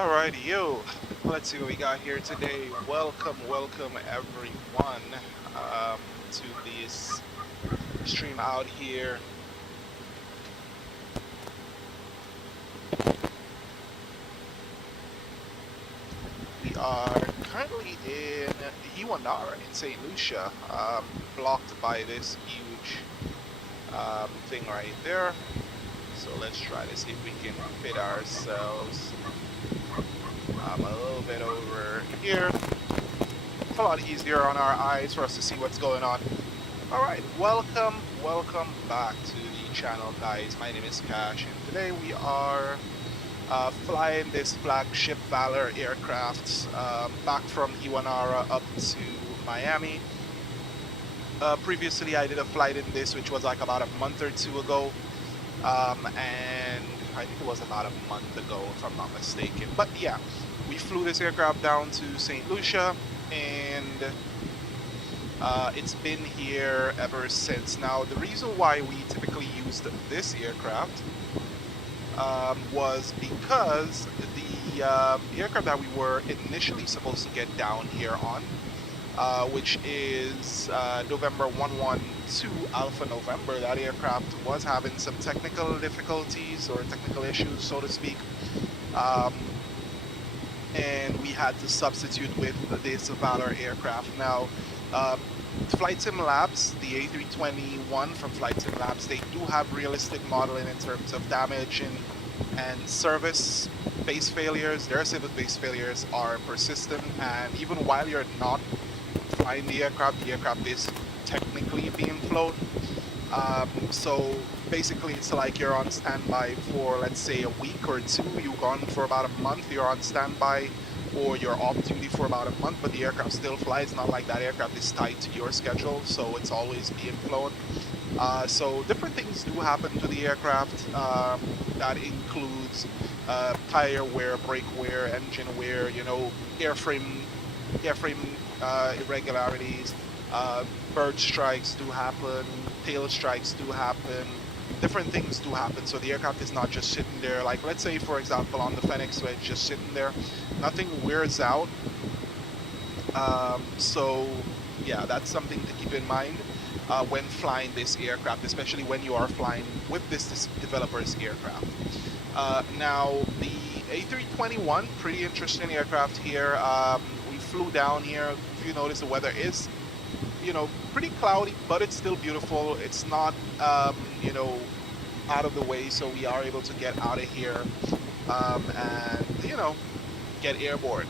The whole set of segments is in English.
Alrighty, yo. Let's see what we got here today. Welcome everyone to this stream out here. We are currently in Iwanara in St. Lucia, blocked by this huge thing right there. So let's try to see if we can fit ourselves a little bit over here. It's a lot easier on our eyes for us to see what's going on. Alright, welcome back to the channel, guys. My name is Cash, and today we are flying this flagship Valor aircraft back from Iwanara up to Miami. Previously, I did a flight in this, which was like about a month or two ago, and I think it was about a month ago, if I'm not mistaken. But yeah, we flew this aircraft down to St. Lucia, and it's been here ever since. Now, the reason why we typically used this aircraft was because the aircraft that we were initially supposed to get down here on, which is November 112 Alpha November, that aircraft was having some technical difficulties or technical issues, so to speak. And we had to substitute with this Valor aircraft. Now, FsLabs, the A321 from FsLabs, they do have realistic modeling in terms of damage and service base failures. Their service base failures are persistent, and even while you're not flying the aircraft is technically being flown. So basically it's like you're on standby for, let's say, a week or two. You're gone for about a month, you're on standby, or you're off duty for about a month, but the aircraft still flies. It's not like that aircraft is tied to your schedule, so it's always being flown. So different things do happen to the aircraft. That includes tire wear, brake wear, engine wear, airframe irregularities. Bird strikes do happen, tail strikes do happen, different things do happen. So the aircraft is not just sitting there. Like, let's say, for example, on the Phoenix, where it's just sitting there, nothing wears out. So yeah, that's something to keep in mind when flying this aircraft, especially when you are flying with this developer's aircraft. Now, the A321, pretty interesting aircraft here. We flew down here. If you notice, the weather is, pretty cloudy, but it's still beautiful. It's not, out of the way, so we are able to get out of here and, get airborne.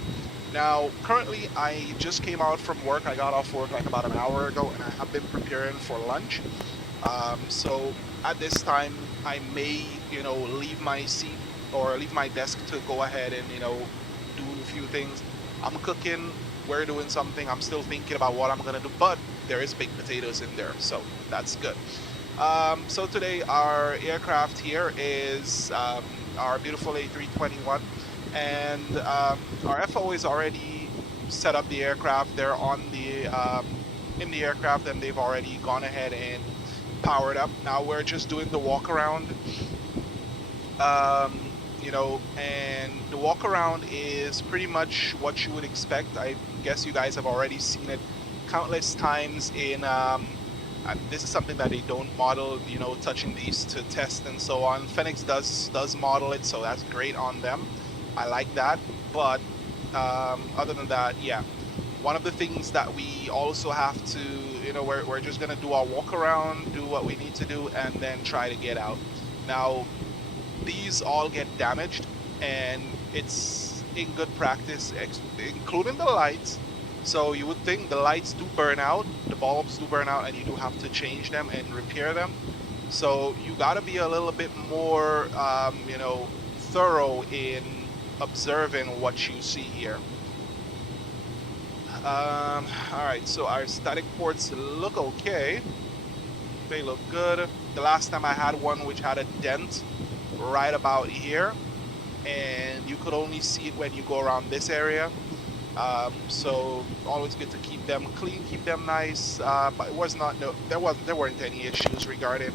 Now, currently, I just came out from work. I got off work like about an hour ago, and I have been preparing for lunch. So at this time, I may, leave my seat or leave my desk to go ahead and, do a few things. I'm cooking, we're doing something. I'm still thinking about what I'm gonna do, but there is baked potatoes in there, so that's good. So today our aircraft here is our beautiful A321, and our FO is already set up the aircraft. They're on the in the aircraft, and they've already gone ahead and powered up. Now we're just doing the walk around. And the walk around is pretty much what you would expect. I guess you guys have already seen it countless times in this is something that they don't model, touching these to test and so on. Phoenix does model it, so that's great on them. I like that. But other than that, yeah, one of the things that we also have to, we're just gonna do our walk around, do what we need to do, and then try to get out. Now, these all get damaged, and it's in good practice, including the lights. So you would think the lights do burn out, the bulbs do burn out, and you do have to change them and repair them. So you got to be a little bit more, thorough in observing what you see here. All right, so our static ports look okay. They look good. The last time I had one which had a dent right about here, and you could only see it when you go around this area. So always good to keep them clean, keep them nice. But it was not, there weren't any issues regarding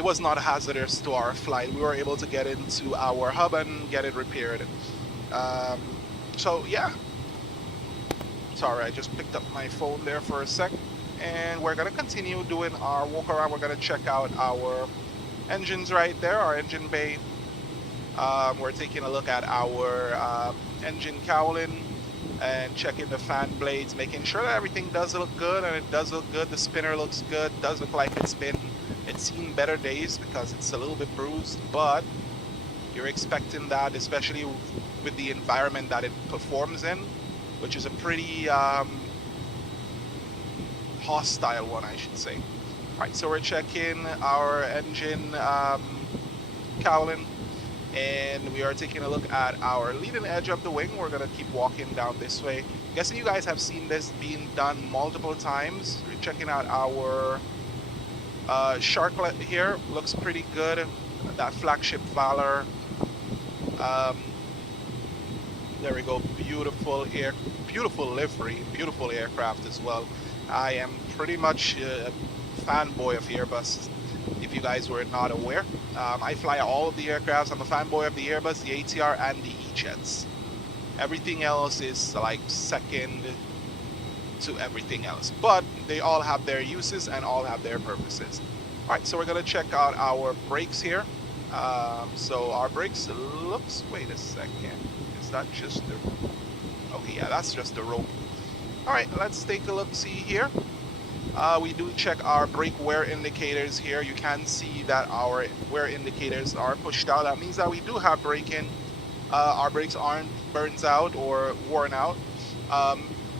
it was not hazardous to our flight. We were able to get into our hub and get it repaired. Um, so yeah, sorry, I just picked up my phone there for a sec. And we're gonna continue doing our walk around. We're gonna check out our engines right there, our engine bay. We're taking a look at our engine cowling and checking the fan blades, making sure that everything does look good, and it does look good. The spinner looks good, does look like it's seen better days because it's a little bit bruised, but you're expecting that, especially with the environment that it performs in, which is a pretty hostile one, I should say. All right, so we're checking our engine cowling, and we are taking a look at our leading edge of the wing. We're gonna keep walking down this way. I'm guessing you guys have seen this being done multiple times. We're checking out our Sharklet here. Looks pretty good. That flagship Valor. Um, there we go. Beautiful livery, beautiful aircraft as well. I am pretty much a fanboy of Airbus, if you guys were not aware. I fly all of the aircrafts. I'm a fanboy of the Airbus, the ATR, and the E-Jets. Everything else is like second to everything else, but they all have their uses and all have their purposes. All right, so we're gonna check out our brakes here. So our brakes looks, wait a second, is that just the, oh yeah, that's just the rope. All right, let's take a look, see here. We do check our brake wear indicators here. You can see that our wear indicators are pushed out. That means that we do have braking. Our brakes aren't burnt out or worn out.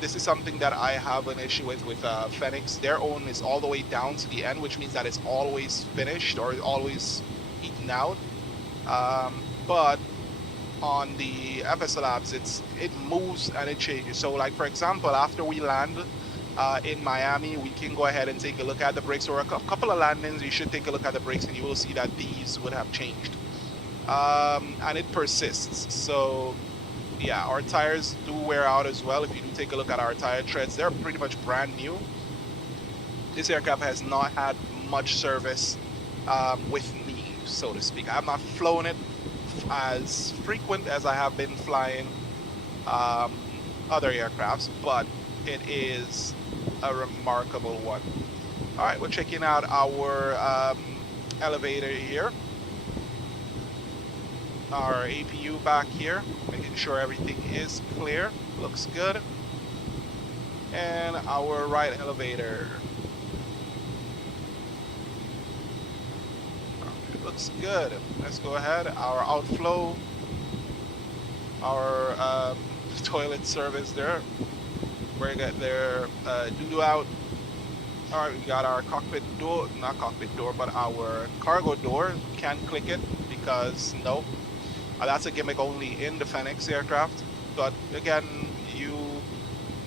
This is something that I have an issue with Phoenix. Their own is all the way down to the end, which means that it's always finished or always eaten out. But on the FsLabs, it moves and it changes. So like, for example, after we land in Miami, we can go ahead and take a look at the brakes, or a couple of landings you should take a look at the brakes, and you will see that these would have changed. And it persists. So yeah, our tires do wear out as well. If you do take a look at our tire treads, they're pretty much brand new. This aircraft has not had much service with me, so to speak. I have not flown it as frequent as I have been flying other aircrafts, but it is a remarkable one. All right, we're checking out our elevator here. Our APU back here, making sure everything is clear. Looks good. And our right elevator. It looks good. Let's go ahead. Our outflow. Our toilet service there. We're got their doo-doo out. All right, we got our cockpit door, not cockpit door, but our cargo door. Can't click it because no. That's a gimmick only in the Phoenix aircraft. But again, you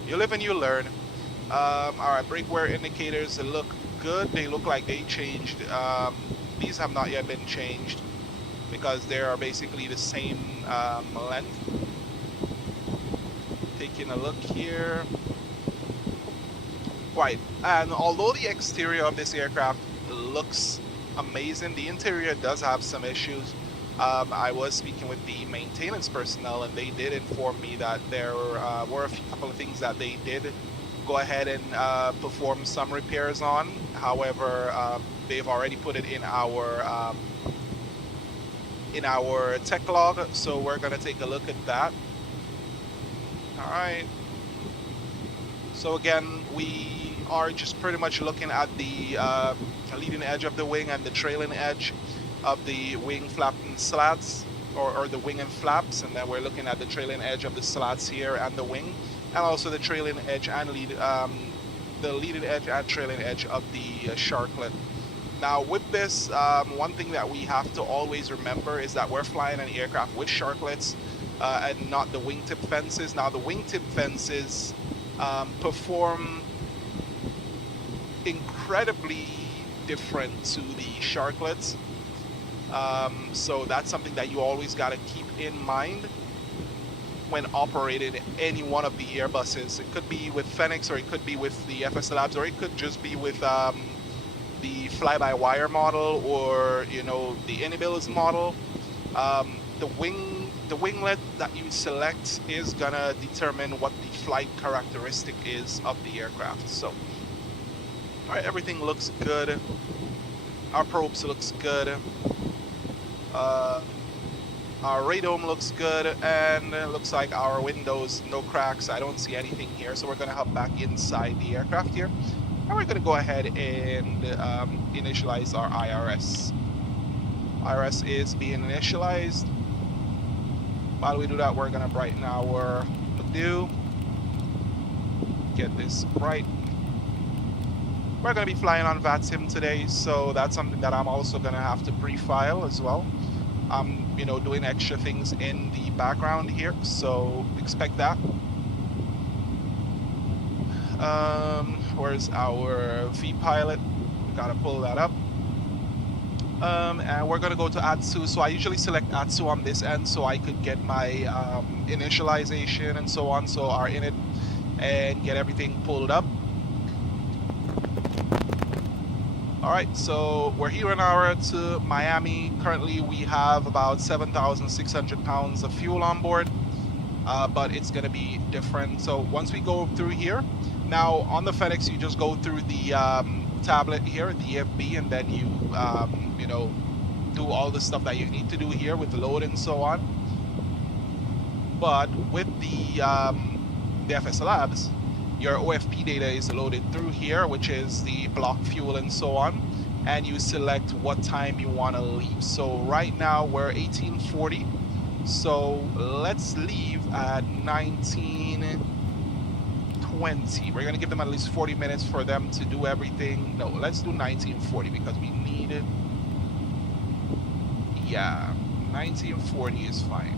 live and you learn. Our brake wear indicators look good. They look like they changed. These have not yet been changed because they are basically the same length. Taking a look here. Right, and although the exterior of this aircraft looks amazing, the interior does have some issues. I was speaking with the maintenance personnel, and they did inform me that there were a couple of things that they did go ahead and perform some repairs on. However, they've already put it in our tech log, so we're gonna take a look at that. All right. So again, we are just pretty much looking at the leading edge of the wing and the trailing edge of the wing flap and slats, or the wing and flaps, and then we're looking at the trailing edge of the slats here and the wing, and also the trailing edge and the leading edge and trailing edge of the Sharklet. Now with this, one thing that we have to always remember is that we're flying an aircraft with Sharklets and not the wingtip fences. Now the wingtip fences perform incredibly different to the Sharklets. So that's something that you always got to keep in mind when operating any one of the Airbuses. It could be with Phoenix, or it could be with the FsLabs, or it could just be with the fly-by-wire model or, you know, the Inibil's model, the winglet that you select is gonna determine what the flight characteristic is of the aircraft. So, all right, everything looks good. Our probes looks good. Our radome looks good, and it looks like our windows, no cracks. I don't see anything here, so we're gonna hop back inside the aircraft here, and we're gonna go ahead and initialize our IRS. IRS is being initialized. While we do that, we're gonna brighten our view. Get this bright. We're gonna be flying on VATSIM today, so that's something that I'm also gonna have to pre-file as well. I'm, you know, doing extra things in the background here, so expect that. Where's our vPilot? We gotta pull that up. And we're gonna go to ATSU. So I usually select ATSU on this end so I could get my initialization and so on, so our init, and get everything pulled up. All right, so we're here in our to Miami. Currently, we have about 7,600 pounds of fuel on board, but it's gonna be different. So once we go through here, now on the FedEx, you just go through the tablet here, the EFB, and then you, you know, do all the stuff that you need to do here with the load and so on. But with the FsLabs, your OFP data is loaded through here, which is the block fuel and so on, and you select what time you want to leave. So right now we're 1840, so let's leave at 1920. We're gonna give them at least 40 minutes for them to do everything. No, let's do 1940 because we need it. Yeah, 1940 is fine.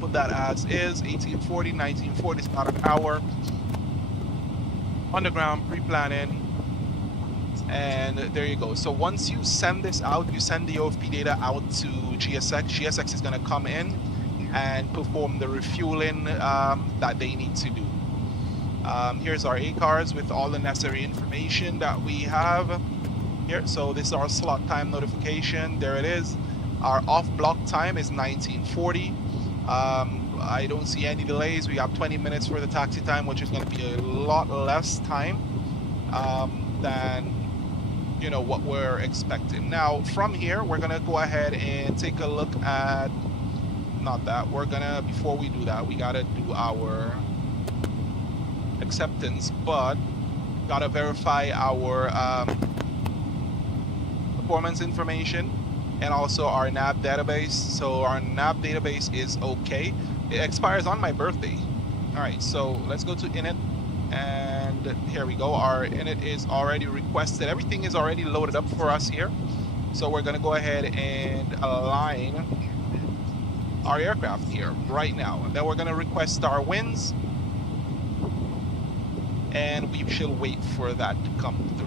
Put that as is, 1840, 1940 is about an hour. Underground, pre-planning, and there you go. So once you send this out, you send the OFP data out to GSX. GSX is gonna come in and perform the refueling that they need to do. Here's our ACARS with all the necessary information that we have here. So this is our slot time notification. There it is. Our off block time is 1940. I don't see any delays. We have 20 minutes for the taxi time, which is going to be a lot less time than, you know, what we're expecting. Now, from here, we're going to go ahead and take a look at, not that, we're going to, before we do that, we got to do our acceptance, but got to verify our performance information and also our nav database. So our nav database is okay. It expires on my birthday. All right, so let's go to init, and here we go. Our init is already requested. Everything is already loaded up for us here. So we're gonna go ahead and align our aircraft here right now. And then we're gonna request our winds, and we should wait for that to come through.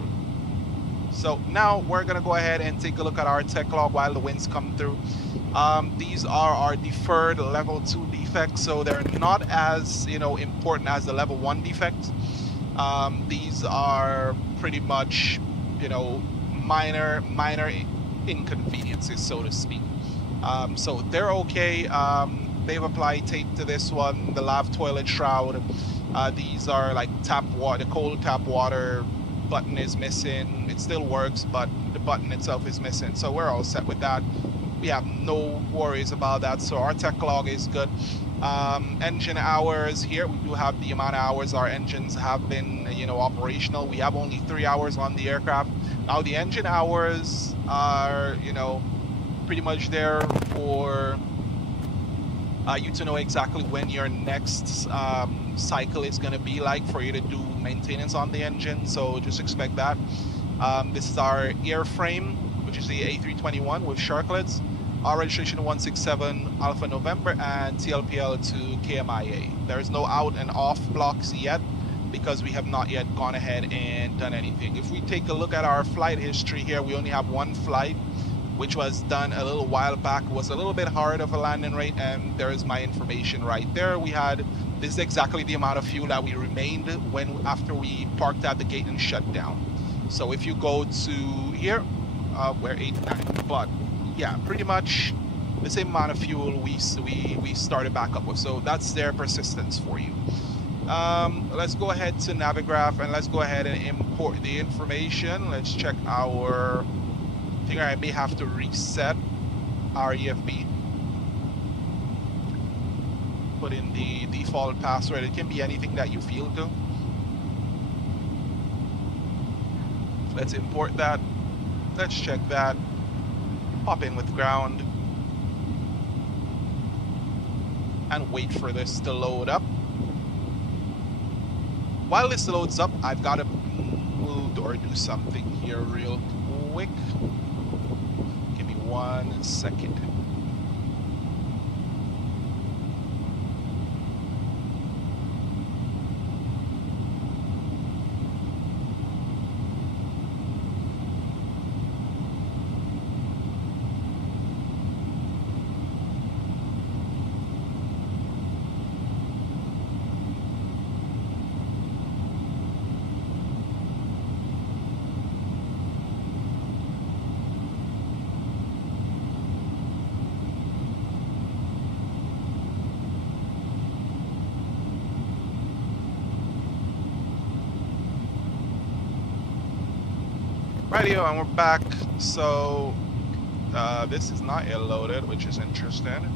So now we're gonna go ahead and take a look at our tech log while the winds come through. These are our deferred level 2 defects, so they're not as, you know, important as the level 1 defects. These are pretty much, you know, minor inconveniences, so to speak. So they're okay. They've applied tape to this one, the lav toilet shroud. These are like tap water, the cold tap water button is missing. It still works, but the button itself is missing. So we're all set with that. We have no worries about that. So our tech log is good. Engine hours here, we do have the amount of hours our engines have been, you know, operational. We have only 3 hours on the aircraft. Now the engine hours are, you know, pretty much there for you to know exactly when your next cycle is going to be like for you to do maintenance on the engine. So just expect that. This is our airframe, which is the A321 with sharklets. Our registration 167 Alpha November and TLPL-KMIA. There is no out and off blocks yet because we have not yet gone ahead and done anything. If we take a look at our flight history here, we only have one flight, which was done a little while back. It was a little bit hard of a landing rate, and there is my information right there. We had, this is exactly the amount of fuel that we remained when after we parked at the gate and shut down. So if you go to here, we're 89, but yeah, pretty much the same amount of fuel we started back up with. So that's their persistence for you. Let's go ahead to Navigraph and let's go ahead and import the information. Let's check our, I think I may have to reset our EFB. Put in the default password. It can be anything that you feel to. Let's import that. Let's check that. Pop in with ground. And wait for this to load up. While this loads up, I've got to move or do something here real quick. Give me 1 second. Rightio, and we're back. So this is not yet loaded, which is interesting.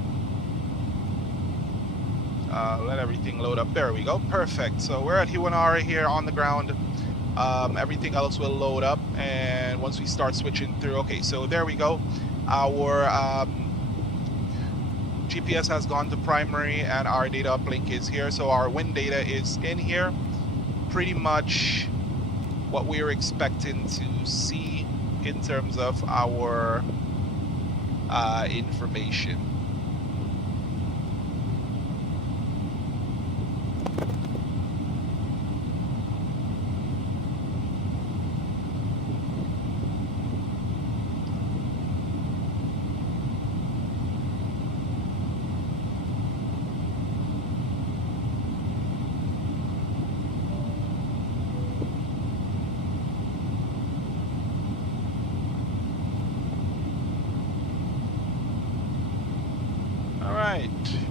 Let everything load up. There we go. Perfect. So we're at Hiwanara here on the ground. Everything else will load up, and once we start switching through, okay, so there we go. Our GPS has gone to primary, and our data uplink is here. So our wind data is in here. Pretty much what we were expecting to see in terms of our information.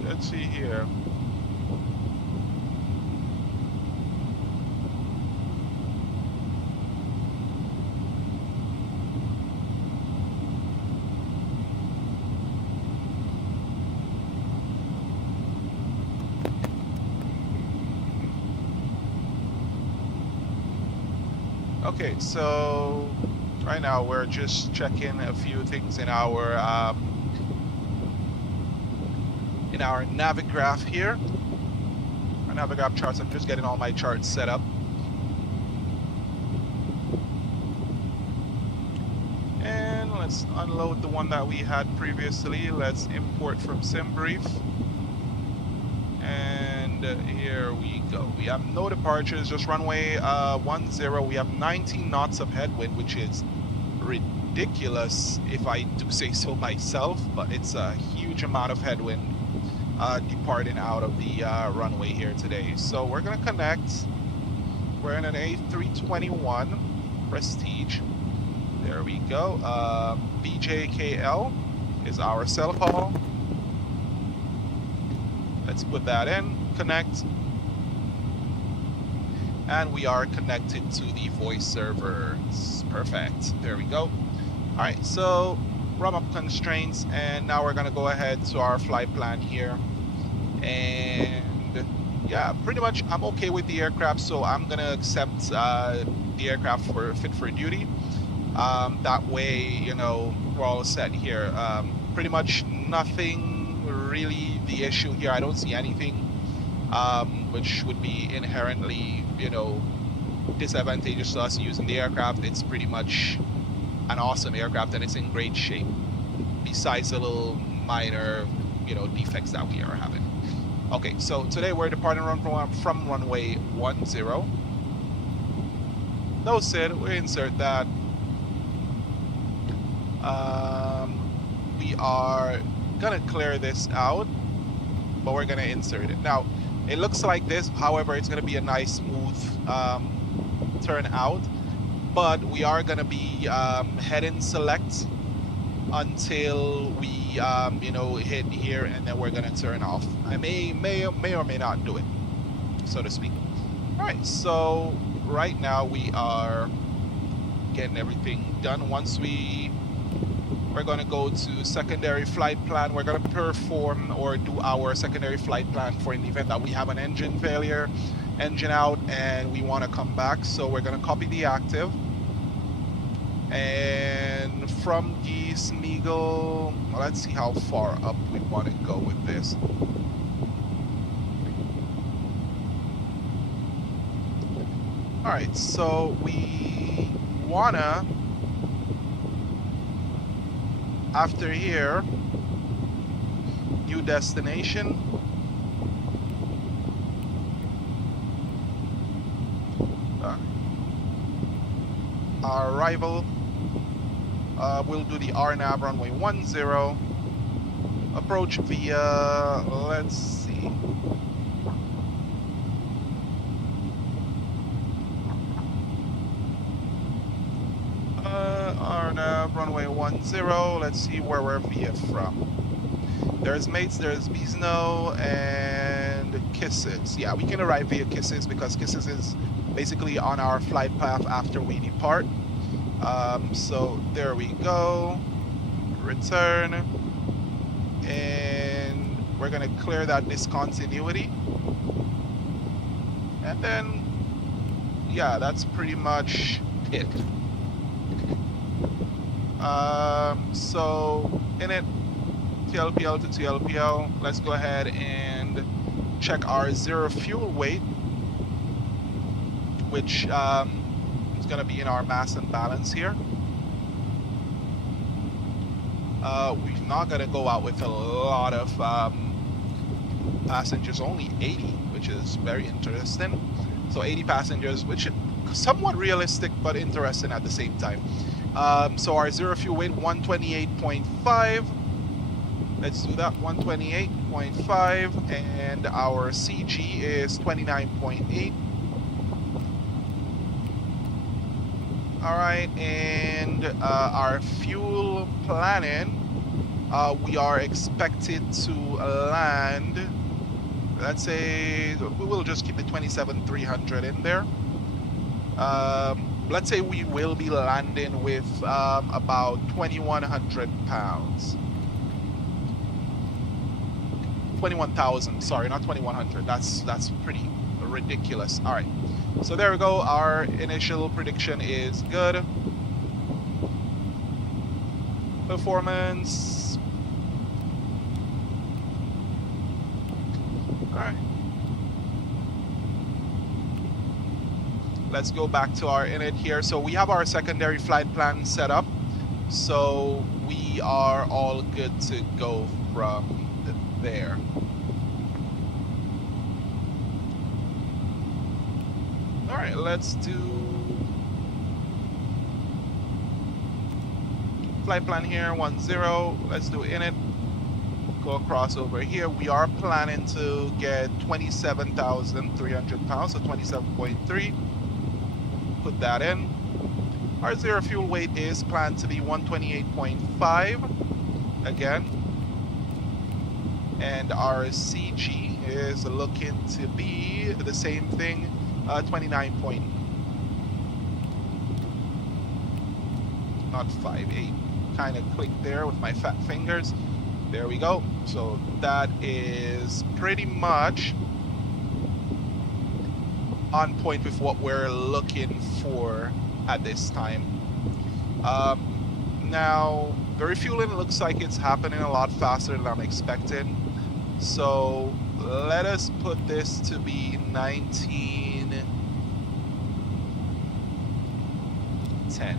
Let's see here. Okay, so right now we're just checking a few things in our Navigraph here. Our Navigraph charts, I'm just getting all my charts set up. And let's unload the one that we had previously. Let's import from SimBrief. And here we go. We have no departures, just runway 10. We have 19 knots of headwind, which is ridiculous if I do say so myself, but it's a huge amount of headwind departing out of the runway here today. So we're gonna connect. We're in an A321 Prestige. There we go. BJKL is our cell call. Let's put that in, connect. And we are connected to the voice servers. Perfect, there we go. All right, so rum up constraints, and now we're gonna go ahead to our flight plan here. And yeah, pretty much I'm okay with the aircraft, so I'm gonna accept the aircraft for fit for duty. That way, you know, we're all set here. Pretty much nothing really the issue here. I don't see anything which would be inherently, you know, disadvantageous to us using the aircraft. It's pretty much an awesome aircraft and it's in great shape, besides the little minor, you know, defects that we are having. Okay, so today we're departing from runway 10. No SID, we insert that. We are gonna clear this out, but we're gonna insert it. Now, it looks like this, however, it's gonna be a nice smooth turn out. but we are gonna be heading select until we you know, hit here, and then we're gonna turn off. I may or may not do it, so to speak. All right, so right now we are getting everything done. Once we're going to go to secondary flight plan. We're going to perform or do our secondary flight plan for in the event that we have an engine failure, engine out, and we want to come back. So we're going to copy the active. And from the Smeagol, let's see how far up we want to go with this. All right, so we wanna, after here, new destination. Our arrival, we'll do the RNAV runway 10. Approach via, let's see. RNAV runway 10. Let's see where we're via from. There's Mates, there's Bisno, and Kisses. Yeah, we can arrive via Kisses because Kisses is basically on our flight path after we depart. So there we go. Return. And we're going to clear that discontinuity. And then, yeah, that's pretty much it. So in it, TLPL to TLPL, let's go ahead and check our zero fuel weight, which is going to be in our mass and balance here. We're not going to go out with a lot of passengers, only 80, which is very interesting. So 80 passengers, which is somewhat realistic but interesting at the same time. So our zero fuel weight, 128.5. Let's do that, 128.5, and our CG is 29.8. All right, and our fuel planning, we are expected to land, let's say, we will just keep the 27,300 in there. Let's say we will be landing with about 2,100 pounds. 21,000, sorry, not 2,100. That's pretty ridiculous. All right, so there we go. Our initial prediction is good. Performance. All right. Let's go back to our init here. So we have our secondary flight plan set up. So we are all good to go from there. All right, let's do flight plan here, 10. Let's do init. Go across over here. We are planning to get 27,300 pounds, so 27.3. Put that in. Our zero fuel weight is planned to be 128.5 again. And our CG is looking to be the same thing, 29 point, not 5.8. Kind of clicked there with my fat fingers. There we go. So that is pretty much on point with what we're looking for at this time. Now, the refueling looks like it's happening a lot faster than I'm expecting. So let us put this to be 19:10.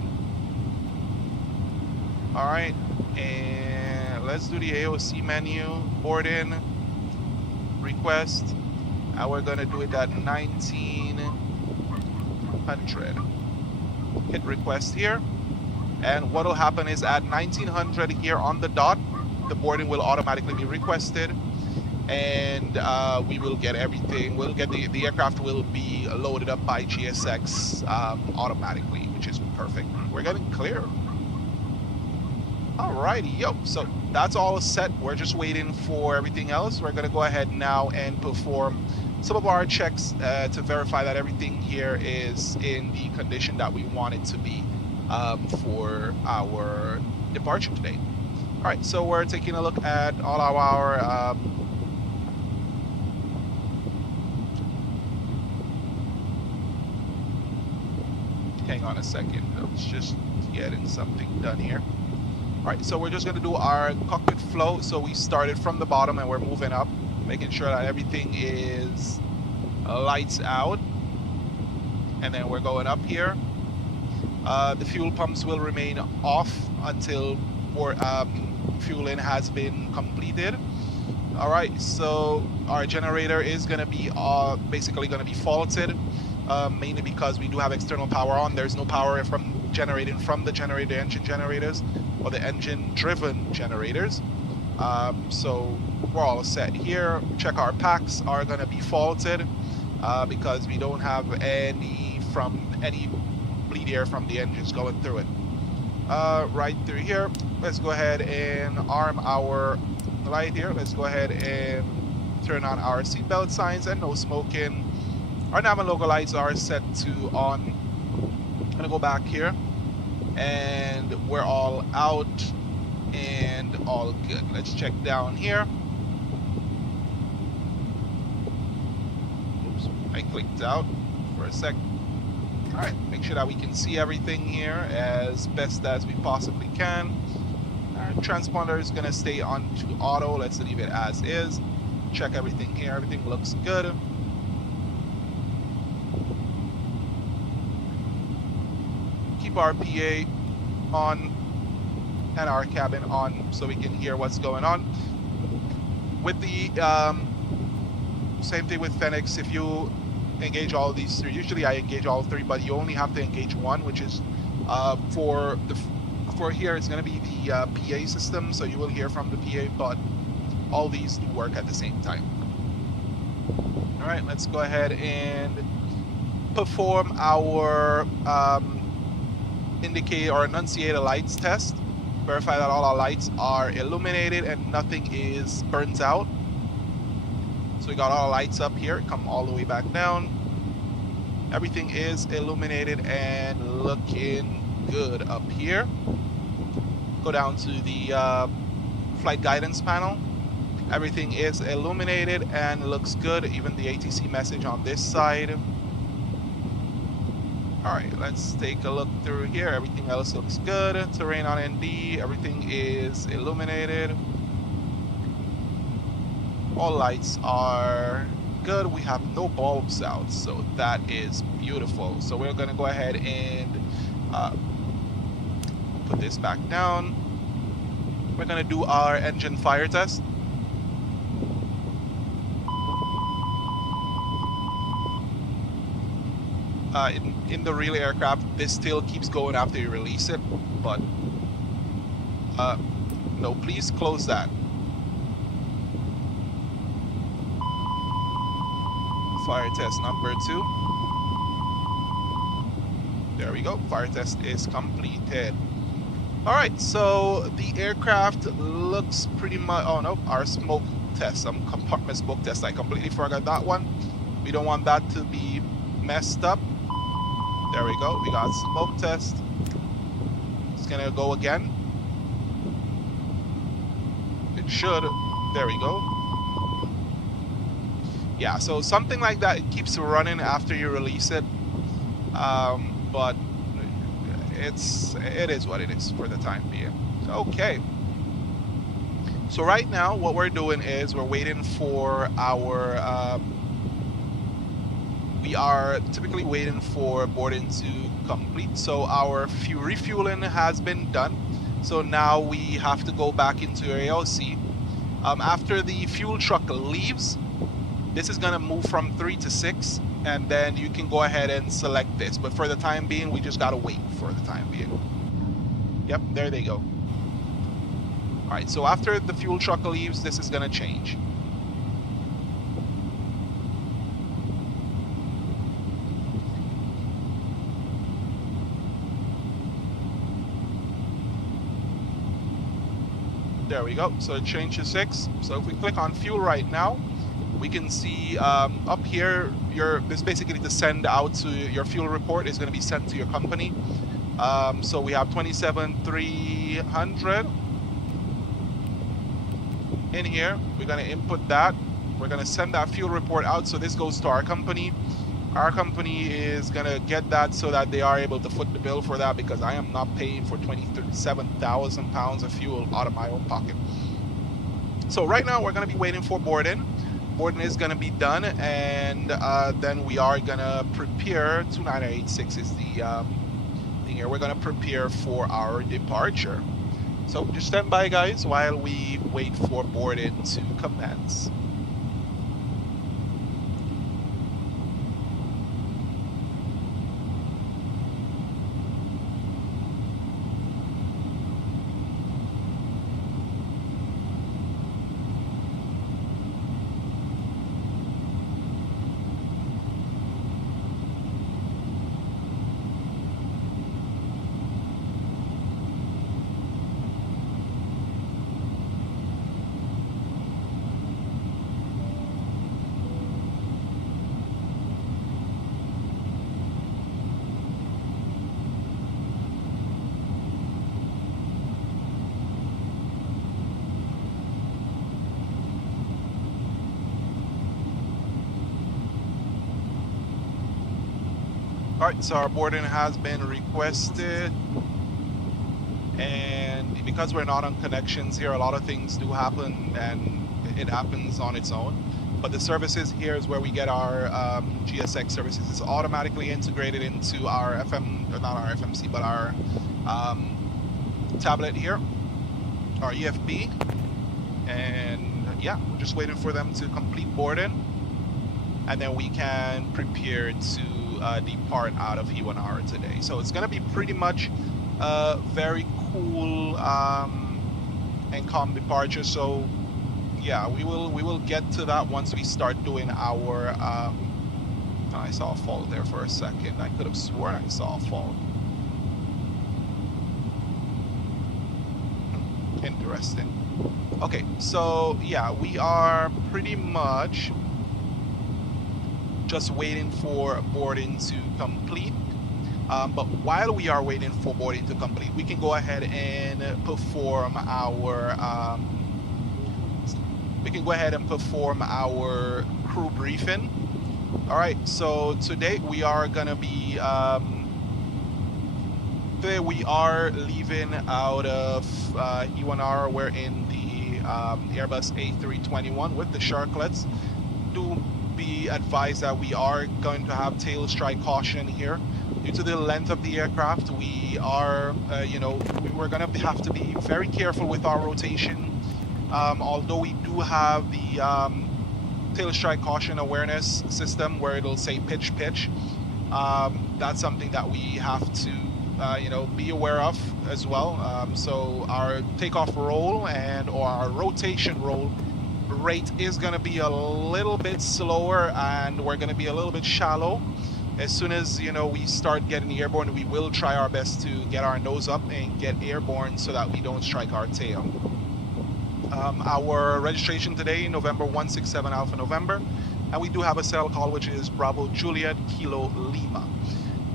All right, and let's do the AOC menu, boarding, request, and we're gonna do it at 1900. Hit request here, and what will happen is at 1900 here on the dot, the boarding will automatically be requested. and we will get everything. We'll get the aircraft will be loaded up by GSX automatically, which is perfect. We're getting clear. Alrighty, yo. So that's all set. We're just waiting for everything else. We're gonna go ahead now and perform some of our checks to verify that everything here is in the condition that we want it to be for our departure today. All right, so we're taking a look at all of our hang on a second. Let's just getting something done here. All right, so we're just going to do our cockpit flow. So we started from the bottom and we're moving up, making sure that everything is lights out. And then we're going up here. The fuel pumps will remain off until more fueling has been completed. All right, so our generator is going to be basically going to be faulted, mainly because we do have external power on. There's no power from generating from the generator engine generators or the engine driven generators. So we're all set here. Check our packs are going to be faulted because we don't have any bleed air from the engines going through it. Right through here, let's go ahead and arm our light here. Let's go ahead and turn on our seatbelt signs and no smoking. Our nav and logo lights are set to on. I'm gonna go back here and we're all out and all good. Let's check down here. Oops, I clicked out for a sec. All right, make sure that we can see everything here as best as we possibly can. Our transponder is gonna stay on to auto. Let's leave it as is. Check everything here. Everything looks good. Keep our PA on and our cabin on so we can hear what's going on. With the same thing with Phoenix, if you engage all of these three, usually I engage all three, but you only have to engage one, which is for here it's going to be the PA system, so you will hear from the PA, but all these do work at the same time. All right, let's go ahead and perform our indicate or enunciator lights test. Verify that all our lights are illuminated and nothing is burnt out. So we got all our lights up here, come all the way back down. Everything is illuminated and looking good up here. Go down to the flight guidance panel. Everything is illuminated and looks good, even the ATC message on this side. All right, let's take a look through here. Everything else looks good. Terrain on ND, everything is illuminated. All lights are good. We have no bulbs out, so that is beautiful. So we're gonna go ahead and put this back down. We're gonna do our engine fire test. In the real aircraft, this still keeps going after you release it, but no, please close that. Fire test number 2. There we go. Fire test is completed. All right, so the aircraft looks pretty much. Oh no, our smoke test, some compartment smoke test. I completely forgot that one. We don't want that to be messed up. There we go. We got smoke test. It's gonna go again. It should. There we go. Yeah, so something like that, it keeps running after you release it, but it is what it is for the time being. Okay. So right now, what we're doing is we're waiting for our. We are typically waiting for boarding to complete. So our refueling has been done. So now we have to go back into AOC. After the fuel truck leaves, this is going to move from 3 to 6, and then you can go ahead and select this. But for the time being, we just got to wait for the time being. Yep, there they go. All right, so after the fuel truck leaves, this is going to change. There we go. So it changed to 6. So if we click on fuel right now, we can see up here, this basically to send out to your fuel report is going to be sent to your company. So we have 27,300 in here. We're going to input that. We're going to send that fuel report out. So this goes to our company. Our company is going to get that so that they are able to foot the bill for that, because I am not paying for 27,000 pounds of fuel out of my own pocket. So right now we're going to be waiting for boarding. Boarding is going to be done, and then we are going to prepare. 2986 is the thing here. We're going to prepare for our departure. So just stand by, guys, while we wait for boarding to commence. Alright, so our boarding has been requested, and because we're not on connections here, a lot of things do happen, and it happens on its own. But the services here is where we get our GSX services. It's automatically integrated into our not our FMC, but our tablet here, our EFB. And yeah, we're just waiting for them to complete boarding, and then we can prepare to depart out of E1R today. So it's going to be pretty much very cool and calm departure. So yeah, we will get to that once we start doing our I saw a fault there for a second. I could have sworn I saw a fault. Interesting. Okay, so yeah, we are pretty much just waiting for boarding to complete. But while we are waiting for boarding to complete, we can go ahead and perform our crew briefing. All right, so today we are gonna be today we are leaving out of E1R. We're in the Airbus A321 with the sharklets. Do be advised that we are going to have tail strike caution here due to the length of the aircraft. We are, we're going to have to be very careful with our rotation. Although we do have the tail strike caution awareness system where it'll say pitch. That's something that we have to, be aware of as well. So our takeoff roll or our rotation roll rate is going to be a little bit slower, and we're going to be a little bit shallow. As soon as we start getting airborne, we will try our best to get our nose up and get airborne so that we don't strike our tail. Our registration today, November 167 Alpha November, and we do have a cell call, which is Bravo Juliet Kilo Lima.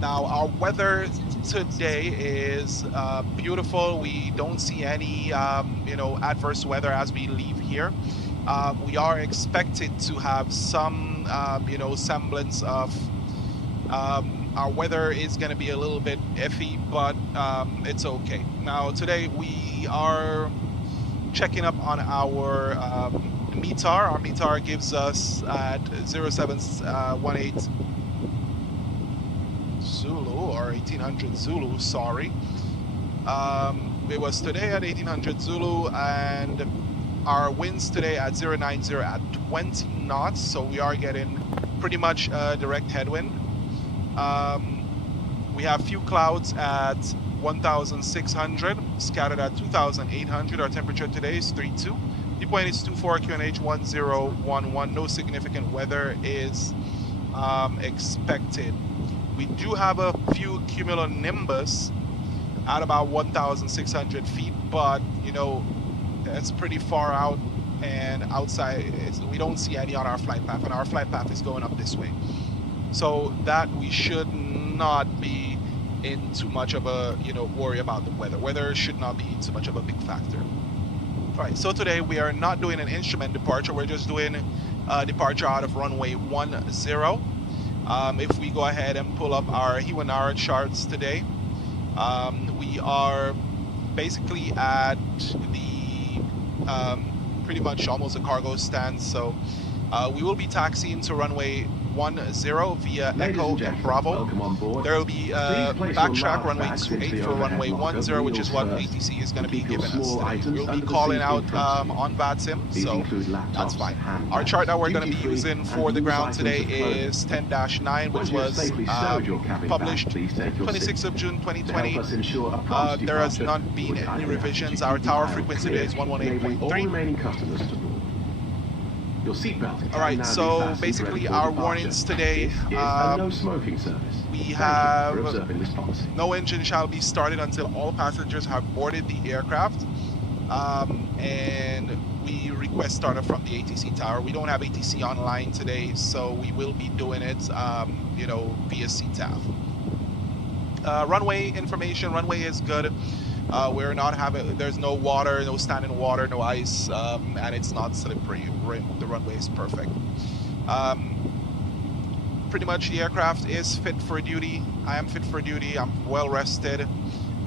Now our weather today is beautiful. We don't see any adverse weather as we leave here. We are expected to have some, semblance of our weather is going to be a little bit iffy, but it's okay. Now today we are checking up on our METAR. Our METAR gives us at 0718 Zulu, or 1800 Zulu, sorry. It was today at 1800 Zulu, and our winds today at 090 at 20 knots, so we are getting pretty much a direct headwind. We have few clouds at 1,600, scattered at 2,800. Our temperature today is 32. Dew point is 24, QNH 1011. No significant weather is expected. We do have a few cumulonimbus at about 1,600 feet, but It's pretty far out, and outside we don't see any on our flight path, and our flight path is going up this way. So that we should not be in too much of a, worry about the weather. Weather should not be too much of a big factor. All right, so today we are not doing an instrument departure. We're just doing a departure out of runway 10. If we go ahead and pull up our Hiwanara charts today, we are basically at the pretty much almost a cargo stand. So we will be taxiing to runway 10 via Echo and Bravo. There will be backtrack runway 28 for runway 10, which is what ATC is going to be giving us today. We'll be calling out on VATSIM, so that's fine. Our chart that we're going to be using for the ground today is 10-9, which was published 26th of June 2020. There has not been any revisions. Our tower frequency today is 118.3. Your seatbelt. All right, so basically our warnings today, no smoking service. we have This policy. no engine shall be started until all passengers have boarded the aircraft, and we request startup from the ATC tower. We don't have ATC online today, so we will be doing it, via CTAF. Runway information, runway is good. We're not having, there's no water, no standing water, no ice, and it's not slippery. The runway is perfect. Pretty much the aircraft is fit for duty. I am fit for duty. I'm well rested,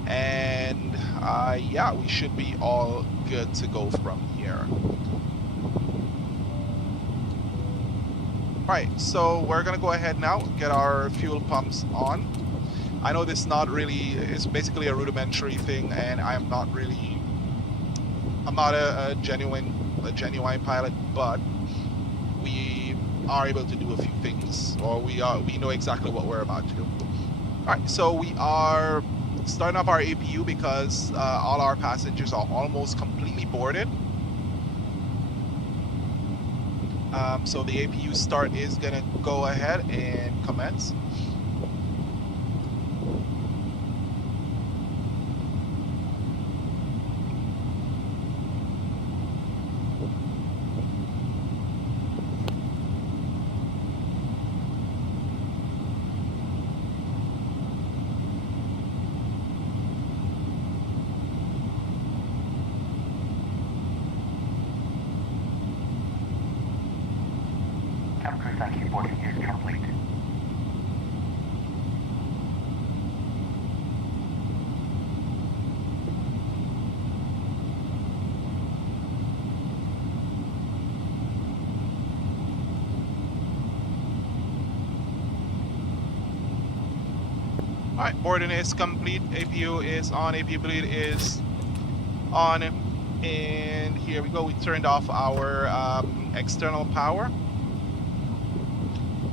and yeah, we should be all good to go from here. Right, so we're gonna go ahead now, get our fuel pumps on. I know this is basically a rudimentary thing, and I'm not a genuine pilot, but we are able to do a few things, or we know exactly what we're about to do. All right, so we are starting up our APU because all our passengers are almost completely boarded. So the APU start is gonna go ahead and commence. Boarding is complete. All right, boarding is complete. APU is on. APU bleed is on, and here we go. We turned off our external power.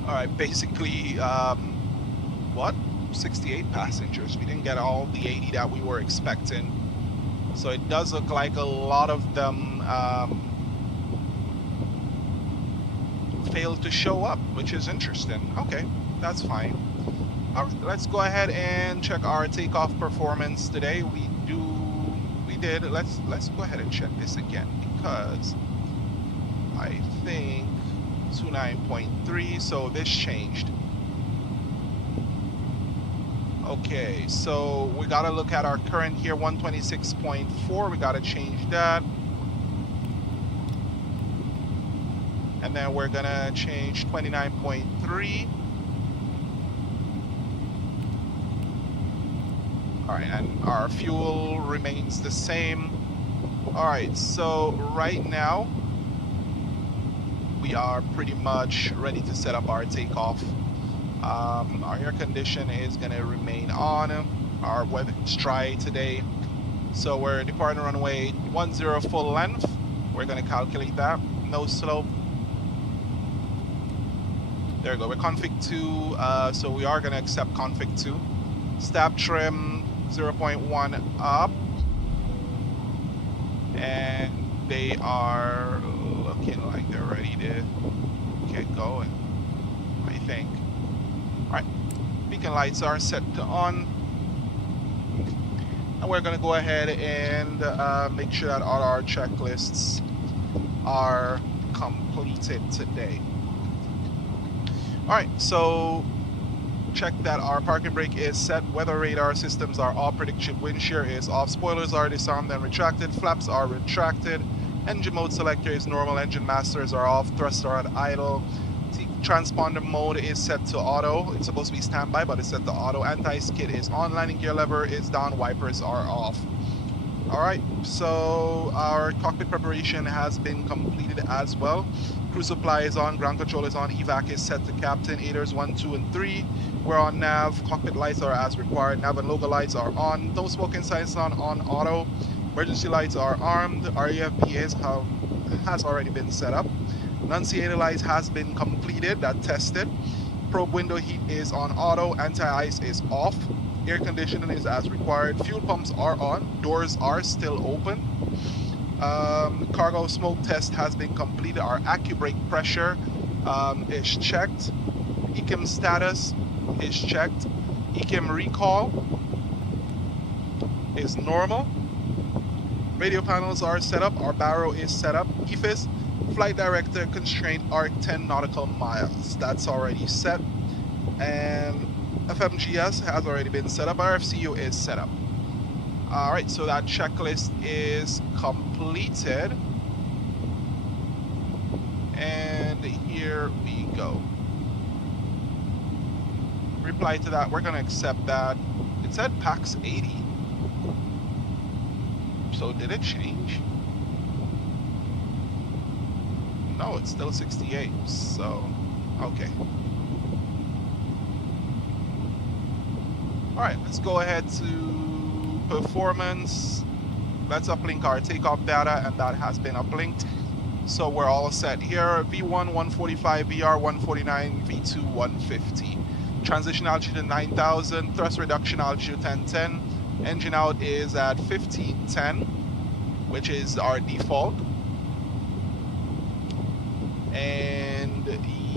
All right, basically, 68 passengers. We didn't get all the 80 that we were expecting. So it does look like a lot of them failed to show up, which is interesting. Okay, that's fine. All right, let's go ahead and check our takeoff performance today. We did. Let's go ahead and check this again, because I think 29.3, so this changed. Okay, so we gotta look at our current here, 126.4. We gotta change that, and then we're gonna change 29.3. All right, and our fuel remains the same. All right, so right now we are pretty much ready to set up our takeoff. Our air condition is going to remain on. Our weather is dry today, so we're departing runway 10 full length. We're going to calculate that. No slope. There we go. We're config 2, so we are going to accept config 2. Stab trim 0.1 up, and they are looking like they're ready to get going, I think. All right, beacon lights are set to on. And we're going to go ahead and make sure that all our checklists are completed today. All right, so check that our parking brake is set, weather radar systems are off, prediction wind shear is off, spoilers are disarmed and retracted, flaps are retracted, engine mode selector is normal, engine masters are off, thruster are at idle, transponder mode is set to auto. It's supposed to be standby, but it's set to auto. Anti-skid is on, landing gear lever is down, wipers are off. All right, so our cockpit preparation has been completed as well. Crew supply is on, ground control is on, evac is set to captain, aiders 1, 2, and 3. We're on nav, cockpit lights are as required, nav and logo lights are on, no smoking signs on auto, emergency lights are armed, REFB has already been set up. Annunciator lights has been completed, that tested. Probe window heat is on auto, anti-ice is off, air conditioning is as required, fuel pumps are on, doors are still open. Cargo smoke test has been completed, our AccuBrake pressure is checked, ECM status is checked, ECM recall is normal, radio panels are set up, our barrow is set up, EFIS flight director constraint arc 10 nautical miles, that's already set, and FMGS has already been set up, our FCU is set up. Alright, so that checklist is completed, and here we go. Reply to that, we're going to accept that. It said PAX 80, so did it change? No, it's still 68, so, okay. Alright, let's go ahead to performance. Let's uplink our takeoff data, and that has been uplinked. So we're all set here. V1 145, VR 149, V2 150. Transition altitude 9,000, thrust reduction altitude 1010. Engine out is at 1510, which is our default. And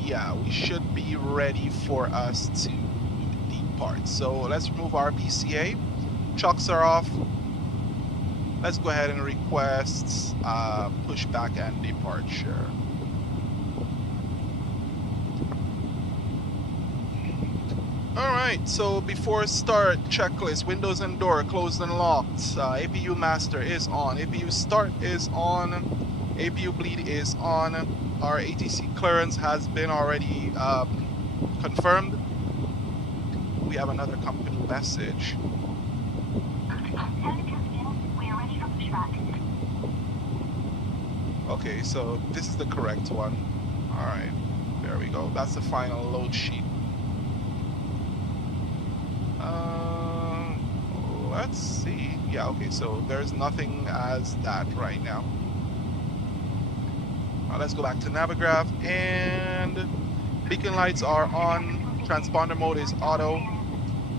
yeah, we should be ready for us to depart. So let's remove our BCA. Chocks are off. Let's go ahead and request pushback and departure. Alright, so before start, checklist, windows and door closed and locked, APU master is on, APU start is on, APU bleed is on, our ATC clearance has been already confirmed. We have another company message. Okay, so this is the correct one. Alright, there we go. That's the final load sheet. Let's see. Yeah, okay, so there's nothing as that right now. Let's go back to Navigraph, and beacon lights are on, transponder mode is auto,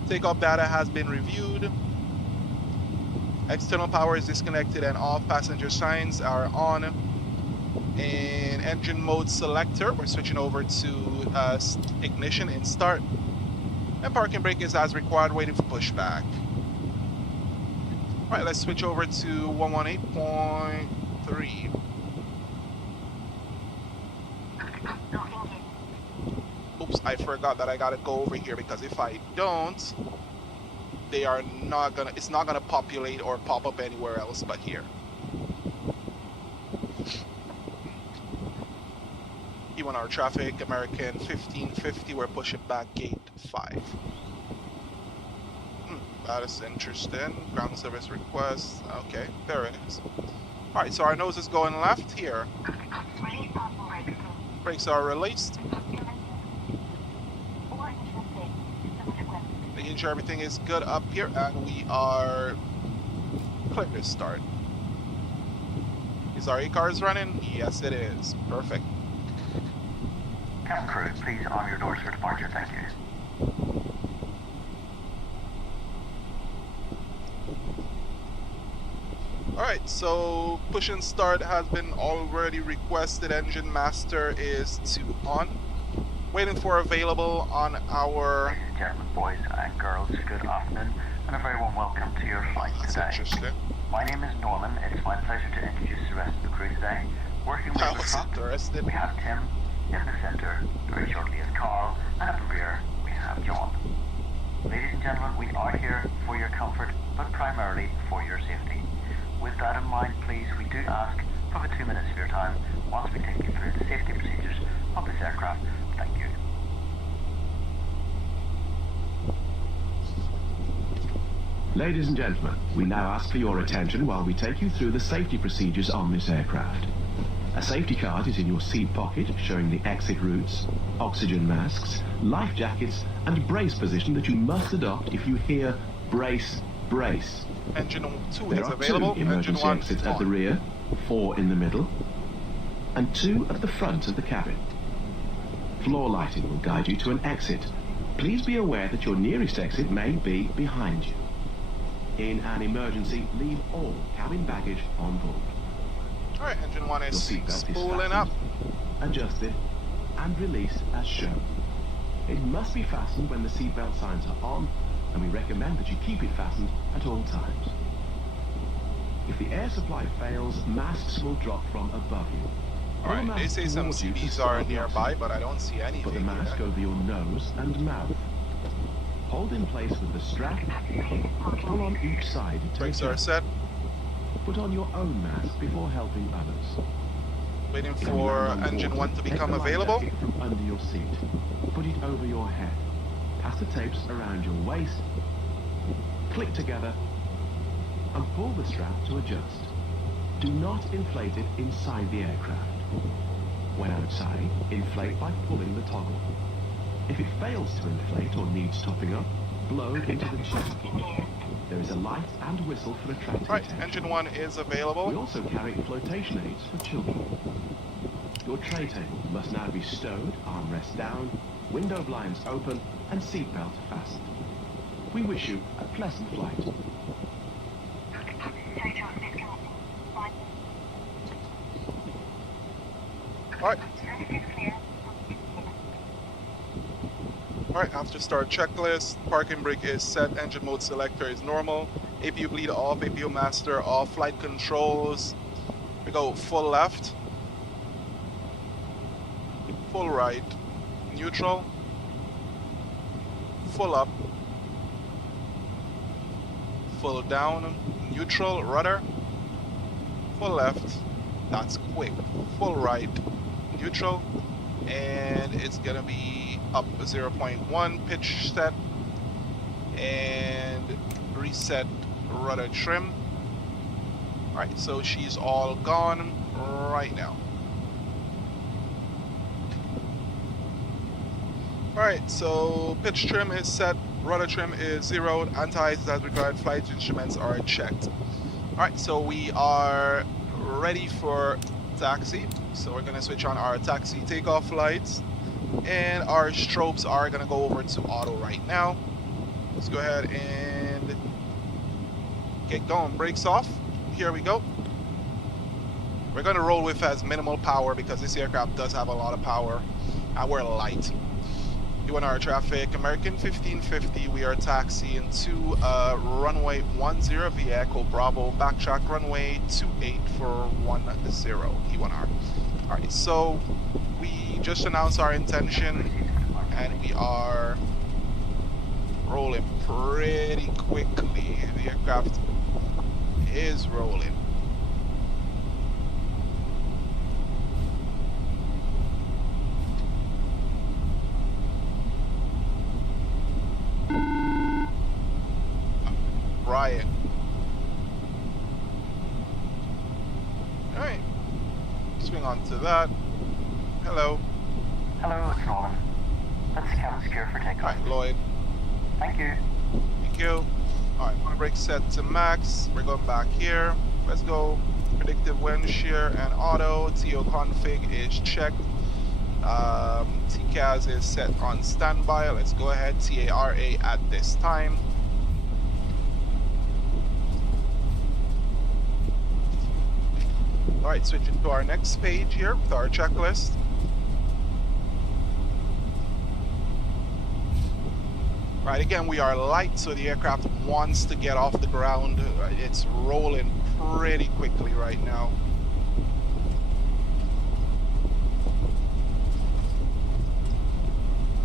takeoff data has been reviewed, external power is disconnected and off, passenger signs are on, and engine mode selector, we're switching over to ignition in start, and parking brake is as required, waiting for pushback. Alright, let's switch over to 118.3. Oops, I forgot that I gotta go over here, because if I don't, they are not gonna, it's not gonna populate or pop up anywhere else but here. Even our traffic, American 1550, we're pushing back gate 5. That is interesting. Ground service request. Okay, there it is. Alright, so our nose is going left here. Brakes are released. Making sure everything is good up here, and we are clear to start. Is our A-cars running? Yes, it is. Perfect. Cabin crew, please arm your doors for departure. Thank you. Alright, so push and start has been already requested. Engine master is to on. Waiting for available on our... Ladies and gentlemen, boys and girls, good afternoon, and a very warm welcome to your flight That's today. interesting. My name is Norman. It's my pleasure to introduce the rest of the crew today. Working with That the was front, interesting. we have Tim. In the center, very shortly is Carl, and at the rear, we have John. Ladies and gentlemen, we are here for your comfort, but primarily for your safety. With that in mind, please, we do ask for the 2 minutes of your time once we take you through the safety procedures of this aircraft. Thank you. Ladies and gentlemen, we now ask for your attention while we take you through the safety procedures on this aircraft. A safety card is in your seat pocket showing the exit routes, oxygen masks, life jackets and brace position that you must adopt if you hear brace, brace. Engine 2 There is are available. 2 Engine emergency 1 exits at the on. rear, 4 in the middle, and 2 at the front of the cabin. Floor lighting will guide you to an exit. Please be aware that your nearest exit may be behind you. In an emergency, leave all cabin baggage on board. Alright, engine 1 Your is seatbelt is spooling up. fastened, adjusted, and released as shown. It must be fastened when the seatbelt signs are on, and we recommend that you keep it fastened at all times. If the air supply fails, masks will drop from above you. Pull the Alright, they mask say some towards you to CVs start are the nearby, oxygen. but I don't see Put the anything mask yet. over your nose and mouth. Hold in place with the strap. Pull on each side to Brakes are adjust. set. Put on your own mask before helping others. Waiting If you for land on engine board, 1 to take become the life available. jacket from under your seat. Put it over your head. Pass the tapes around your waist. Click together and pull the strap to adjust. Do not inflate it inside the aircraft. When outside, inflate by pulling the toggle. If it fails to inflate or needs topping up, blow into the tube. There is a light and whistle for attracting Right, attention. engine 1 is We available. also carry flotation aids for children. Your tray table must now be stowed, armrest down, window blinds open, and seatbelt fastened. We wish you a pleasant flight. Alright. Alright, after start checklist, parking brake is set, engine mode selector is normal, APU bleed off, APU master off, flight controls. We go full left, full right, neutral, full up, full down, neutral, rudder, full left, that's quick, full right, neutral, and it's gonna be up 0.1 pitch set and reset rudder trim. Alright, so she's all gone right now. Alright, so pitch trim is set, rudder trim is zeroed, anti-ice as required, flight instruments are checked. Alright, so we are ready for taxi. So we're gonna switch on our taxi takeoff lights, and our strobes are gonna go over to auto right now. Let's go ahead and get going. Brakes off. Here we go. We're gonna roll with as minimal power because this aircraft does have a lot of power, and we're light. Doing our traffic, American 1550, we are taxiing to runway 10 via Echo Bravo, backtrack runway 28 for 10 E1R. Alright, so we just announced our intention and we are rolling pretty quickly. The aircraft is rolling. Brian. Alright. Swing on to that. Hello. Hello, it's Norman. Let's cabin secure for takeoff. Alright, Lloyd. Thank you. Thank you. Alright, my brake set to max. We're going back here. Let's go. Predictive wind shear and auto. TO config is checked. TCAS is set on standby. Let's go ahead. TARA at this time. Alright, switching to our next page here with our checklist. Right, again, we are light, so the aircraft wants to get off the ground. It's rolling pretty quickly right now.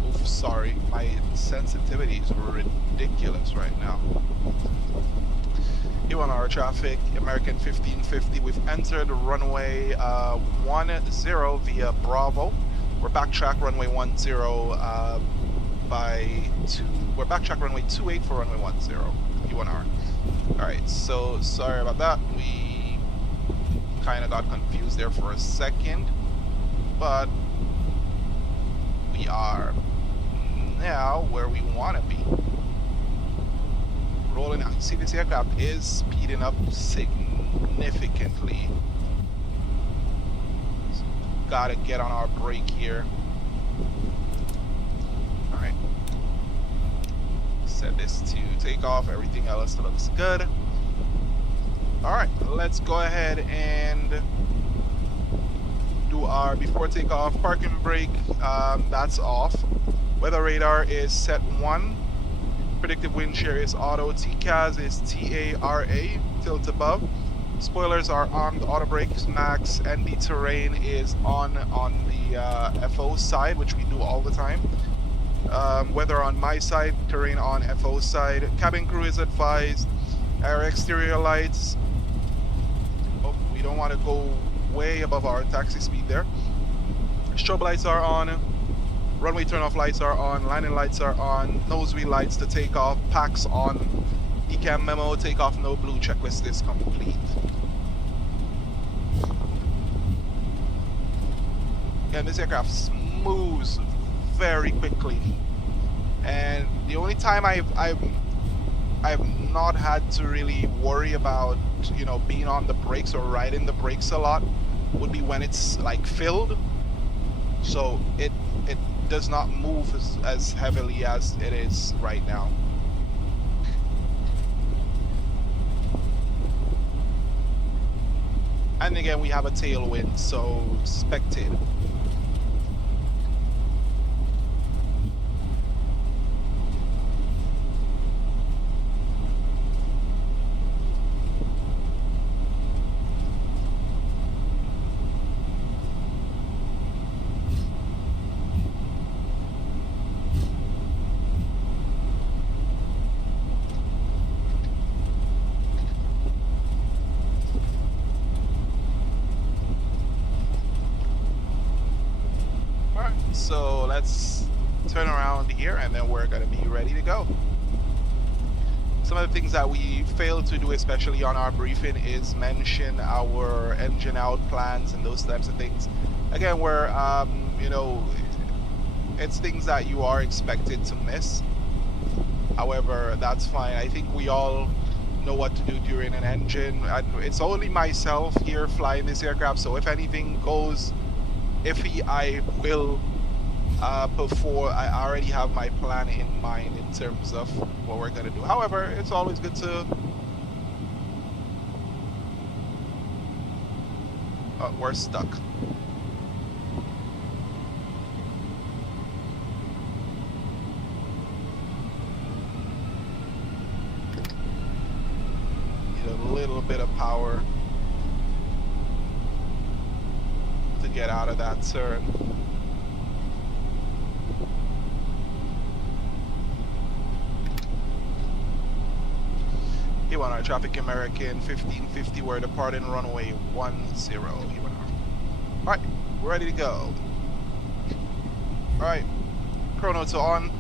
Oof, sorry, my sensitivity is ridiculous right now. Here on our traffic, American 1550, we've entered runway 10 via Bravo. We're backtrack runway 10 by 2. We're backtrack runway 28 for runway 10, U1R. Alright, so sorry about that. We kind of got confused there for a second, but we are now where we want to be. Rolling out. You see, this aircraft is speeding up significantly. So gotta get on our brake here. Alright. Set this to take off. Everything else looks good. Alright, let's go ahead and do our before takeoff parking brake. That's off. Weather radar is set 1. Predictive wind shear is auto. TCAS is TARA, tilt above. Spoilers are on, the auto brakes max, and the terrain is on the FO side, which we do all the time. Weather on my side, terrain on FO side. Cabin crew is advised. Our exterior lights. Oh, we don't want to go way above our taxi speed there. Strobe lights are on. Runway turn-off lights are on, landing lights are on, nose wheel lights to take off, packs on, decam memo, takeoff no blue, checklist is complete. Again, this aircraft moves very quickly, and the only time I've not had to really worry about, you know, being on the brakes or riding the brakes a lot would be when it's like filled. So it does not move as heavily as it is right now. And again, we have a tailwind, so spectate. So let's turn around here and then we're going to be ready to go. Some of the things that we failed to do, especially on our briefing, is mention our engine out plans and those types of things. Again, we're, you know, it's things that you are expected to miss. However, that's fine. I think we all know what to do during an engine. And it's only myself here flying this aircraft, so if anything goes iffy, I will before I already have my plan in mind in terms of what we're gonna do. However, it's always good to we're stuck. Need a little bit of power to get out of that turn. Here on our traffic, American 1550, we're departing runway 10. Alright, we're ready to go. Alright, chrono to on.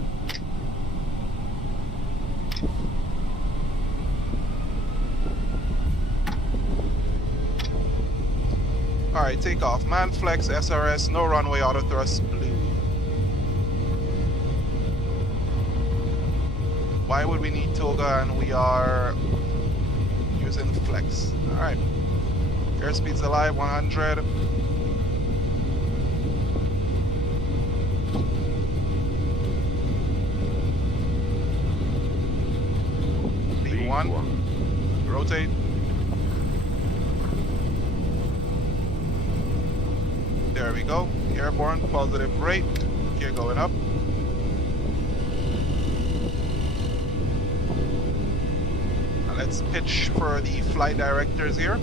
Alright, take off. Man flex, SRS, no runway, auto thrust, blue. Why would we need toga and we are using flex? Alright. Airspeed's alive, 100. B1. Rotate. There we go. Airborne, positive rate. Gear going up. Let's pitch for the flight directors here.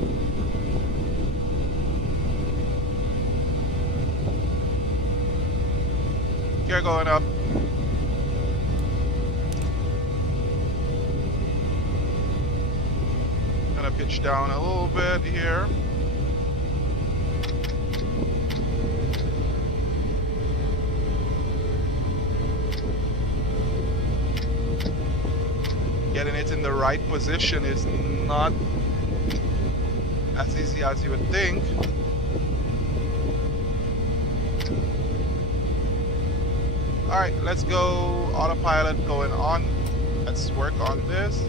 Gear going up. Gonna pitch down a little bit here. Getting it in the right position is not as easy as you would think. Alright, let's go. Autopilot going on. Let's work on this.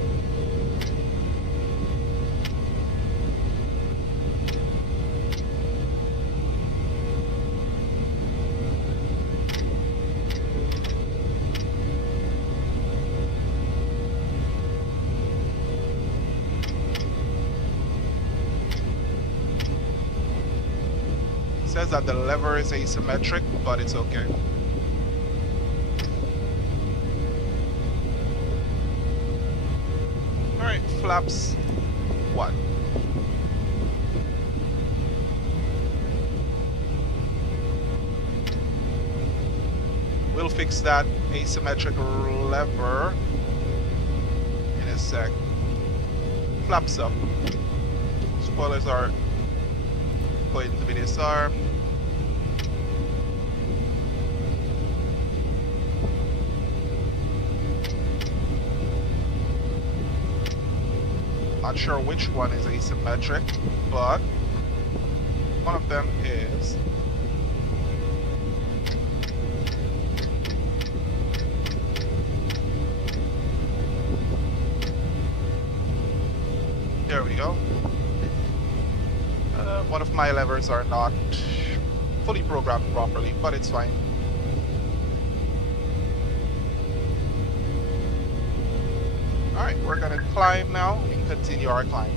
Says that the lever is asymmetric, but it's okay. Alright, flaps 1. We'll fix that asymmetric lever in a sec. Flaps up. Spoilers are going to be disarmed. Not sure which one is asymmetric, but one of them is. There we go. One of my levers are not fully programmed properly, but it's fine. Alright, we're gonna climb now and continue our climb.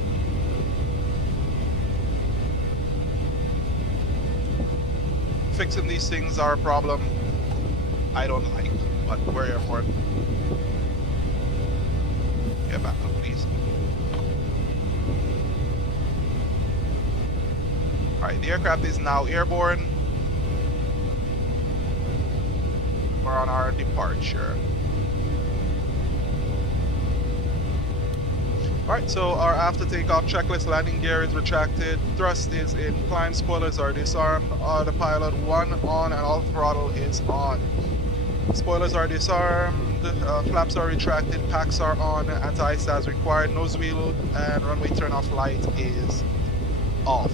Fixing these things are a problem I don't like, but we're here for it. Get back up, please. Alright, the aircraft is now airborne. We're on our departure. Alright, so our after takeoff checklist: landing gear is retracted, thrust is in, climb spoilers are disarmed, autopilot 1 on, and all throttle is on. Spoilers are disarmed, flaps are retracted, packs are on, anti-ice as required, nose wheel and runway turn off light is off.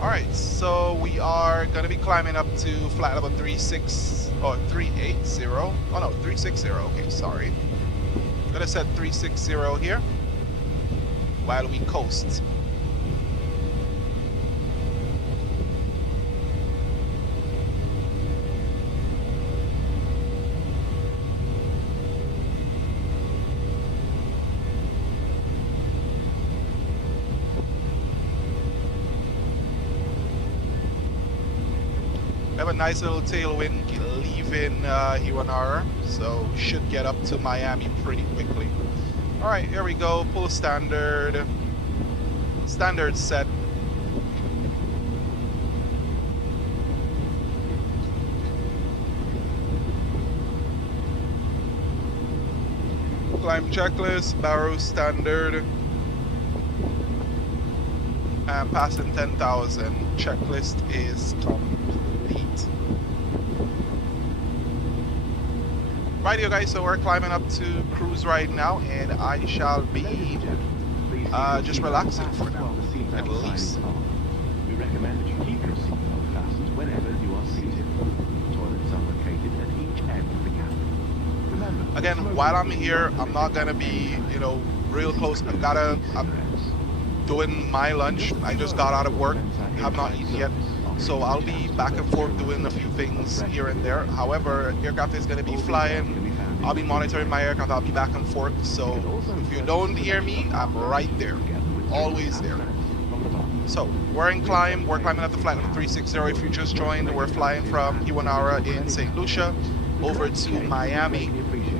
Alright, so we are going to be climbing up to flight level 380. Oh no, 360. Okay, sorry. I'm going to set 360 here while we coast. We have a nice little tailwind leaving Iwanara, so should get up to Miami pretty quickly. Alright, here we go. Pull standard. Standard set. Climb checklist, barrow standard. And passing 10,000. Checklist is complete. Rightio guys, so we're climbing up to cruise right now, and I shall be just relaxing for now, at least. We recommend that you keep your seatbelt fastened whenever you are seated. Toilets are located at each end of the cabin. Remember, again, while I'm here, I'm not gonna be, real close. I'm doing my lunch. I just got out of work, have not eaten yet. So I'll be back and forth doing a few things here and there. However, aircraft is going to be flying. I'll be monitoring my aircraft. I'll be back and forth. So if you don't hear me, I'm right there. Always there. So we're in climb. We're climbing up the flight level 360. If you just joined, we're flying from Iwanara in St. Lucia over to Miami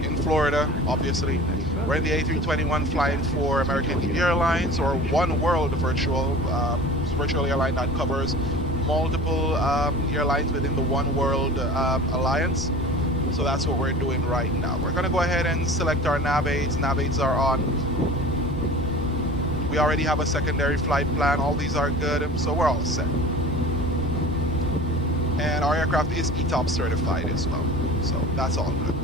in Florida, obviously. We're in the A321 flying for American Airlines, or One World virtual airline that covers multiple airlines within the One World Alliance. So that's what we're doing right now. We're going to go ahead and select our nav aids. Nav aids are on. We already have a secondary flight plan. All these are good, so we're all set. And our aircraft is ETOPS certified as well, so that's all good.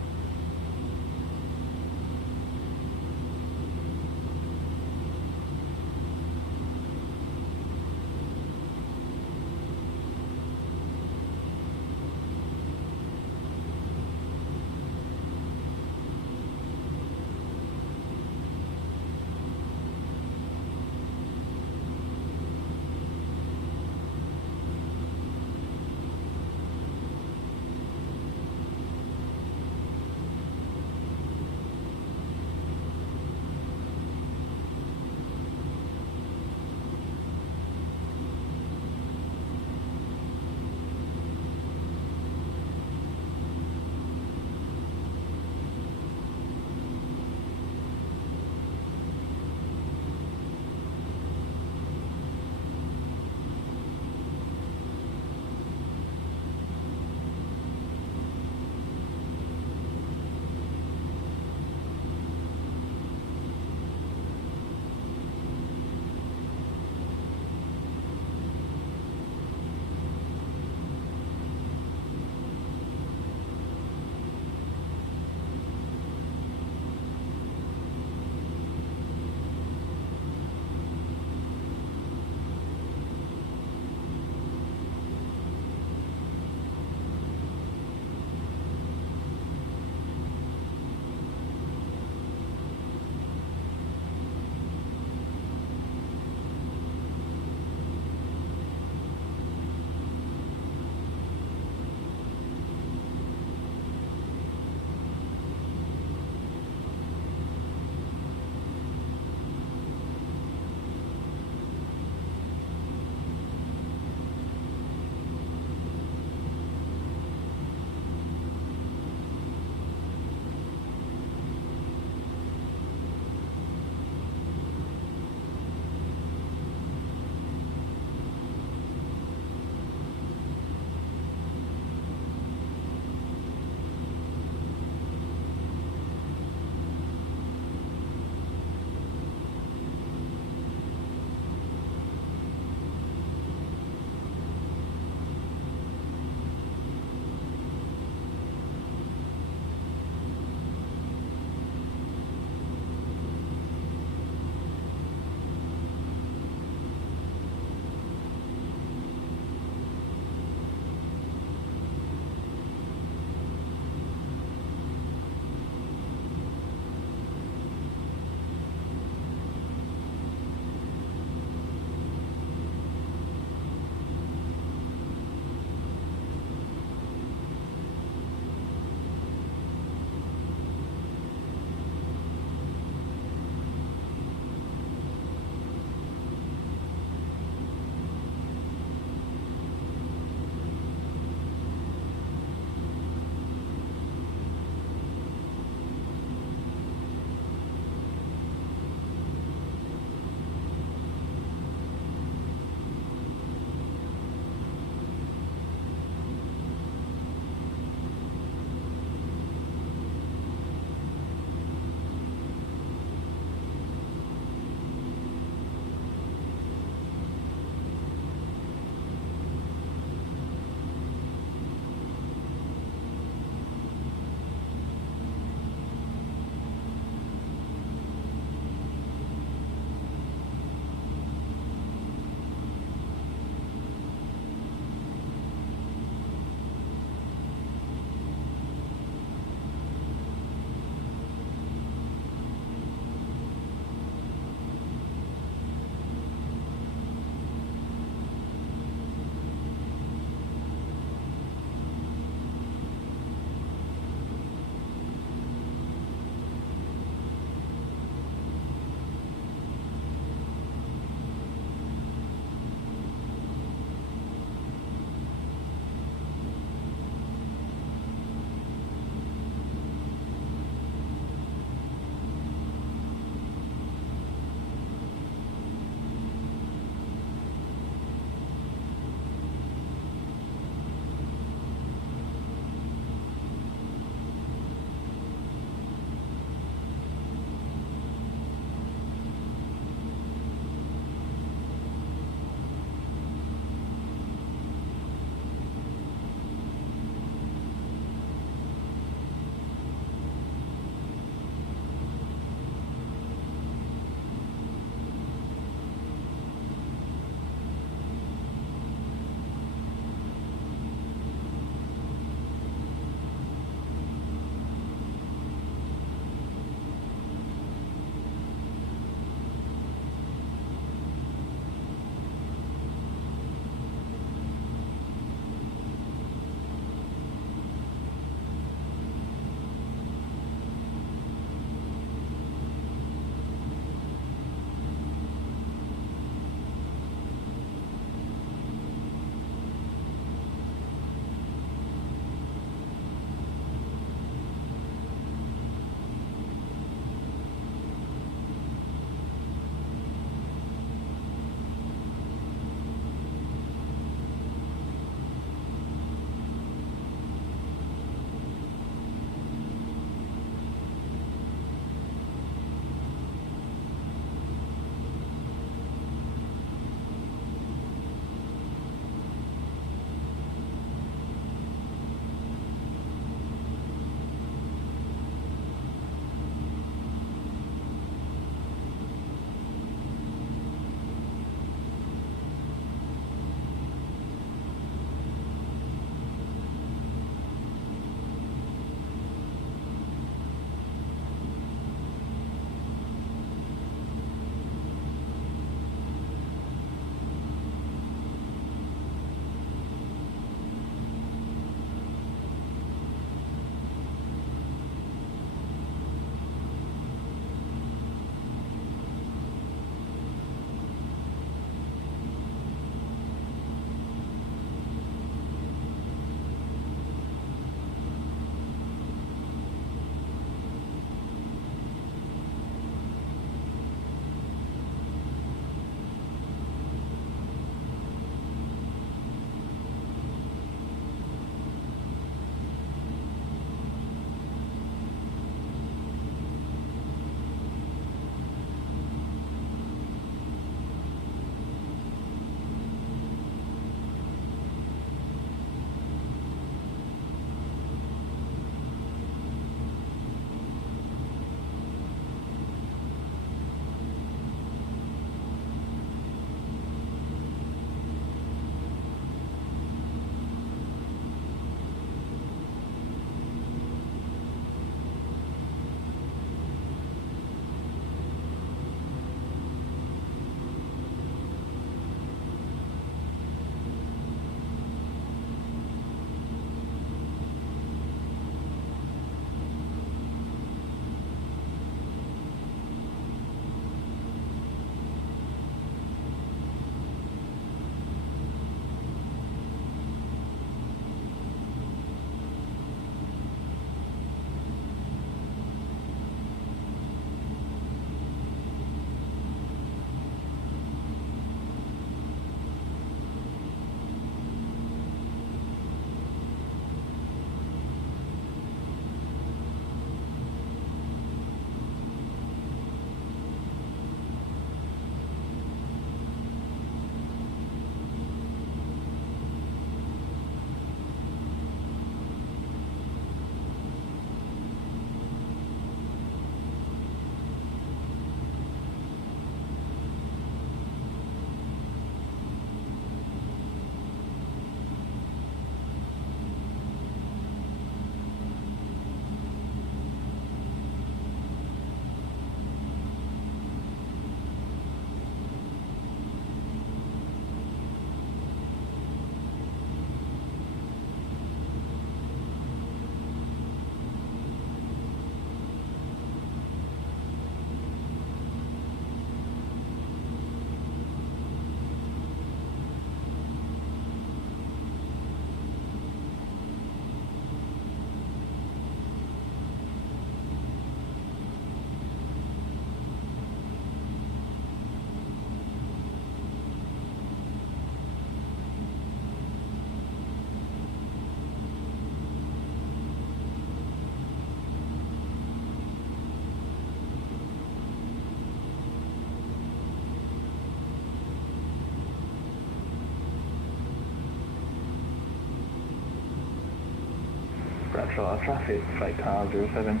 Retro traffic, flight car 07,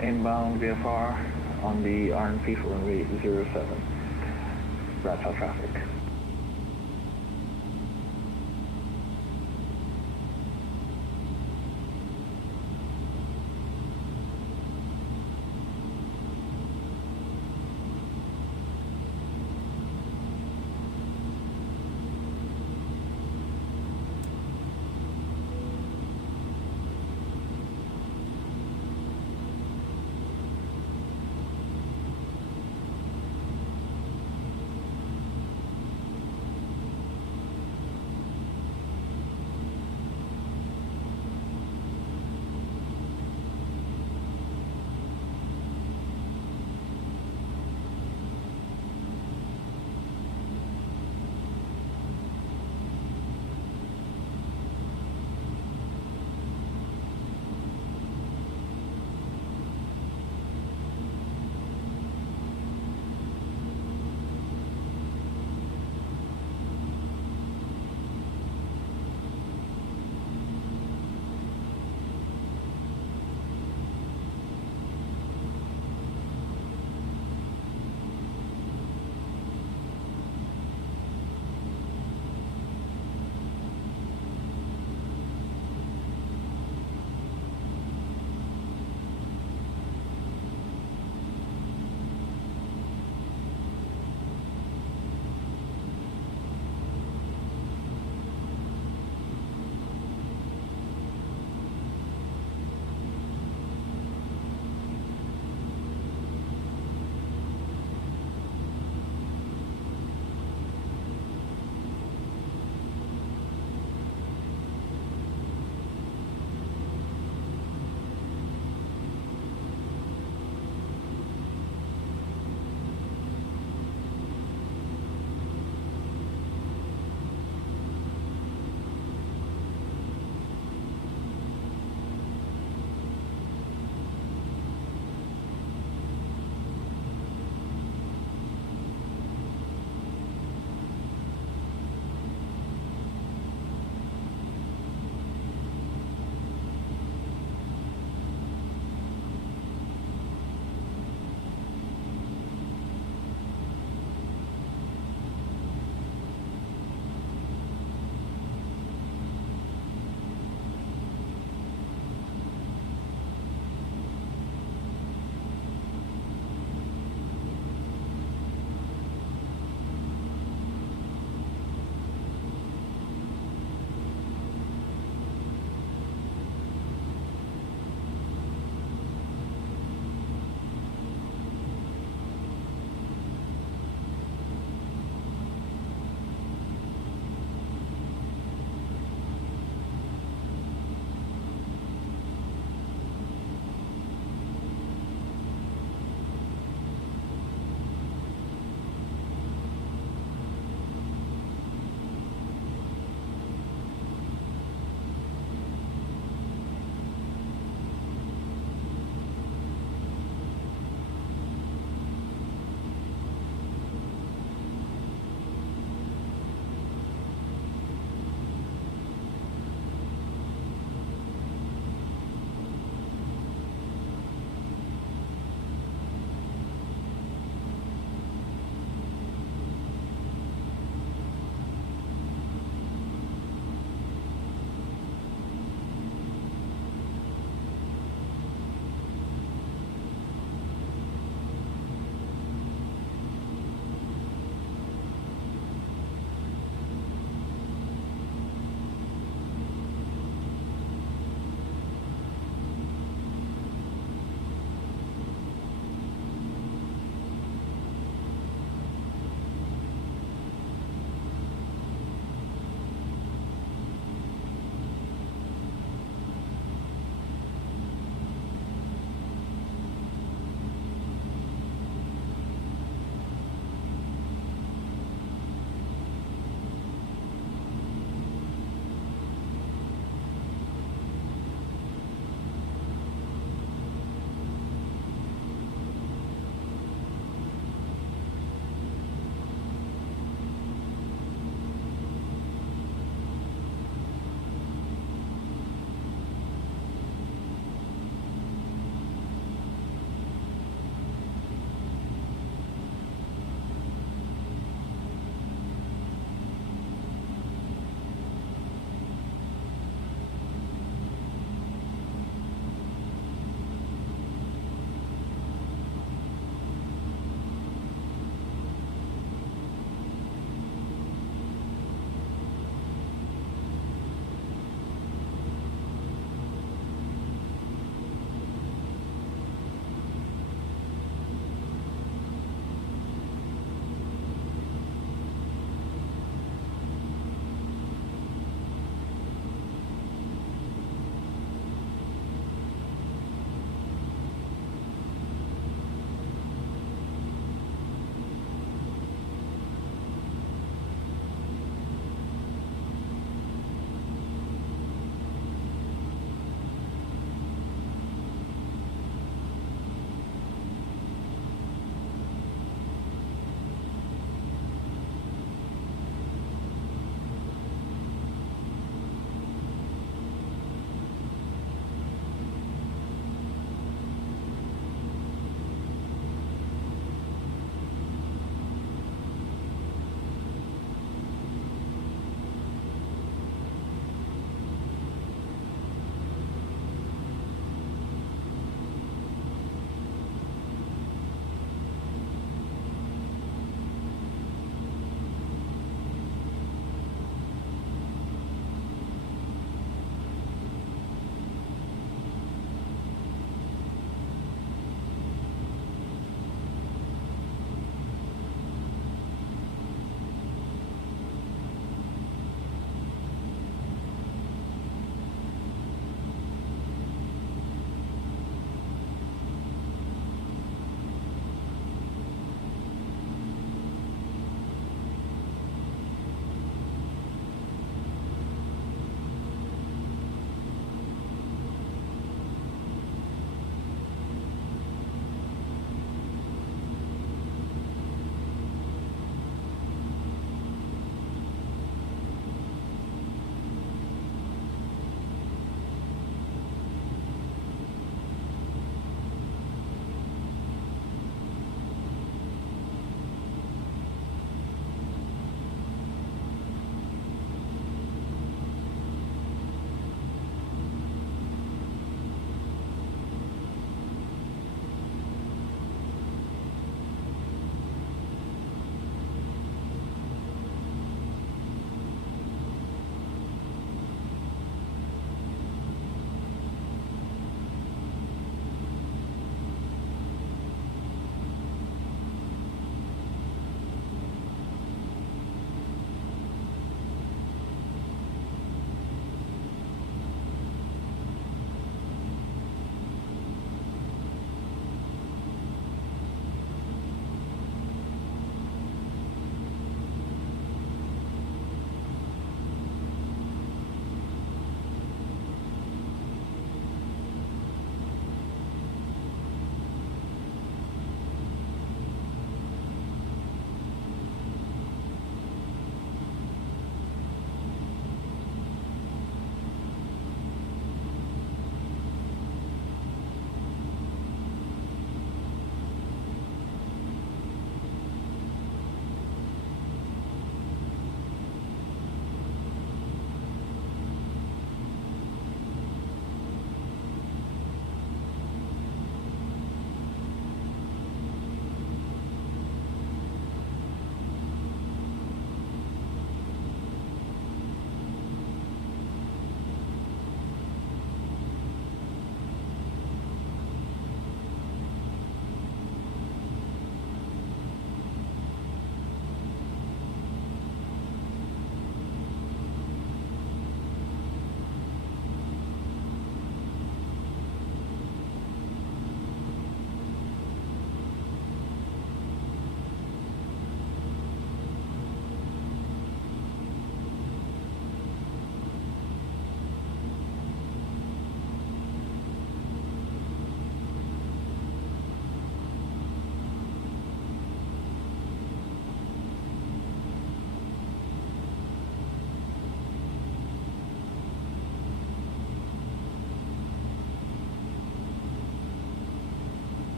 inbound VFR on the RNP for runway 07. Retro traffic.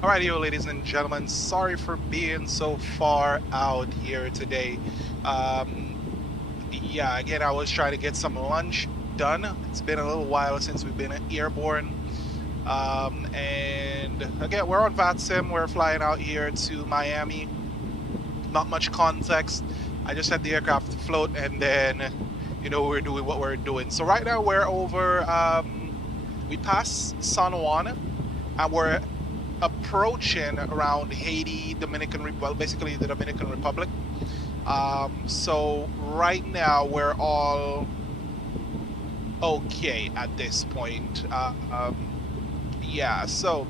Alrighty, ladies and gentlemen, sorry for being so far out here today. Yeah, again, I was trying to get some lunch done. It's been a little while since we've been airborne. And again, we're on VATSIM. We're flying out here to Miami. Not much context. I just had the aircraft float, and then, we're doing what we're doing. So right now we're over, we passed San Juan, and we're approaching around Haiti, well, basically the Dominican Republic. So right now we're all okay at this point. Yeah, so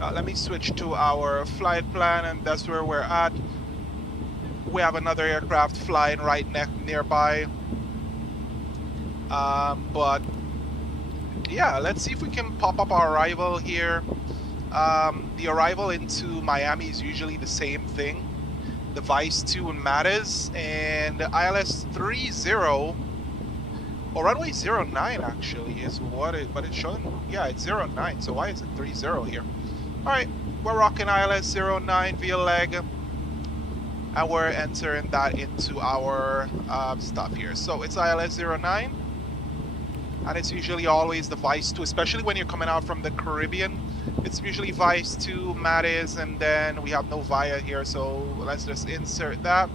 let me switch to our flight plan, and that's where we're at. We have another aircraft flying right nearby. But yeah, let's see if we can pop up our arrival here. The arrival into Miami is usually the same thing. The Vice 2 matters, and ILS 30, or runway 09 actually is what it, but it's showing, yeah, it's 09, so why is it 30 here? Alright, we're rocking ILS 09 via leg, and we're entering that into our stuff here. So it's ILS 09, and it's usually always the Vice 2, especially when you're coming out from the Caribbean. It's usually Vice 2, Matis, and then we have no VIA here, so let's just insert that.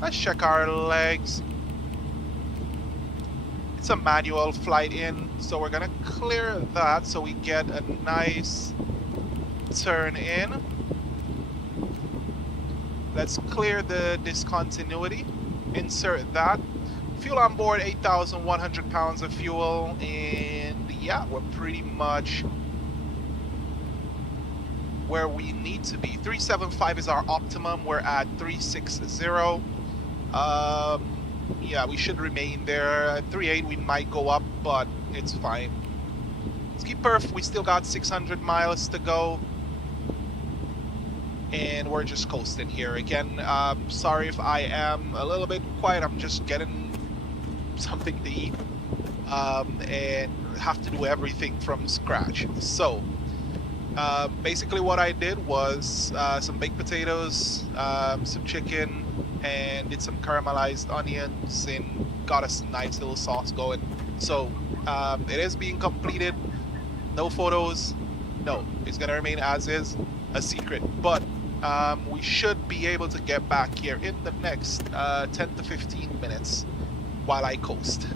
Let's check our legs. It's a manual flight in, so we're gonna clear that so we get a nice turn in. Let's clear the discontinuity, insert that. Fuel on board, 8,100 pounds of fuel, and yeah, we're pretty much where we need to be. 375 is our optimum. We're at 360. Yeah, we should remain there. At 38 we might go up, but it's fine. Let's keep perf. We still got 600 miles to go, and we're just coasting here. Again, sorry if I am a little bit quiet. I'm just getting something to eat, and have to do everything from scratch. So basically what I did was some baked potatoes, some chicken, and did some caramelized onions, and got us a nice little sauce going. So it is being completed. No photos. No, it's gonna remain as is, a secret. But we should be able to get back here in the next 10 to 15 minutes while I coast.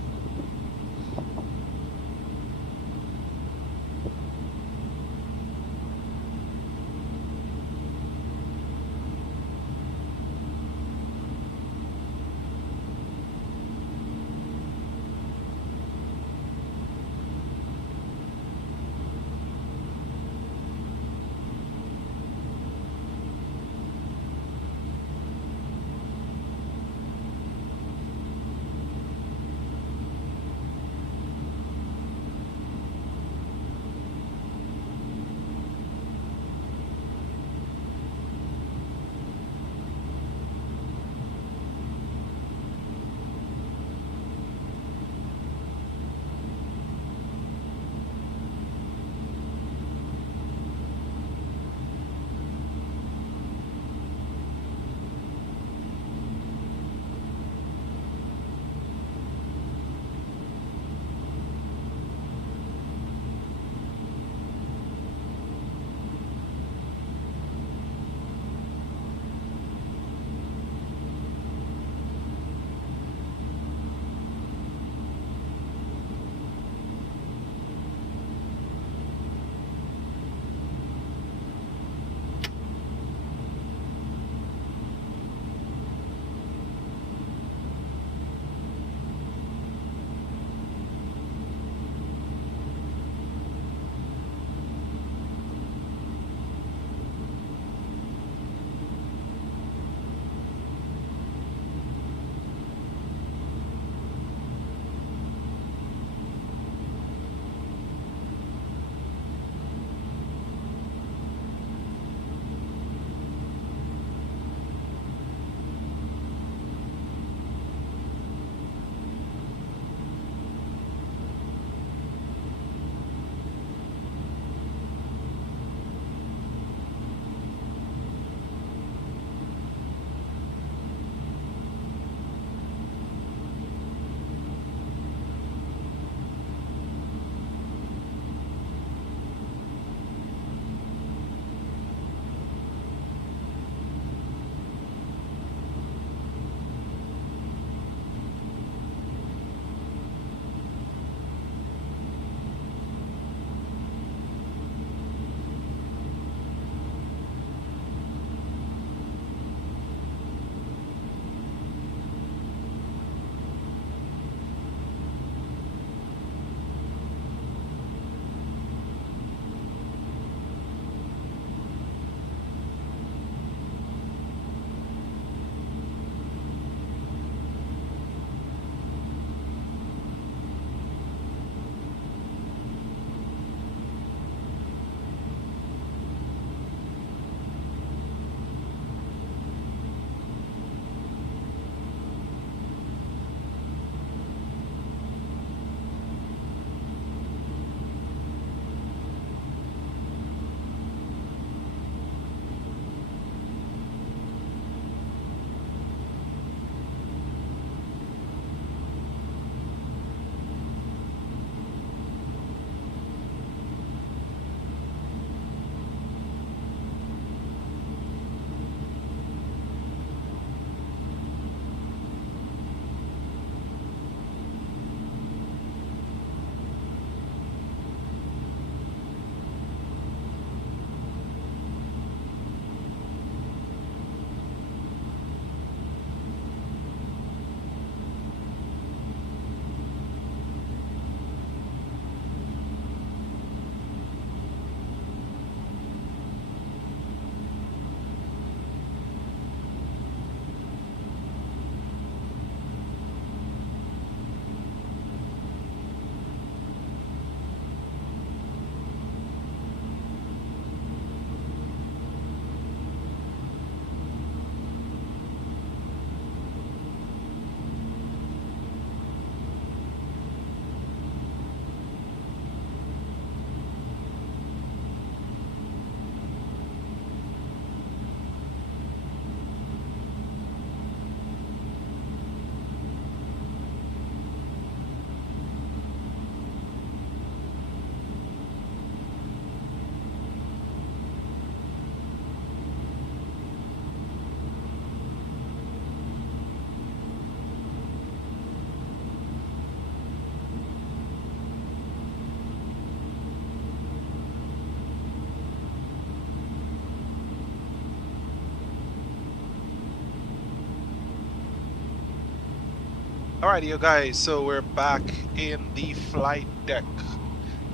Alrighty, you guys, so we're back in the flight deck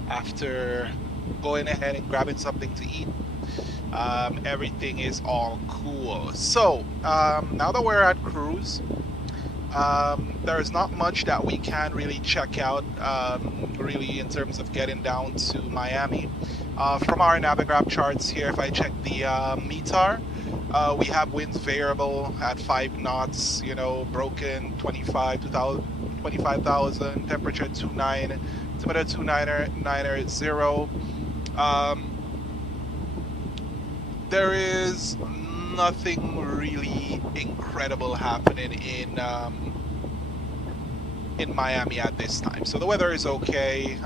after going ahead and grabbing something to eat. Everything is all cool. So, now that we're at cruise, there's not much that we can really check out, really, in terms of getting down to Miami. From our Navigraph charts here, if I check the METAR, we have winds variable at 5 knots, broken 25,000, temperature 29, altimeter 290. There is nothing really incredible happening in Miami at this time. So the weather is okay.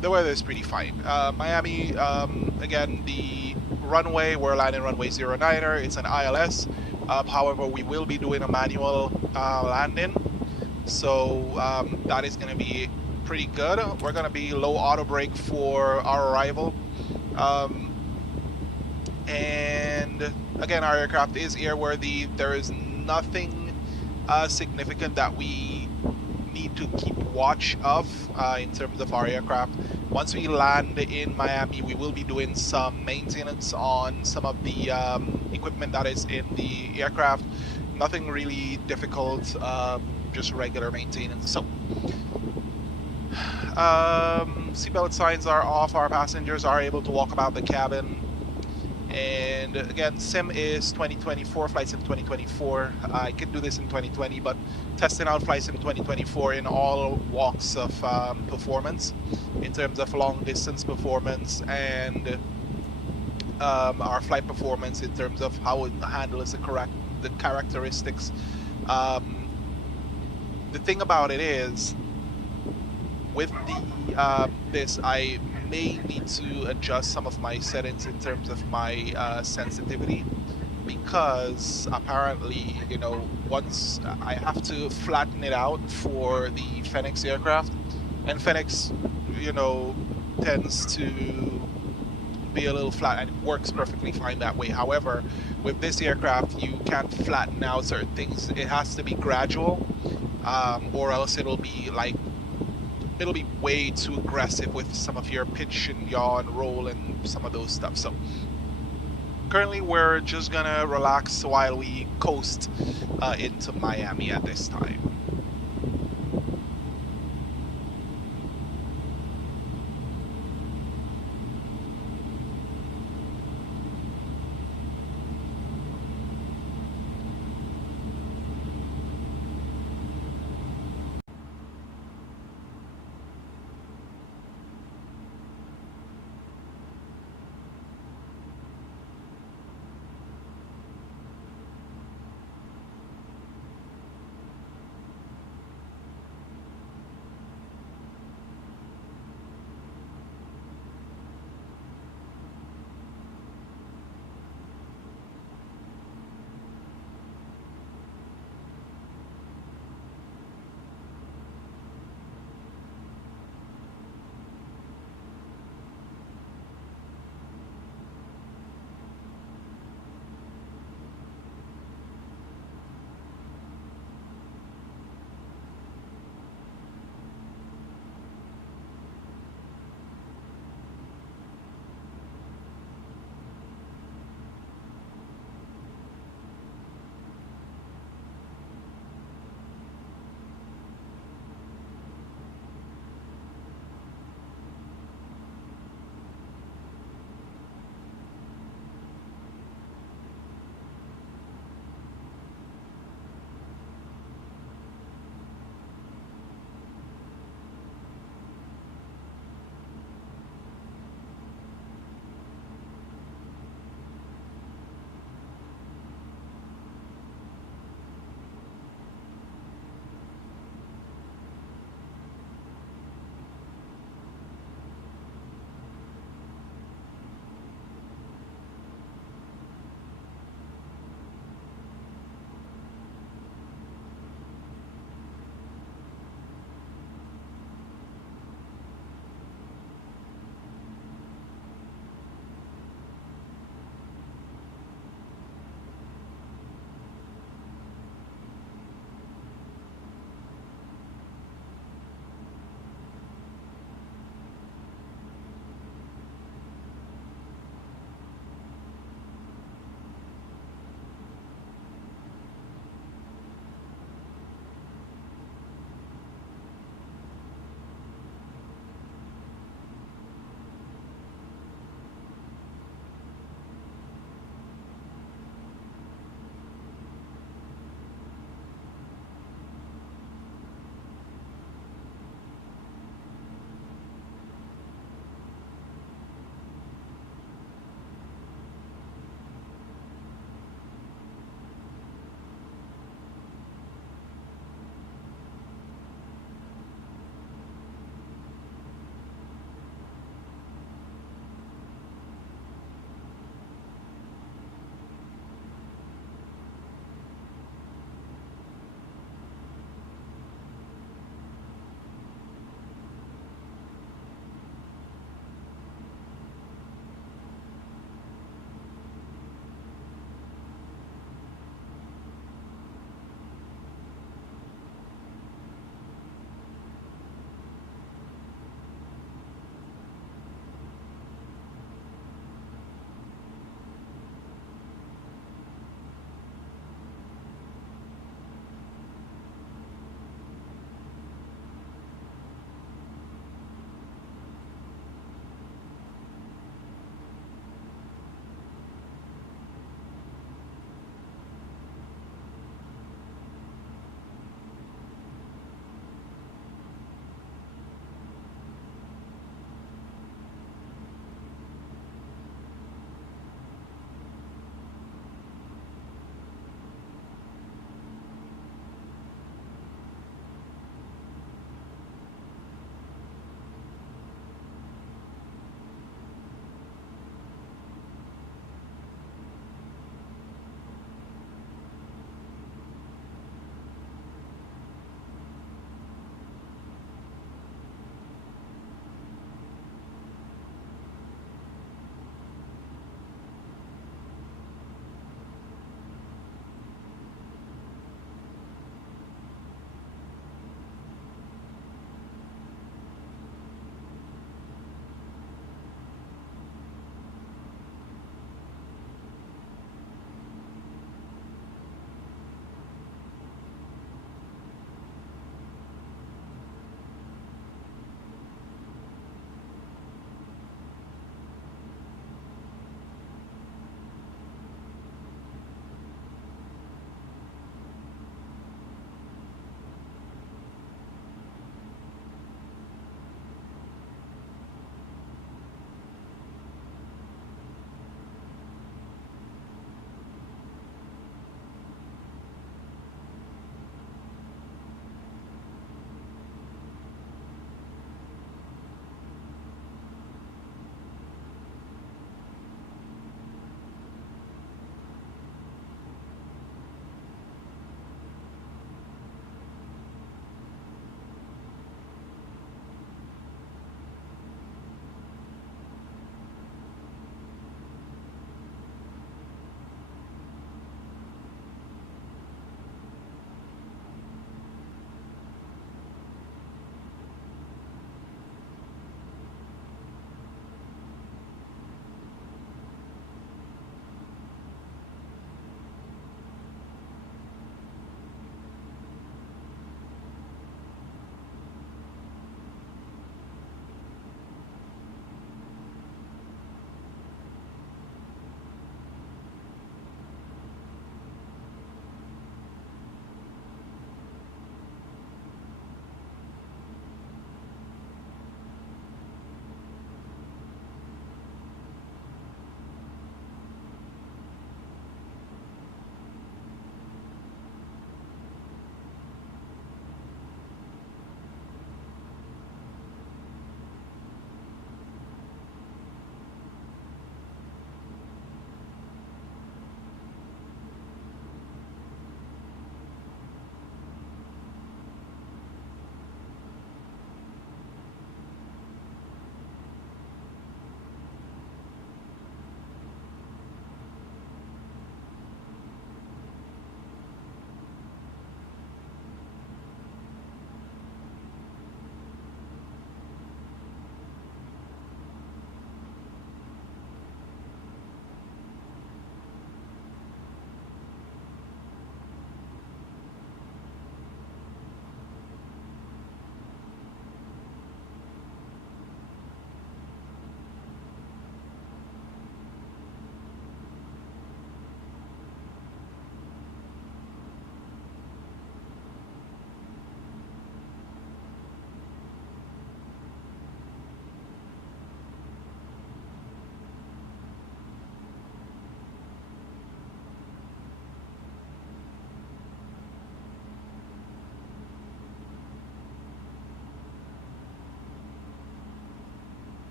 The weather is pretty fine. Miami, again, the runway, we're landing runway 09er. It's an ILS. However, we will be doing a manual landing. So that is going to be pretty good. We're going to be low auto brake for our arrival. And again, our aircraft is airworthy. There is nothing significant that we need to keep watch of in terms of our aircraft. Once we land in Miami, we will be doing some maintenance on some of the equipment that is in the aircraft. Nothing really difficult, just regular maintenance. So, seatbelt signs are off. Our passengers are able to walk about the cabin. And again, sim is 2024, flight sim 2024. I could do this in 2020, but testing out flight sim 2024 in all walks of performance, in terms of long distance performance and our flight performance in terms of how it handles the characteristics. The thing about it is, with the this, I may need to adjust some of my settings in terms of my sensitivity, because apparently, once I have to flatten it out for the Fenix aircraft, and Fenix, tends to be a little flat, and it works perfectly fine that way. However, with this aircraft, you can't flatten out certain things. It has to be gradual, or else it'll be way too aggressive with some of your pitch and yaw and roll and some of those stuff. So currently we're just gonna relax while we coast into Miami at this time.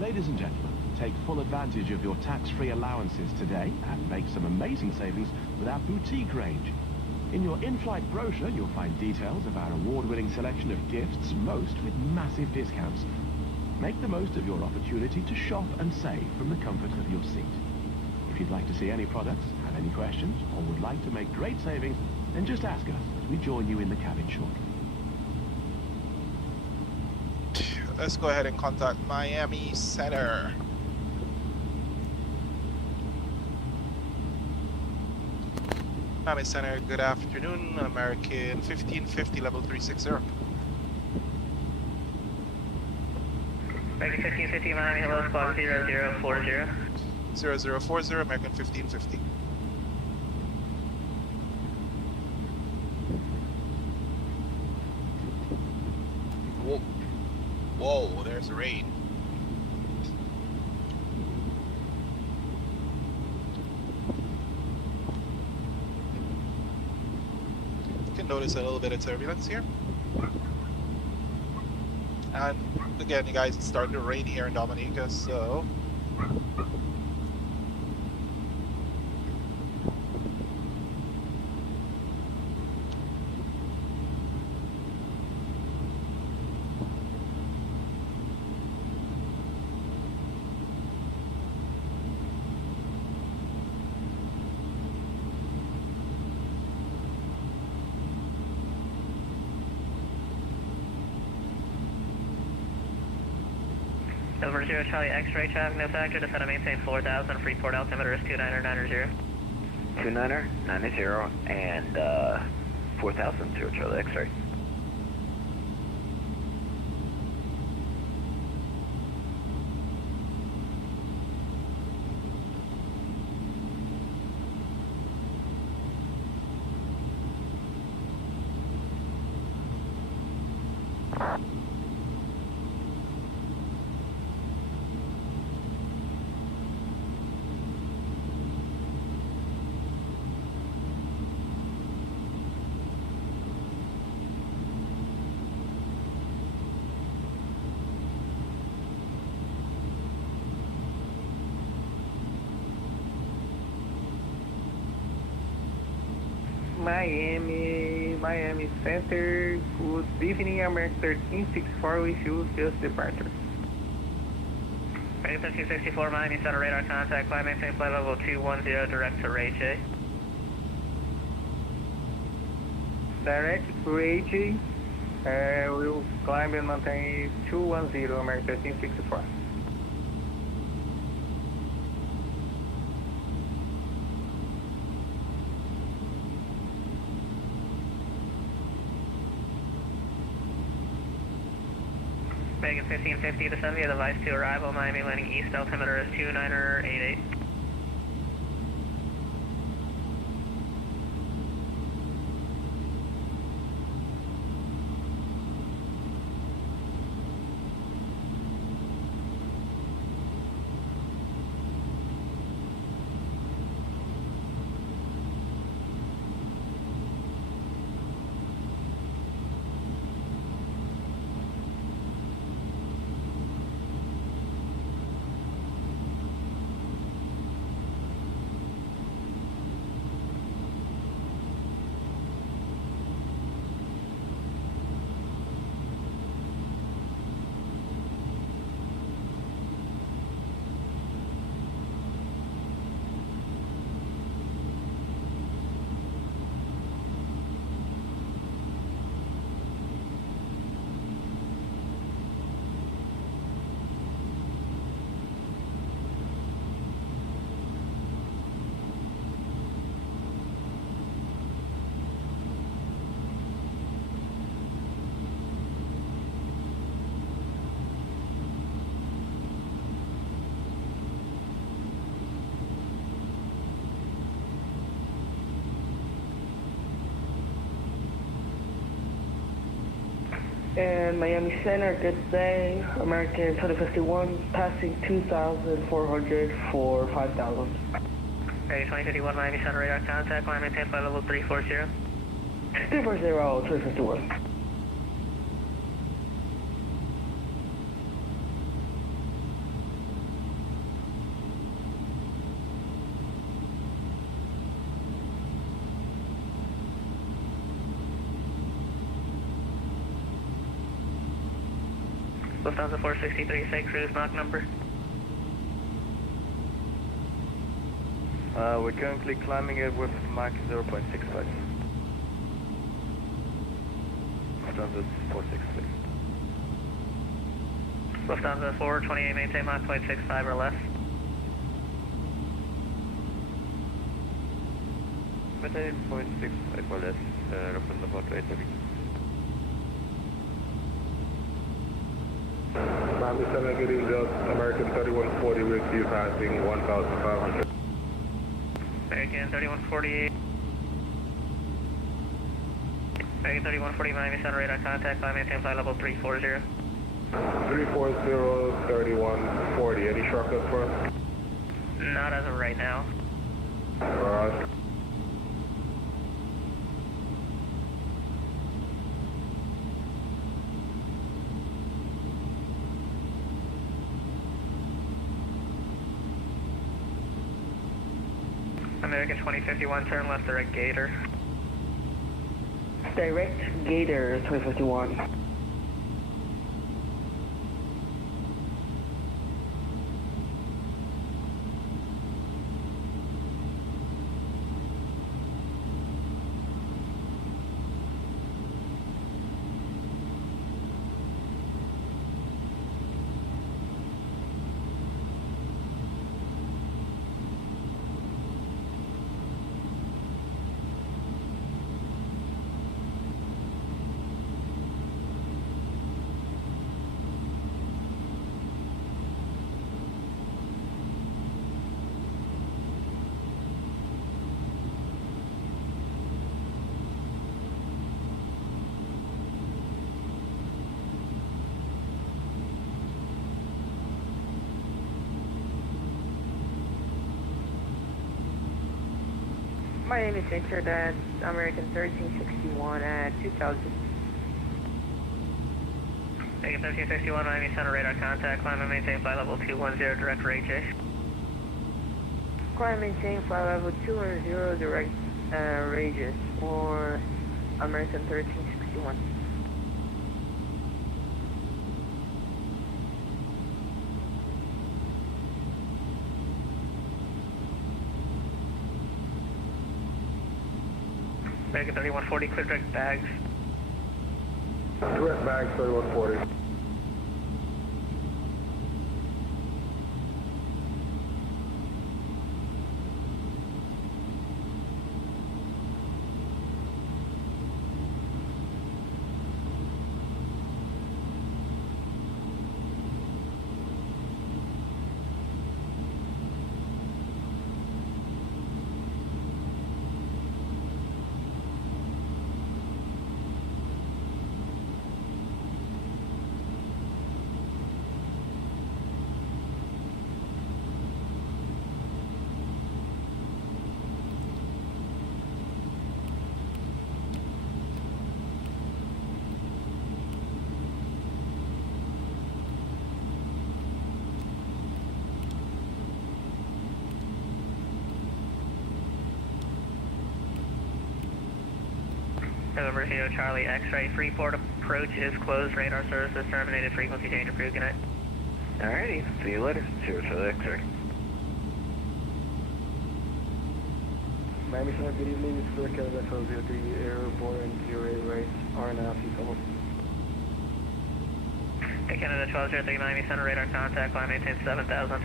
Ladies and gentlemen, take full advantage of your tax-free allowances today and make some amazing savings with our boutique range. In your in-flight brochure, you'll find details of our award-winning selection of gifts, most with massive discounts. Make the most of your opportunity to shop and save from the comfort of your seat. If you'd like to see any products, have any questions, or would like to make great savings, then just ask us as we join you in the cabin shortly. Let's go ahead and contact Miami Center. Miami Center, good afternoon. American 1550, level 360. American 1550, Miami, hello, squawk 0040. 0040, American 1550. Whoa. Whoa, there's a rain. You can notice a little bit of turbulence here. And again, you guys, it's starting to rain here in Dominica, so Over 0 Charlie X-ray traffic, no factor, descend to maintain 4,000, Freeport altimeter is 29090. 2990 and 4000 0 Charlie X-ray. Miami Center, good evening, American 1364 with you, just departure. American 1364, Miami Center, radar contact, climb maintain flight level 210, direct to Ray J. Direct to Ray J, we'll climb and maintain 210, American 1364. Vegas 1550 descend via device to arrival, Miami landing east, altimeter is 2988. And Miami Center, good day. American 2051, passing 2,400 for 5,000. Okay, 2051 Miami Center, radar contact, climb maintain flight level 340. 340, 2051. Lufthansa 463, say cruise knock number. We're currently climbing it with Mach 0.65. Lufthansa 463. Lufthansa 428, maintain Mach 0.65 or less. Maintain 0.65 or less, Lufthansa 428. Miami Center, good evening, American 3140 with you passing 1,500. American 3148. American 3140, Miami Center radar contact, climb maintain flight level 340. 340, 3140, any shortcuts for us? Not as of right now. Alright. American 2051, turn left direct Gator. Direct Gator 2051. My name is Richard, that's American 1361 at 2000. American 1361, Miami Center radar contact, climb and maintain flight level 210 direct for HA. Climb maintain flight level 210 direct radius for American 1361. American 3140, clear direct bags. Direct bag 3140. November Kilo Charlie X-ray, Freeport approach is closed, radar services terminated, frequency change approved, good night. Alrighty, see you later. Zero to the X-ray. Miami Center, good evening. This is Flight Canada 1203, airborne 08 right, RNF, couple. Hey, Canada 1203, Miami Center radar contact, climb maintain 7000.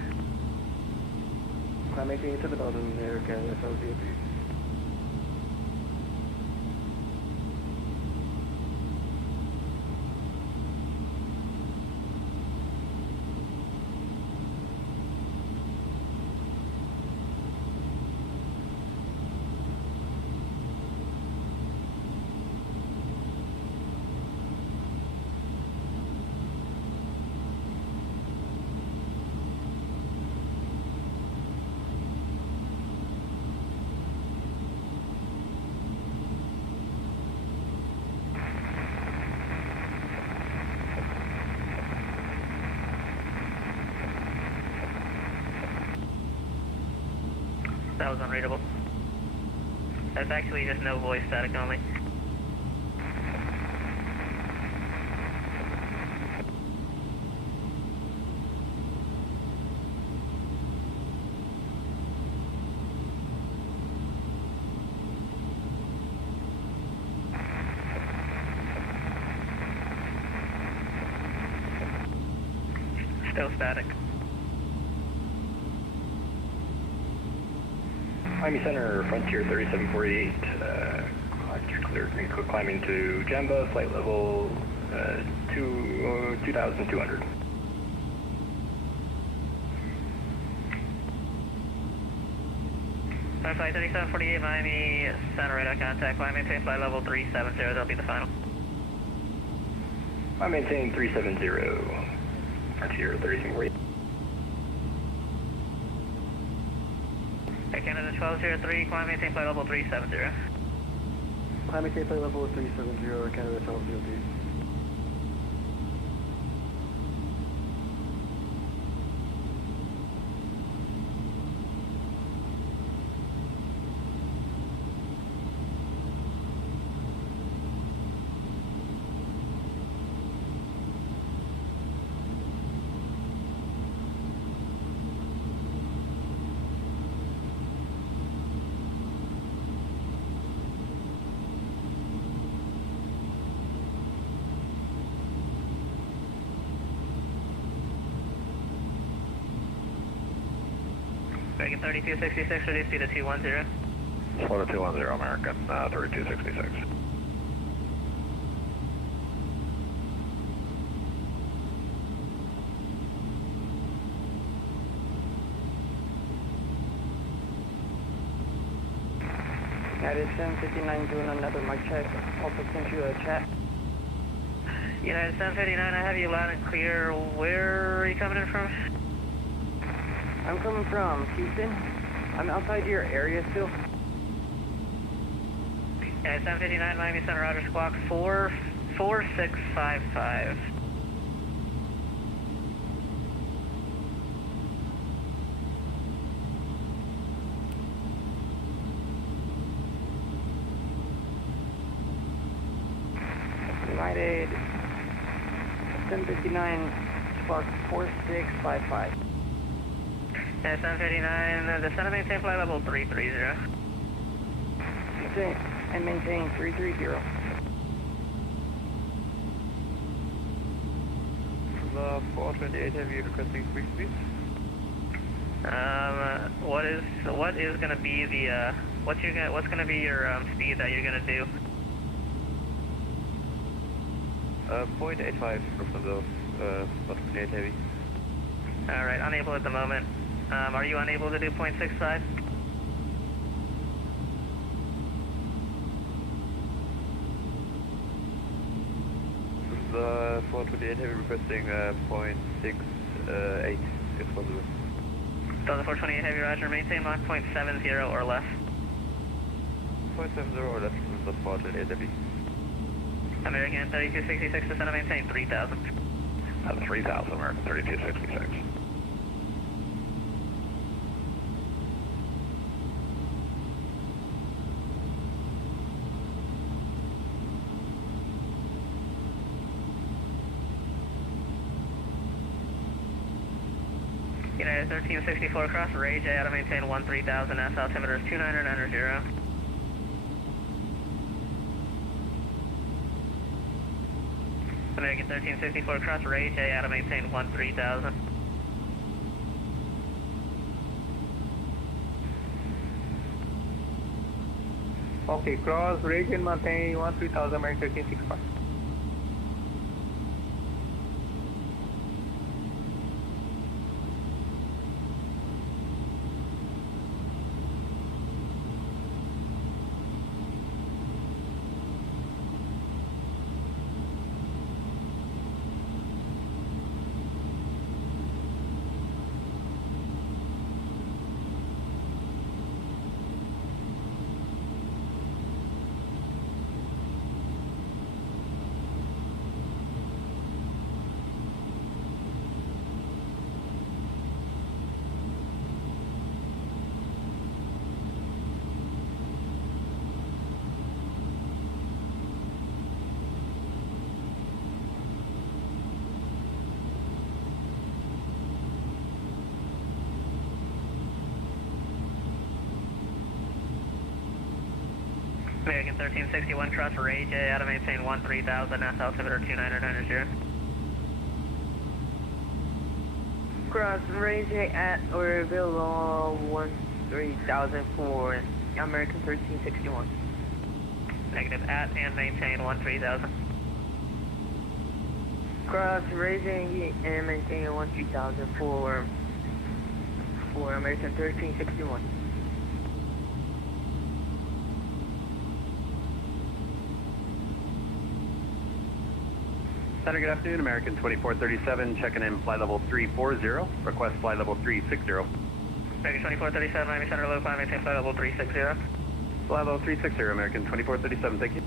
Climb maintain 7000, Air Canada 1203. That was unreadable. That's actually just no voice, static only. Still static. Miami Center, Frontier 3748, you're clear, climbing to Jamba, flight level 2,200. Flight 3748, Miami Center, radar contact, climb maintain flight level 370, that'll be the final. I'm maintaining 370, Frontier 3748. Canada 1203, climb maintain flight level 370. Climb maintain flight level 370, Canada 1203. American 3266, reduce speed to 210. Slow to 210, American 3266. United 759 doing another mic check. Also sent you a chat. United 759, I have you loud and clear. Where are you coming in from? I'm coming from Houston. I'm outside your area still. United 759, Miami Center, Roger, squawk 44655. United 759, squawk 4655. Yeah, 759, the center maintain flight level 330. And maintain 330. The 428, have you requesting quick speed? What is gonna be the what's gonna be your speed that you're gonna do? 0.85 from the 428 heavy. All right, unable at the moment. Are you unable to do 0.65? The 428 heavy requesting 0.68 if possible. So the 428 heavy, roger, maintain Mach 0.70 or less. 0.70 or less from the 428 heavy. American 3266 to center maintain 3000. 3000, American 3266. United 1364 cross Ray J, out of maintain 3000, S altimeter is 2990. American 1364 cross Ray J, out of maintain 3000. Okay, cross region maintain 3000, American 1365. American 1361 cross Ray J, out of maintain 3000, S altimeter 2990. Cross raising at or below 13,000 for American 1361. Negative at and maintain 13,000. Cross raising and maintain 13,000 for American 1361. Center, good afternoon. American 2437, checking in flight level 340. Request flight level 360. American 2437, Miami Center, low climb, maintain flight level 360. Flight level 360, American 2437, thank you.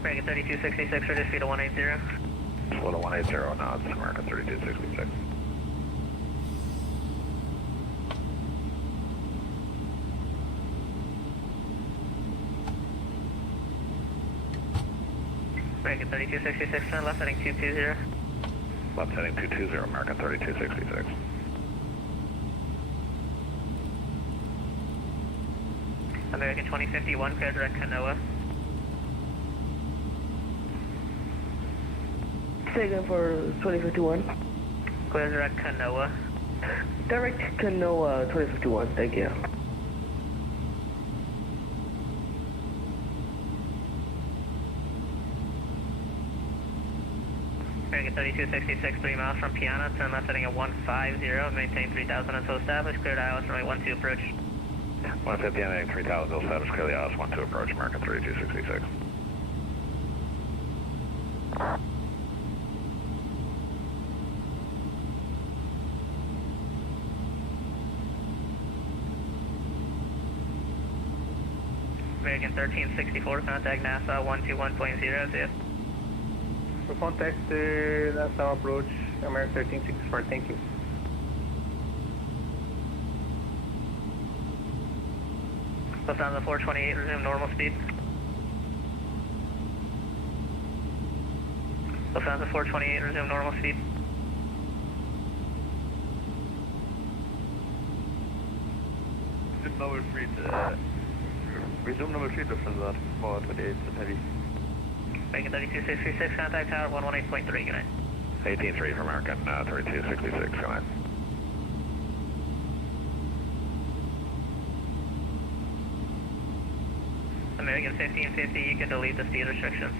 American 3266, reduce speed to 180. Slow to 180 knots, American 3266. American 3266, turn left heading 220. Left heading 220, American 3266. American 2051, clear direct Kanoa. Second for 2051. Clear direct Kanoa. Direct Kanoa 2051, thank you. American 3266, 3 miles from Piana, turn left heading at 150, maintain 3000 until established, cleared ILS runway 12 approach. 150 and heading 3000, established, clear the ILS 12 approach, American 3266. American 1364, contact NASA 121.0, see ya. For contact NASA approach, American 1364, thank you. Lufthansa 428, resume normal speed. Lufthansa 428, resume normal speed. Number 3, resume number 3, Lufthansa 428, heavy. American 3266, contact tower 118.3, good night. 18-3 for American 3266, good night. American 1550, you can delete the speed restrictions.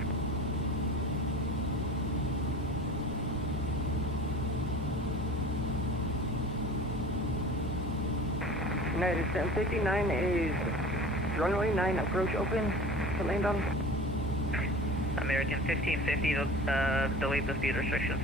United 759 is runway 9 approach open to land on. American 1550, delete the speed restrictions.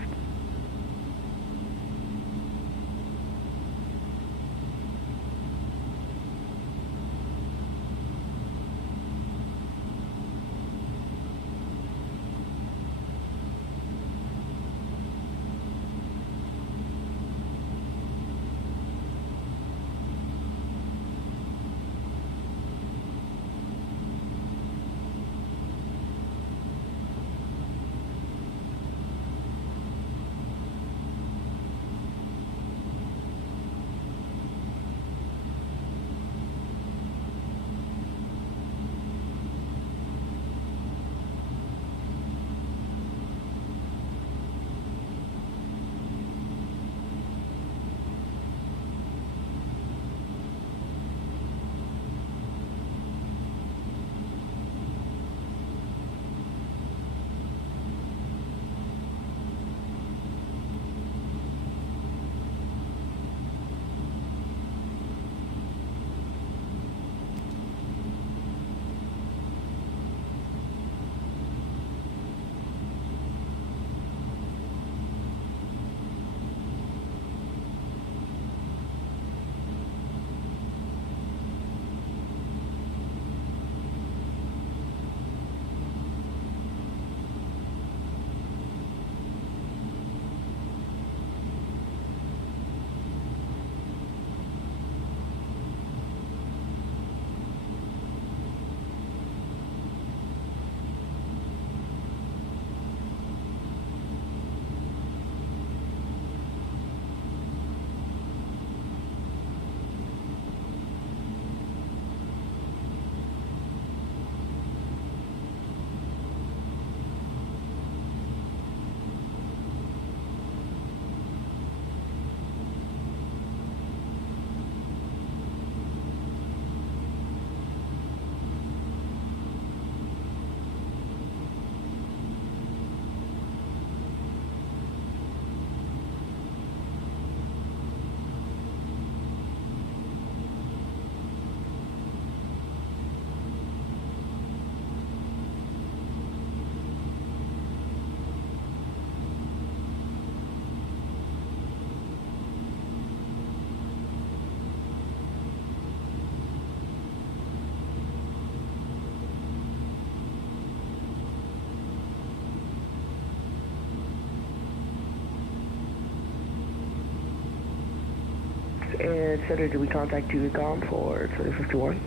And Center, did we contact Unicom for 2051?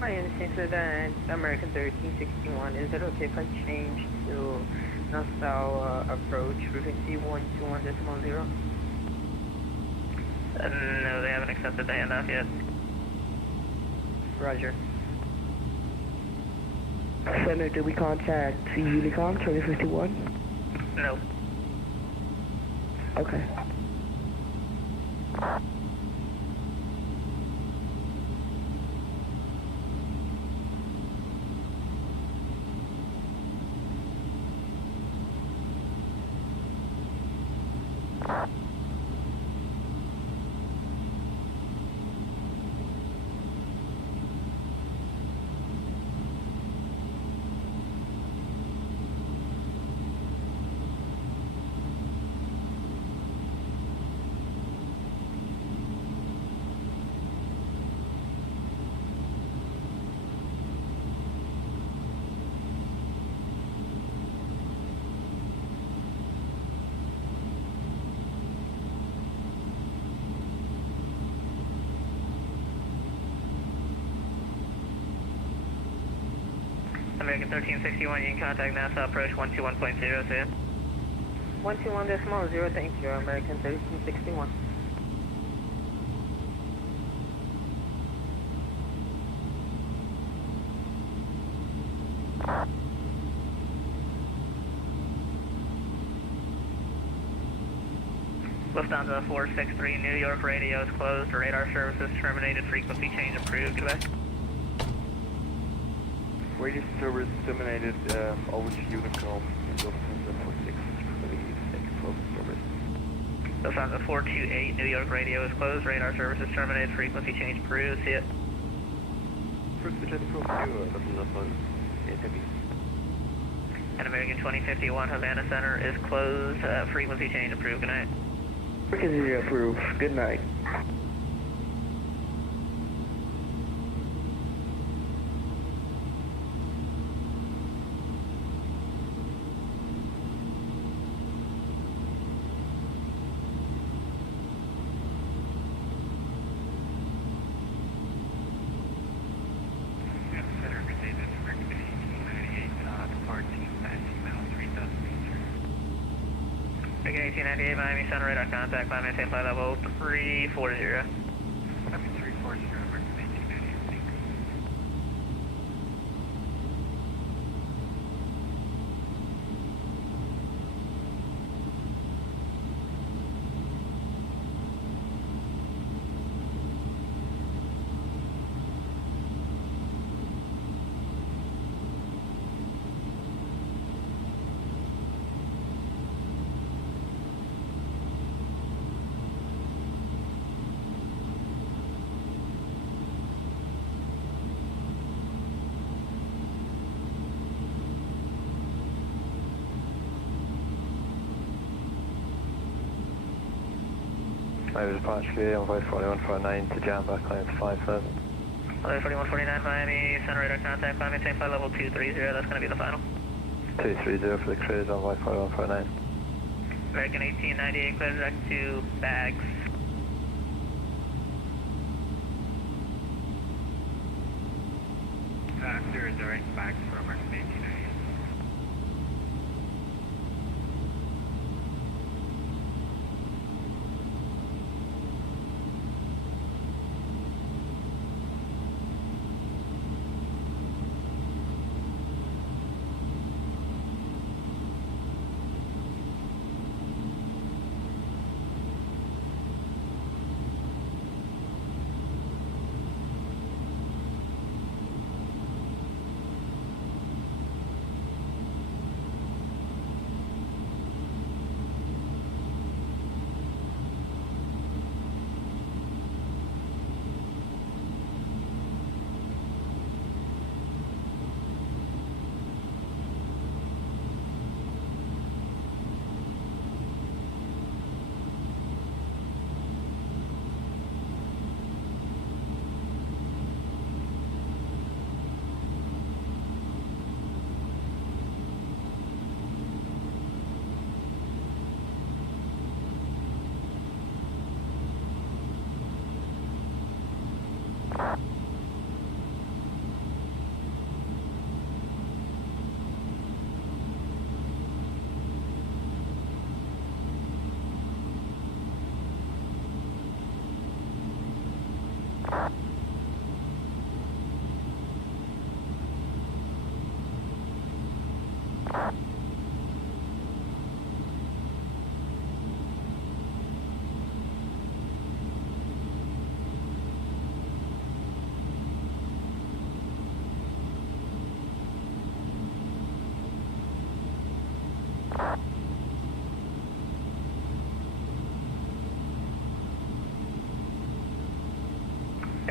My instinct is that American 1361. Is it okay if I change to Nassau approach frequency 121.0? No, they haven't accepted the handoff yet. Roger. Center, did we contact Unicom 2051? No. Okay. American 1361, you can contact NASA approach 121.0, see ya. 121.0, thank you, American 1361. Lufthansa 463, New York radio is closed, radar services terminated, frequency change approved, goodbye. Radio service terminated over to Unicom. Lufthansa 463, thank you for the service. Lufthansa 428, New York radio is closed, radar services terminated, frequency change approved, see ya. Frequency change approved, Lufthansa 8 And American 2051, Havana Center is closed, frequency change approved, good night. Frequency approved. Good night. American 1898, Miami Center radar contact, climb maintain flight level 340. Miami 340, American 1898, thank you. Miami departure on flight 4149 to jam back climb 5000. Flight 4149 Miami Center radar contact, climb maintain flight level 230, that's going to be the final. 230 for the cruise on flight 4149. American 1898, clear direct to bags. Clear direct bags for American 1898.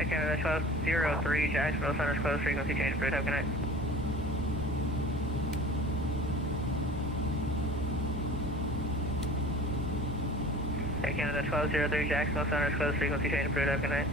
Canada 1203, Jacksonville Center's closed, frequency change, approved, have a good night. Canada 1203, Jacksonville Center's closed, frequency change, approved, have a good night.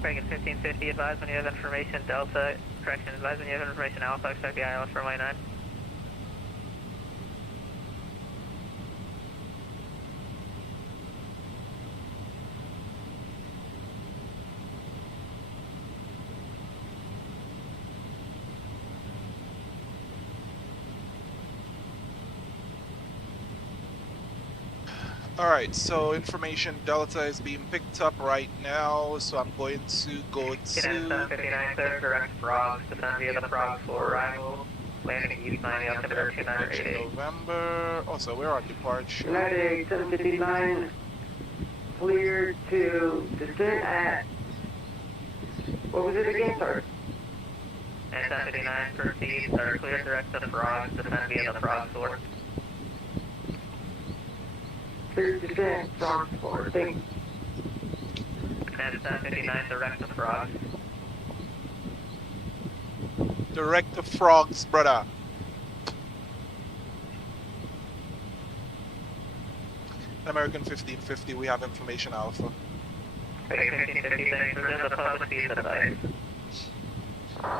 Break at 1550, advise when you have information, Delta, correction, advise when you have information, Alpha, expect the ILS for runway 9. Alright, so information Delta is being picked up right now, so I'm going to go United to 759, sir, direct frogs, descend via the frogs for arrival. Landing East Miami, altimeter 2988. November. Oh, so we're on departure. United 759, clear to descend at, what was it again, sir? And 759, proceed, sir, clear direct to frogs, descend via the frog source. Clear to descend from forward, thank you. And 759, direct to frogs. Direct to frogs, brother. American 1550, we have information alpha. 1550, thanks, resume the public speed advice.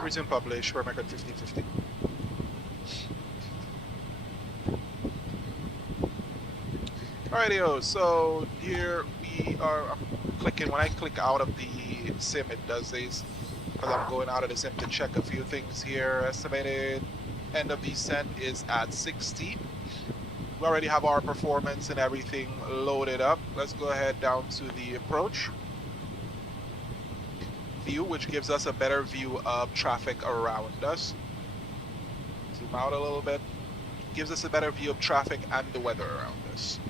Resume publish for American 1550. Alrighty, so here we are. I'm clicking. When I click out of the sim, it does this because I'm going out of the sim to check a few things here. Estimated end of descent is at 60. We already have our performance and everything loaded up. Let's go ahead down to the approach view, which gives us a better view of traffic around us. Zoom out a little bit. Gives us a better view of traffic and the weather around us.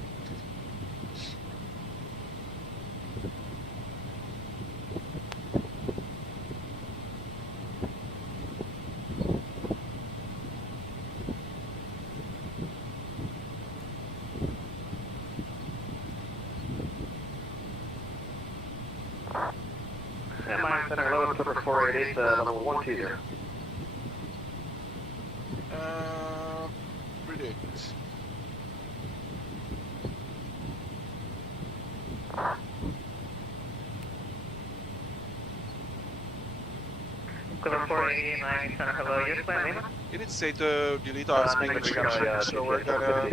And Miami Center, level Clipper 488, level 120. Predict. Clipper 488, Miami Center, hello, you're Plan Lima? It did say to delete our speed restriction, so we're gonna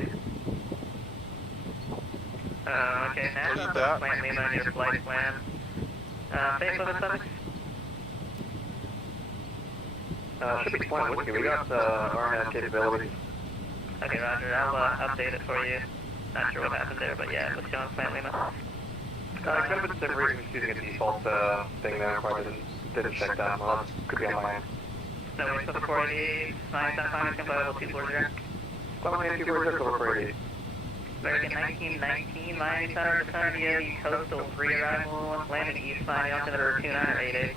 Okay, delete now that. Plan Lima and your flight plan. Face of the subject? Should be flying with you. We got RNAV capabilities. Okay, roger, I'll update it for you. Not sure what happened there, but yeah, let's go on Plan Lima. Could have been some reason using a default thing there. Probably didn't check that. Well, could be on my end. No, we're Clipper 488, Miami Center, Miami compatible 240. Miami 240, Clipper 488. American 1919, Miami Center, descend via the coastal free arrival, landing East Miami, altimeter 2988.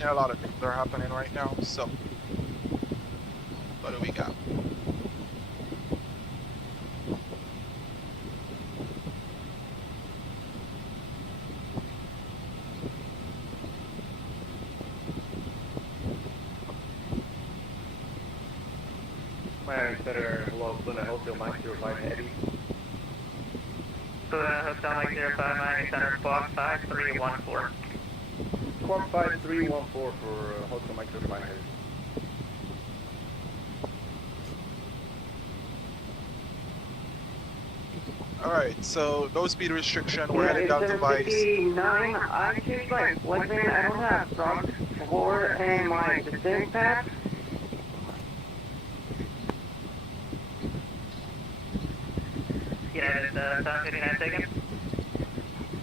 Yeah, a lot of things are happening right now, so what do we got? Miami Center, hello, Luna Hotel, Mike 05 Eddie. Hotel Mike 05, Miami Center, squawk 5314. Squawk 5314 for Hotel Mike 05 Eddie. Alright, so no speed restriction, we're headed down to Vice. 59, I changed my flight plan, I don't have frogs for and my descent path. United 759 taken.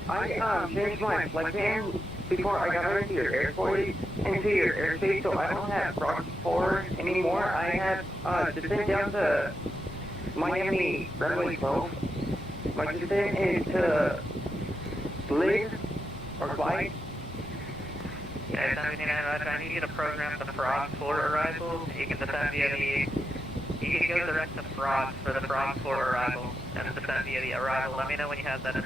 I changed my flight plan before I got into your airspace, so I don't have frogs for anymore. I have descent down to Miami runway 12. My descent is to live or glide. United 759, roger, I need you to program the frogs for arrival. You can descend via the... You can go direct to frogs for the frogs for arrival, and descend via the arrival. Let me know when you have that in.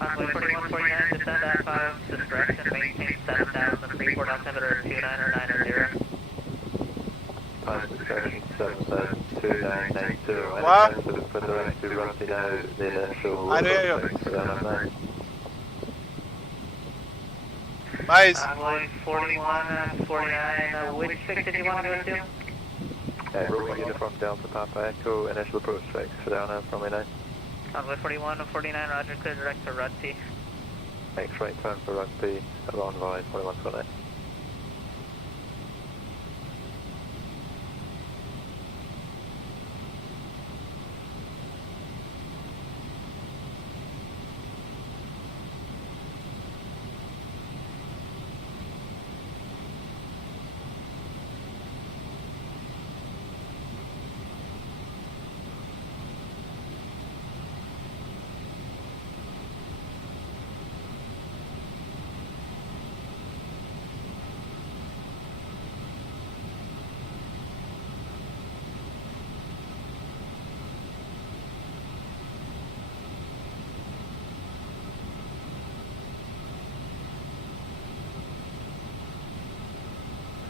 Envoy 4149, descend at 5, distraction, maintain 7,000, report altimeter 2990. Discussion 72992. What? For the rest to roughly know the initial I hear you. for that amount. Nice. Envoy 4149, which fix did you want to go to? Rover Uniform Delta Papa Echo, initial approach fix for down and from 9. Convoy 41 and 49, roger, clear direct to Rugby. Thanks, right turn for Rugby, around by 41.9.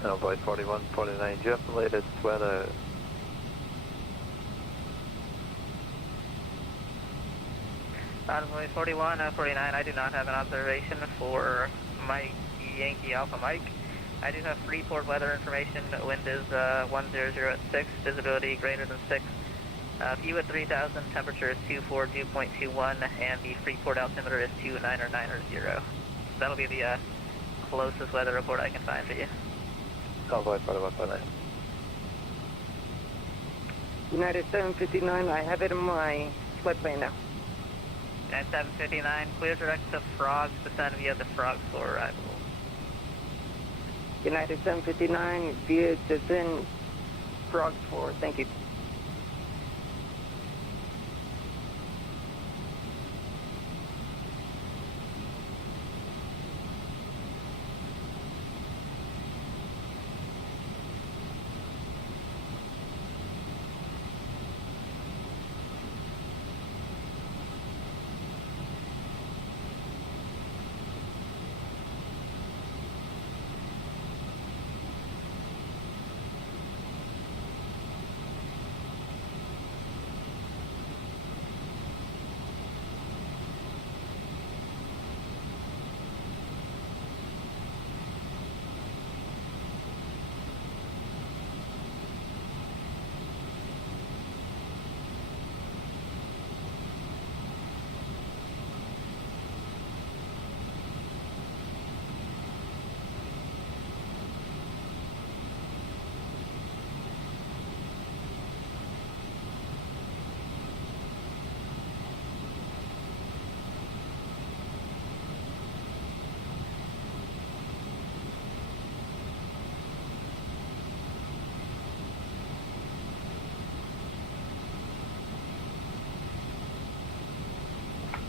Envoy 41, 49, do you have the latest weather? Convoy 41 and 49, I do not have an observation for Mike Yankee Alpha Mike. I do have Freeport weather information. Wind is 100 at 6, visibility greater than 6. View at 3000, temperature is 242.21, and the Freeport altimeter is 29090. That'll be the closest weather report I can find for you. Envoy 41.9. United 759, I have it in my flight plan now. United 759, clear direct to Frogs, descend via the Frogs for arrival. United 759, via descend Frogs 4, thank you.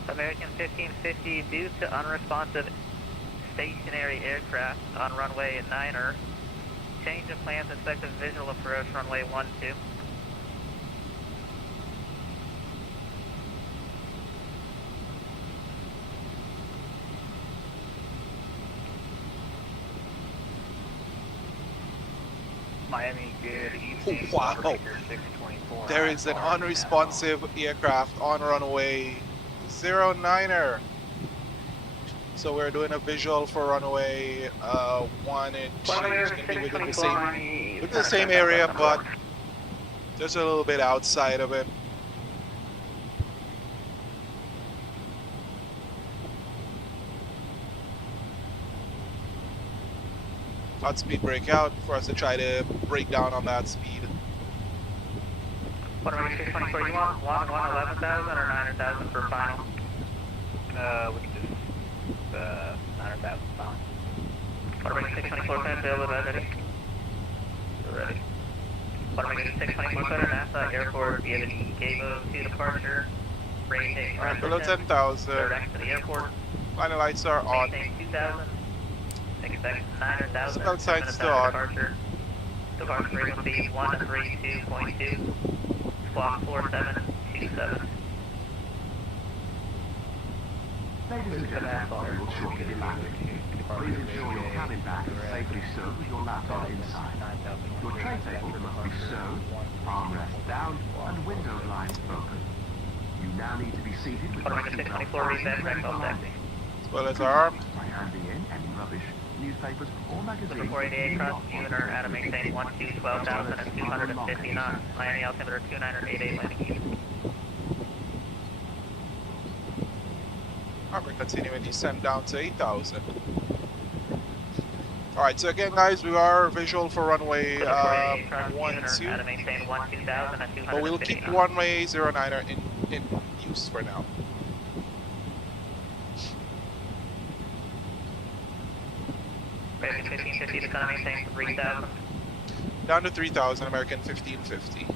American 1550, due to unresponsive stationary aircraft on runway 9er, change of plans, expect a visual approach runway 12. Miami, good evening. Wow. Operator 624. There is an unresponsive aircraft on runway 09er. So we're doing a visual for runway 1 and 2. It's going to be within the same area, but just a little bit outside of it. Hot speed breakout for us to try to break down on that speed. Runway 624, you want 11,000 or 900,000 for final? We can just 900,000 final. Runway 624, can I build it ready? Ready. Runway 624, clear NASA Airport via the Gable to departure. Rating Below 10,000. direct to the airport. Final lights are on. Maintain 2,000. Expect 900,000. Outside still on. Departure frequency 132.2. Squawk 4727. Ladies and gentlemen, we will shortly be landing. Please ensure your cabin bag is safely stowed with your laptop inside. Your tray table must be stowed, armrests down, and window blinds open. You now need to be seated with your seatbelt fastened ready for landing. As well as our arm. By handing in any rubbish newspapers, or magazines. 488 cross Junior at a maintain 12,000 and 250 knots. Miami altimeter 2988 landing east. Alright, we're continuing descent down to 8,000. Alright, so again guys, we are visual for runway 12, at a maintain 12,000 and 250 but we'll keep knots. runway 09er in use for now. American 1550 to kind of maintain 3,000. Down to 3,000, American 1550.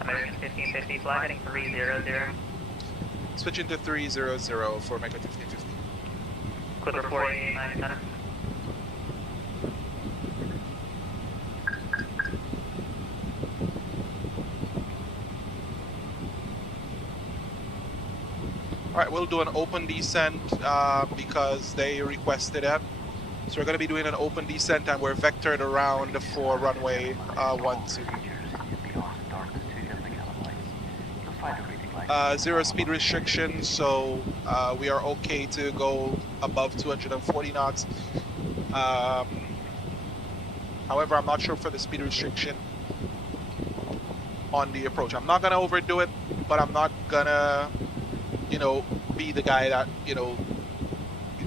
American 1550, fly heading 300. Switching to 300 for American 1550. Clipper 489 center. Alright, we'll do an open descent because they requested it. So we're going to be doing an open descent and we're vectored around for runway 12. Zero speed restriction, so we are okay to go above 240 knots. However, I'm not sure for the speed restriction on the approach. I'm not going to overdo it, but I'm not going to, you know, be the guy that, you know,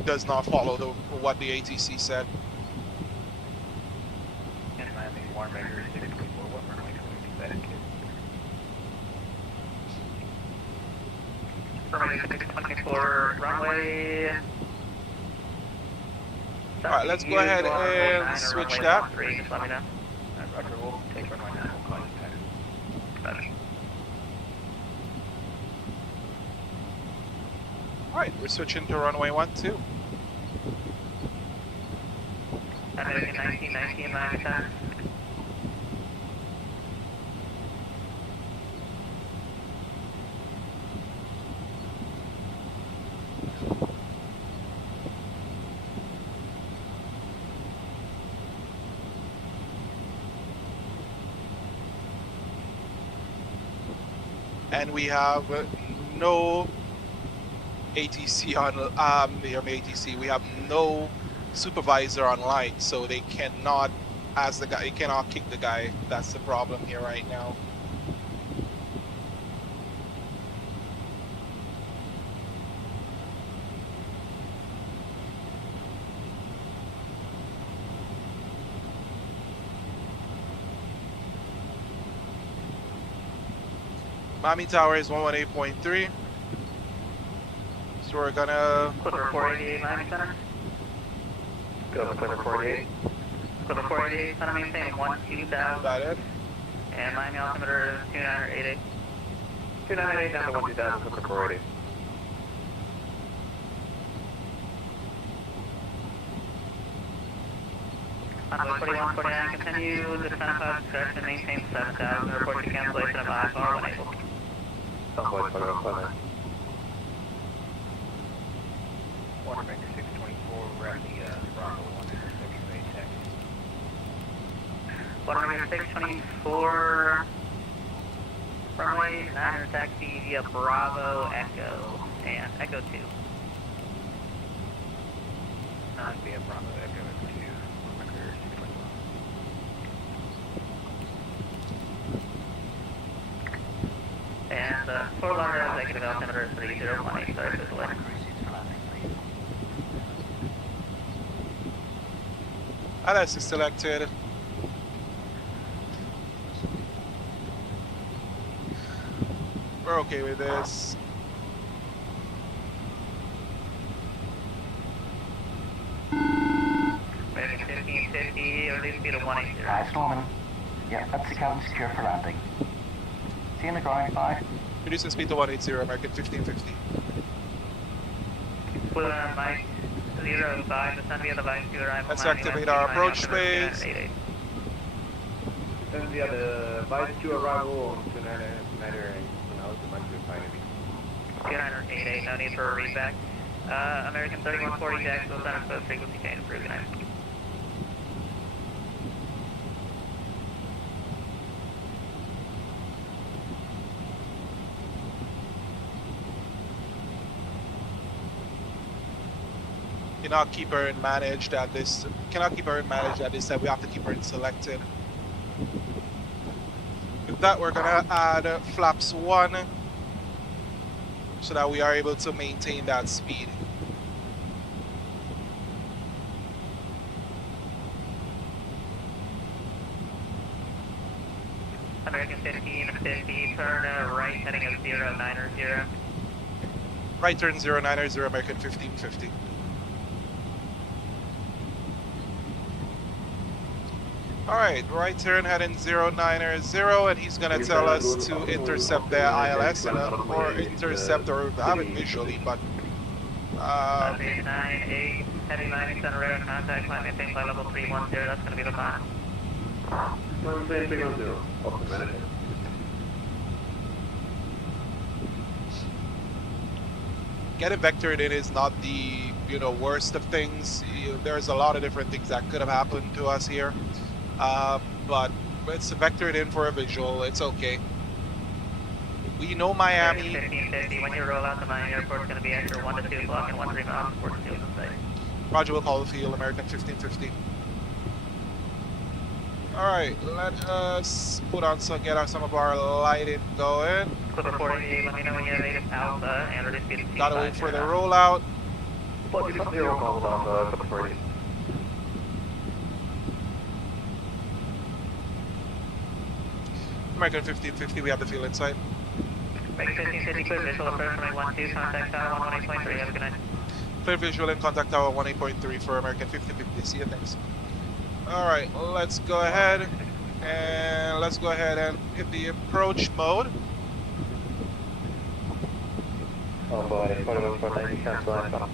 does not follow what the ATC said. And Miami, Warmaker 624, what runway can we expect? Runway 624, runway... Alright, let's go ahead and switch that. Just let me know. Roger, we'll take runway 9, we'll call you back. Alright, we're switching to runway 12. American 1919, Miami Center. And we have no ATC on the ATC. We have no supervisor online, so they cannot ask the guy. They cannot kick the guy. That's the problem here right now. Miami Tower is 118.3. So we're gonna... Clipper 488, Miami Center. Go to Clipper 48. Clipper 488, center maintain 12,000. Got it. And Miami altimeter 2988. 298 down to 12,000, Clipper 488. Runway 4149, continue descent path correction, maintain 7,000. Report to cancellation of IFR when able. Southwest 505. Warmaker 624, we're at the Bravo 1 X-ray tech. Warmaker 624, runway 9er taxi via Bravo Echo and Echo 2. Not via Bravo Echo 2, Warmaker 624. And Fort Lauderdale executive altimeter 3018, sorry for the delay. LS is selected. We're okay with this. American 1550, release speed of 180. Hi, Storman. Yeah, that's the cabin secure for landing. See you in the ground, bye. Reducing speed to 180, American 1550. Blue Mike 05, descend via the Vice to arrival. Let's activate our approach space. Send via the Vice to arrival on 298, the Mike 2988, no need for a readback. American 3140 Jacksonville Center, close frequency change, approved, good night. Cannot keep her in managed at this. Cannot keep her in managed at this time. We have to keep her in selected. With that, we're gonna add flaps 1 so that we are able to maintain that speed. American 1550, turn right heading at 090. Right turn 090, American 1550. Alright, right turn heading 090, and he's gonna tell us to intercept the ILS or intercept, or have it visually, but 98, heading 90 center radar contact, climate thing by level 310, that's gonna be the plan. 310, off the minute. getting vectored in is not the worst of things. There's a lot of different things that could have happened to us here, but it's vectored in for a visual. It's okay. We know Miami. 1550, when you roll out the Miami airport, it's going to be extra 1 to 2 o'clock and 1 3 miles before the field is safe. Roger, we'll call the field, American 1550. Alright, let us put on get some of our lighting going. Clipper 48, let me know when you have 8 Alpha and reduce speed to Gotta wait for the rollout. 40 calls off Clipper 40. American 1550, we have the field inside. American 1550, clear visual, approach runway 12, contact tower 18.3, have a good night. Clear visual and contact tower 18.3 for American 1550, see you, thanks. Alright, let's go ahead and hit the approach mode. Oh boy, 4149, cancel that.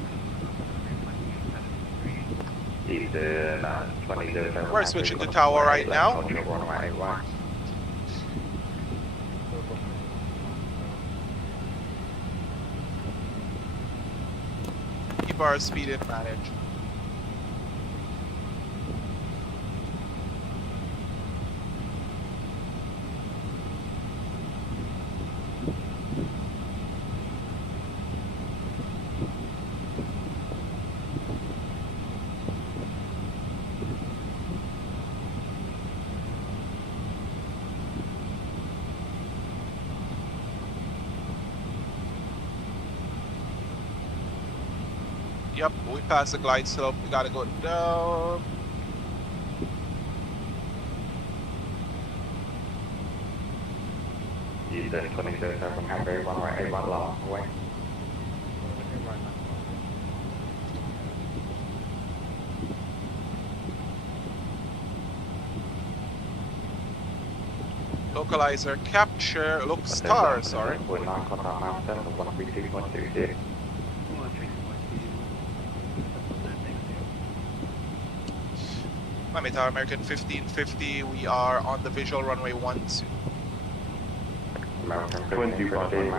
We're switching to tower right now. Keep our speed in manage. Yep, we passed the glide slope. We gotta go down. You said 26 from Hamburg, 181 long away. Localizer capture, look star, sorry. Miami Tower, American 1550, we are on the visual runway 12. American 1550,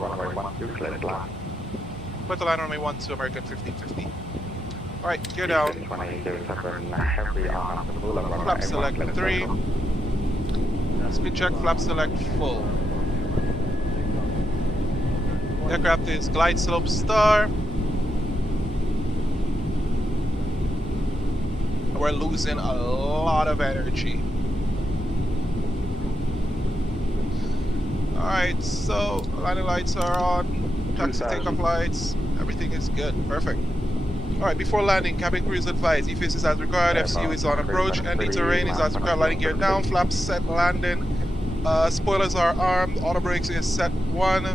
runway 12, clear flat. Put the line runway 12, American 1550. Alright, gear down. Flap select 3. Speed check, flap select full. Aircraft is glide slope star. We're losing a lot of energy. Alright, so landing lights are on, taxi takeoff lights, everything is good, perfect. Alright, before landing, cabin crew is advised, EFIS is as required, FCU is on approach, ND terrain is as required, landing gear down, flaps set, landing, spoilers are armed, auto brakes is set 1,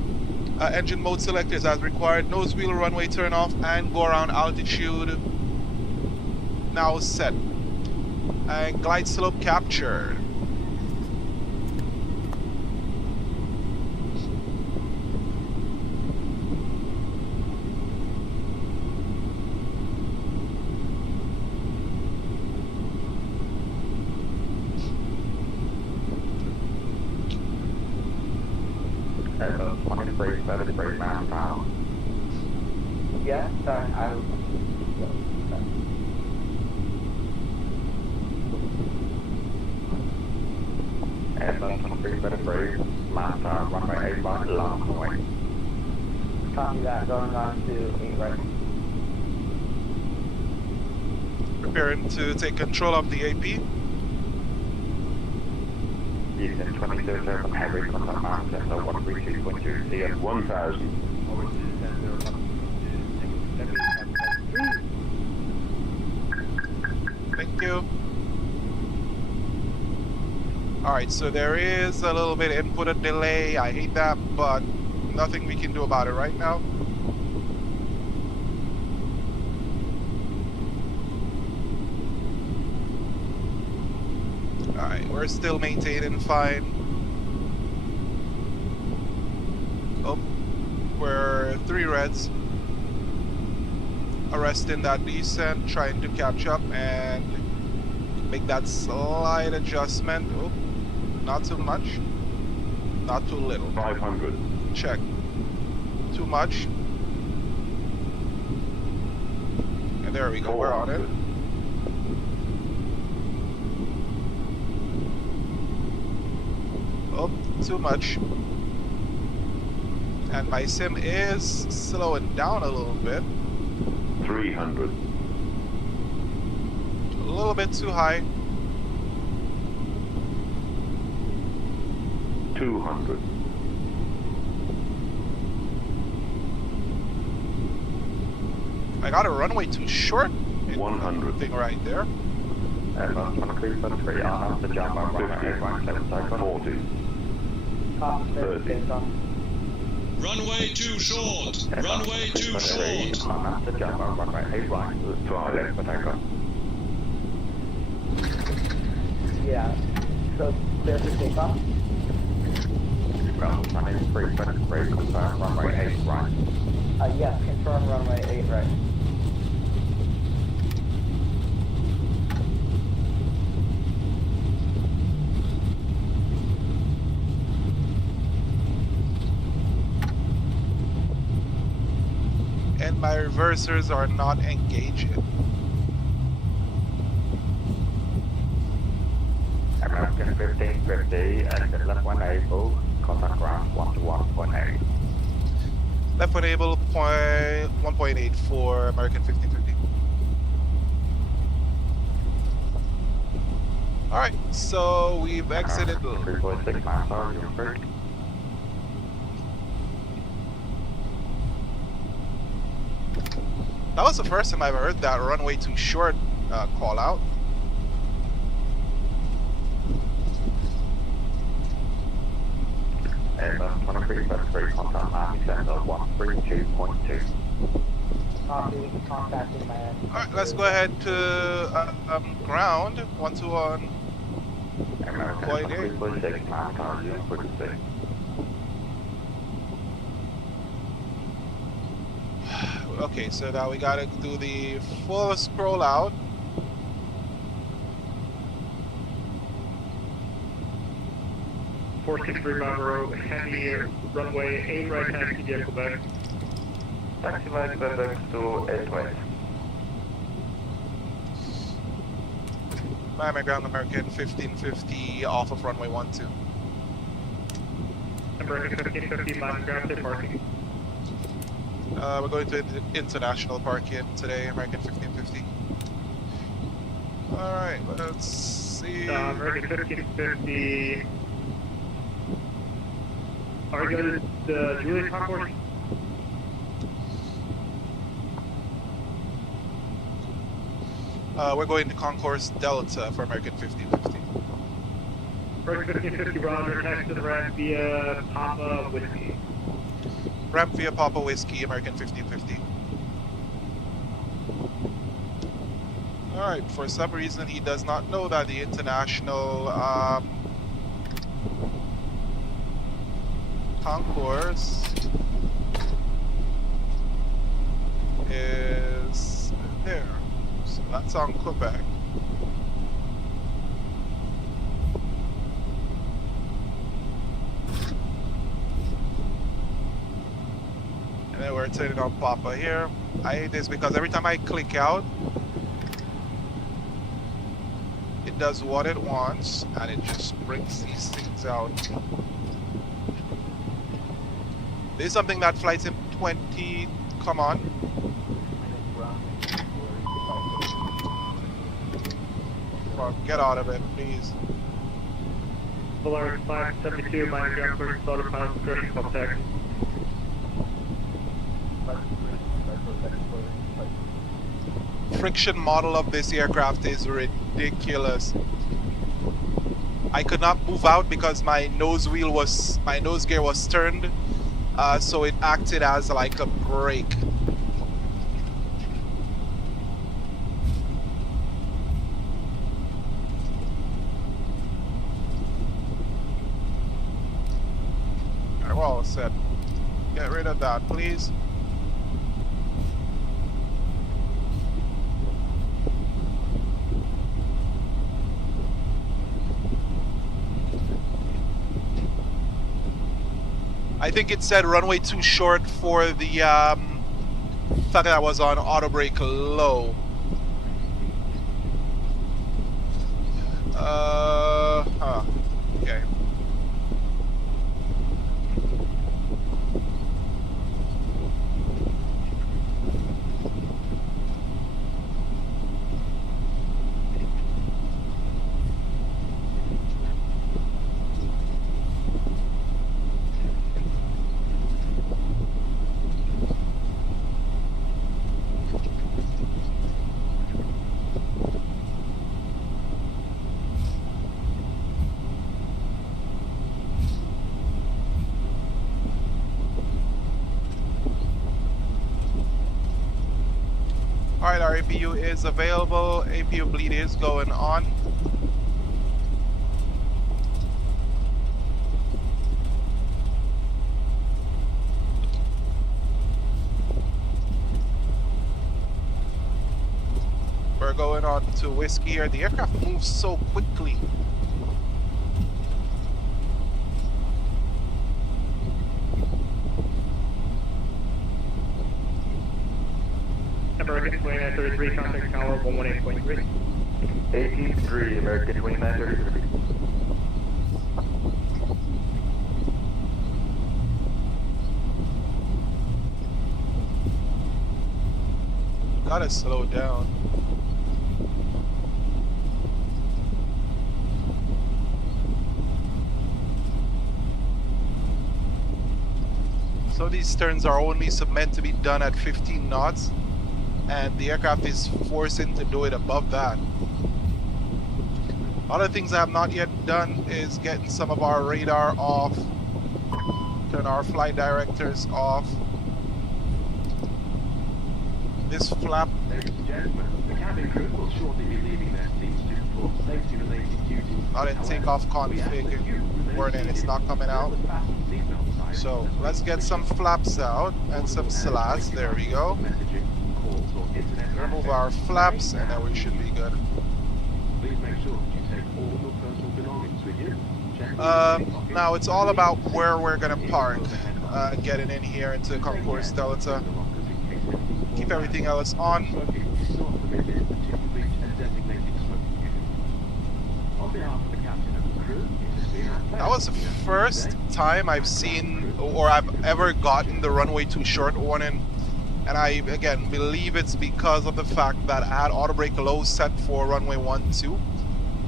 engine mode select is as required, nose wheel runway turn off, and go around altitude now set, and glide slope captured. Yeah, I Copy that, going on to 8 right. preparing to take control of the AP. Houston 2207 Heavy contact Mount Center 132.2 CM 1000. Thank you. Alright, so there is a little bit of input delay. I hate that, but nothing we can do about it right now. Alright, we're still maintaining fine. Oh, we're 3 reds. Arresting that descent, trying to catch up and make that slight adjustment. Oh, not too much, not too little. 500. Check. Too much. And there we go, we're on it. Oh, too much. And my sim is slowing down a little bit. 300. A little bit too high. 200. I got a runway too short. 100. Thing right there. 50. 40. 30. Runway too short. Runway too short. 5. Yeah. So there's the takeoff. Runway 323, confirm runway 8 right. Yes, confirm runway 8 right. And my reversers are not engaging. American 1550, exit left 180, contact ground 121.8. Left one able, 1.8 for American 1550. Alright, so we've exited. 3.6 miles hour, you're free. That was the first time I've heard that runway too short call out. Airbus 2333, contact Miami Center 132.2. Copy, contacting Miami. Alright, let's go ahead to ground 121. American 3.6 miles hour, you're frequency. Okay, so now we gotta do the full scroll out. Heavy runway 8 right, taxi vehicle back. Taxi line FedEx to 820. Miami ground American 1550 off of runway 12. American 1550, Miami ground, safe parking. We're going to international parking today, American 1550. Alright, let's see. American 1550. Are we going to the Julius Concourse? We're going to Concourse Delta for American 1550. American 1550, Roger, taxi to the ramp via Papa Whiskey. Ramp via Papa Whiskey, American 1550. Alright, for some reason he does not know that the international concourse is there. So that's on Quebec. And then we're turning on Papa here. I hate this because every time I click out, it does what it wants and it just brings these things out. This is something that Flight Sim 20, come on. Fuck, get out of it, please. Polaris 572, minor ground first, starter pilot discretion, contact. Friction model of this aircraft is ridiculous. I could not move out because my nose gear was turned, so it acted as like a brake. Alright, well said. Get rid of that, please. I think it said runway too short for the fact that I was on auto brake low. Okay. Alright, our APU is available. APU bleed is going on. We're going on to Whiskey here. The aircraft moves so quickly. American 2933, contact tower 118.3. 83, American 2933. Gotta slow down. So these turns are only meant to be done at 15 knots. And the aircraft is forcing to do it above that. Other things I have not yet done is getting some of our radar off, turn our flight directors off. This flap. Ladies and gentlemen, the cabin crew will shortly be leaving their seats to perform safety-related duties. Not in takeoff config. Warning, it's not coming out. So let's get some flaps out and some slats. There we go. Remove our flaps and then we should be good. Please make sure that you take all your personal belongings with you. Now it's all about where we're gonna park. Getting in here into Concourse Delta. Keep everything else on. That was the first time I've seen or I've ever gotten the runway too short warning. And I, again, believe it's because of the fact that I had auto brake low set for runway 12.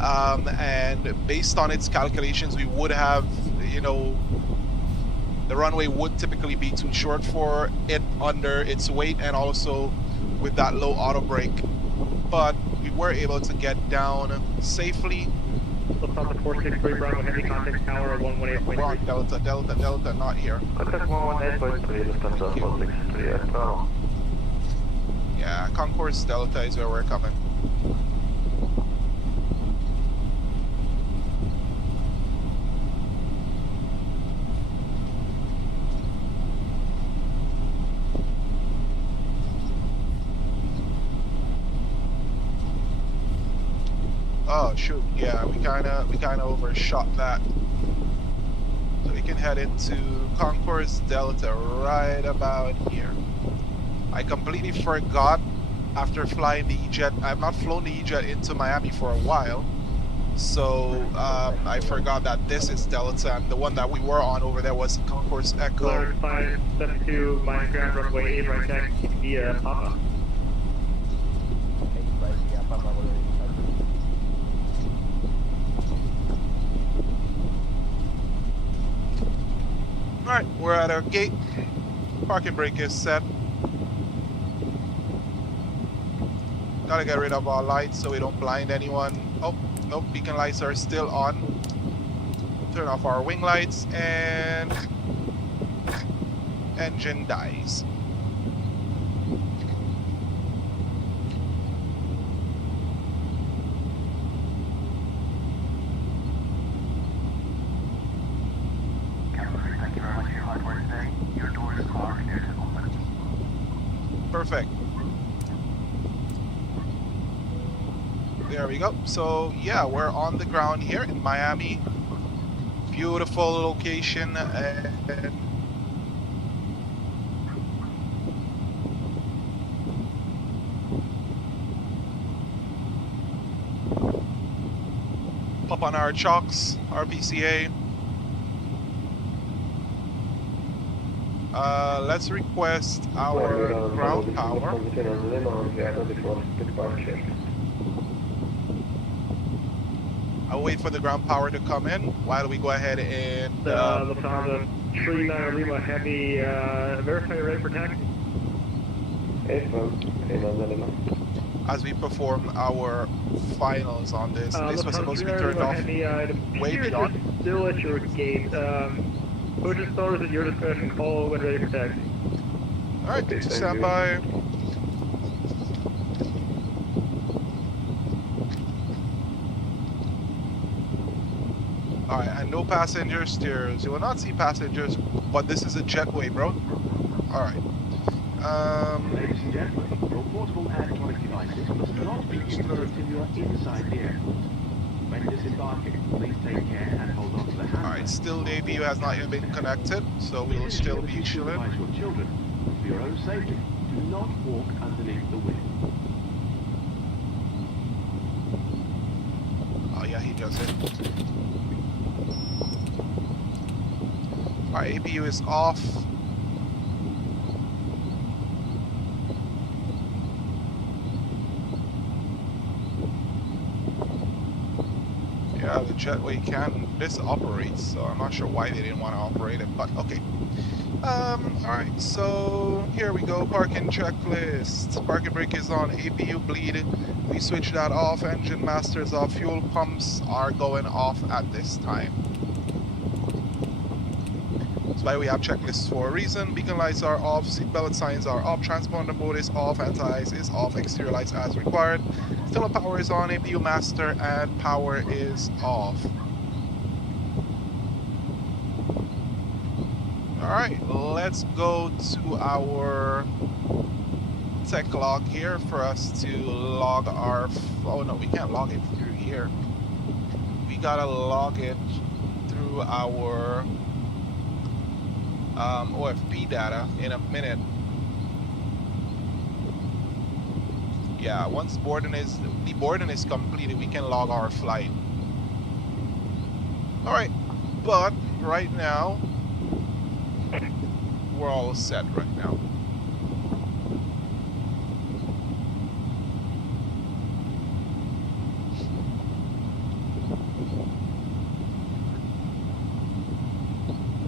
And based on its calculations, we would have, you know, the runway would typically be too short for it under its weight and also with that low auto brake. But we were able to get down safely. Lufthansa 463, Bravo Heavy, contact tower 118.3. Wrong, Delta, not here. Contact 118.3, Lufthansa 463, Bravo. Yeah, Concourse Delta is where we're coming. Oh shoot, yeah, we kinda overshot that. So we can head into Concourse Delta right about here. I completely forgot after flying the E-Jet. I've not flown the E-Jet into Miami for a while. So I forgot that this is Delta and the one that we were on over there was Concourse Echo. Polaris 572, minus ground runway 8 right taxi via Papa. Alright, we're at our gate. Parking brake is set. Gotta get rid of our lights so we don't blind anyone. Oh, nope, beacon lights are still on. Turn off our wing lights and engine dies. Thank you very much for your hard work today. Your doors are clear to open. Perfect. There we go. So yeah, we're on the ground here in Miami. Beautiful location and pop on our chocks, our PCA. Let's request our ground power. I'll wait for the ground power to come in while we go ahead and Lufthansa 39 Lima Heavy, verify you're ready for taxi. as we perform our finals on this. This was supposed to be turned off way beyond. Still at your gate. Push installers at your discretion. Call when ready for taxi. Alright, okay, stand by. Alright, and no passenger stairs. You will not see passengers, but this is a jetway, bro. Alright. Ladies and gentlemen, your portable electronic devices must not be used until you are inside the airport. When disembarking, please take care and hold on to the handbrake. Alright, still the APU has not yet been connected, so we will still be chilling. Your children. For your own safety, do not walk underneath the wheel. Oh yeah, he does it. Alright, APU is off. Yeah, the jetway this operates, so I'm not sure why they didn't want to operate it, but okay. Alright, so here we go, parking checklist. Parking brake is on, APU bleed. We switch that off, engine masters off, fuel pumps are going off at this time. That's why we have checklists for a reason. Beacon lights are off, seatbelt signs are off, transponder mode is off, anti-ice is off, exterior lights as required. Still power is on, APU master, and power is off. Alright, let's go to our tech log here for us to log our... Oh no, we can't log it through here. We gotta log it through our OFP data in a minute. Yeah, once the boarding is completed, we can log our flight. Alright, but right now, we're all set right now.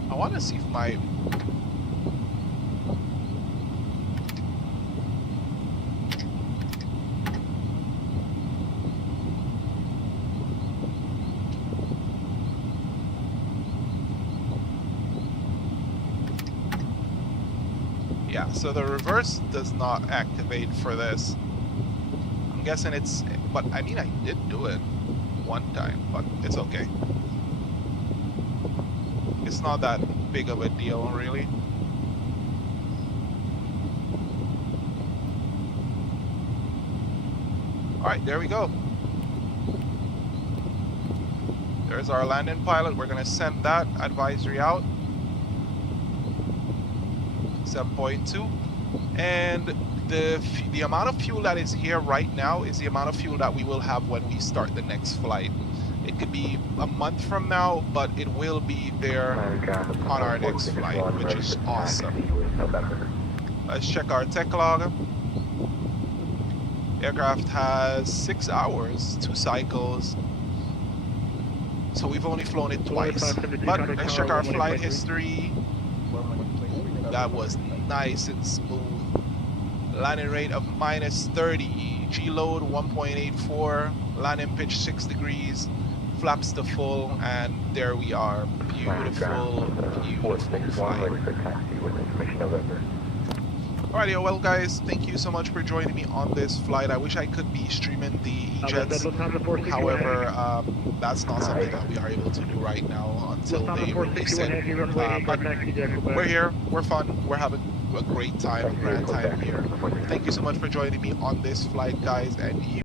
I want to see if my... Yeah, so the reverse does not activate for this. I'm guessing it's... But, I mean, I did do it one time, but it's okay. It's not that big of a deal, really. Alright, there we go. There's our landing pilot. We're going to send that advisory out. 7.2. And the amount of fuel that is here right now is the amount of fuel that we will have when we start the next flight. It could be a month from now, but it will be there on our next flight, which is awesome. Let's check our tech log. Aircraft has 6 hours, 2 cycles. So we've only flown it twice. But let's check our flight history. Ooh, that was nice and smooth. Landing rate of -30, G-load 1.84, landing pitch 6 degrees, flaps to full, and there we are. Beautiful, beautiful flight. Alrighty, well guys, thank you so much for joining me on this flight. I wish I could be streaming the E-Jets. However, that's not something that we are able to do right now until they release it. But we're here, we're fun, we're having a great time, a grand time here. Thank you so much for joining me on this flight, guys, and you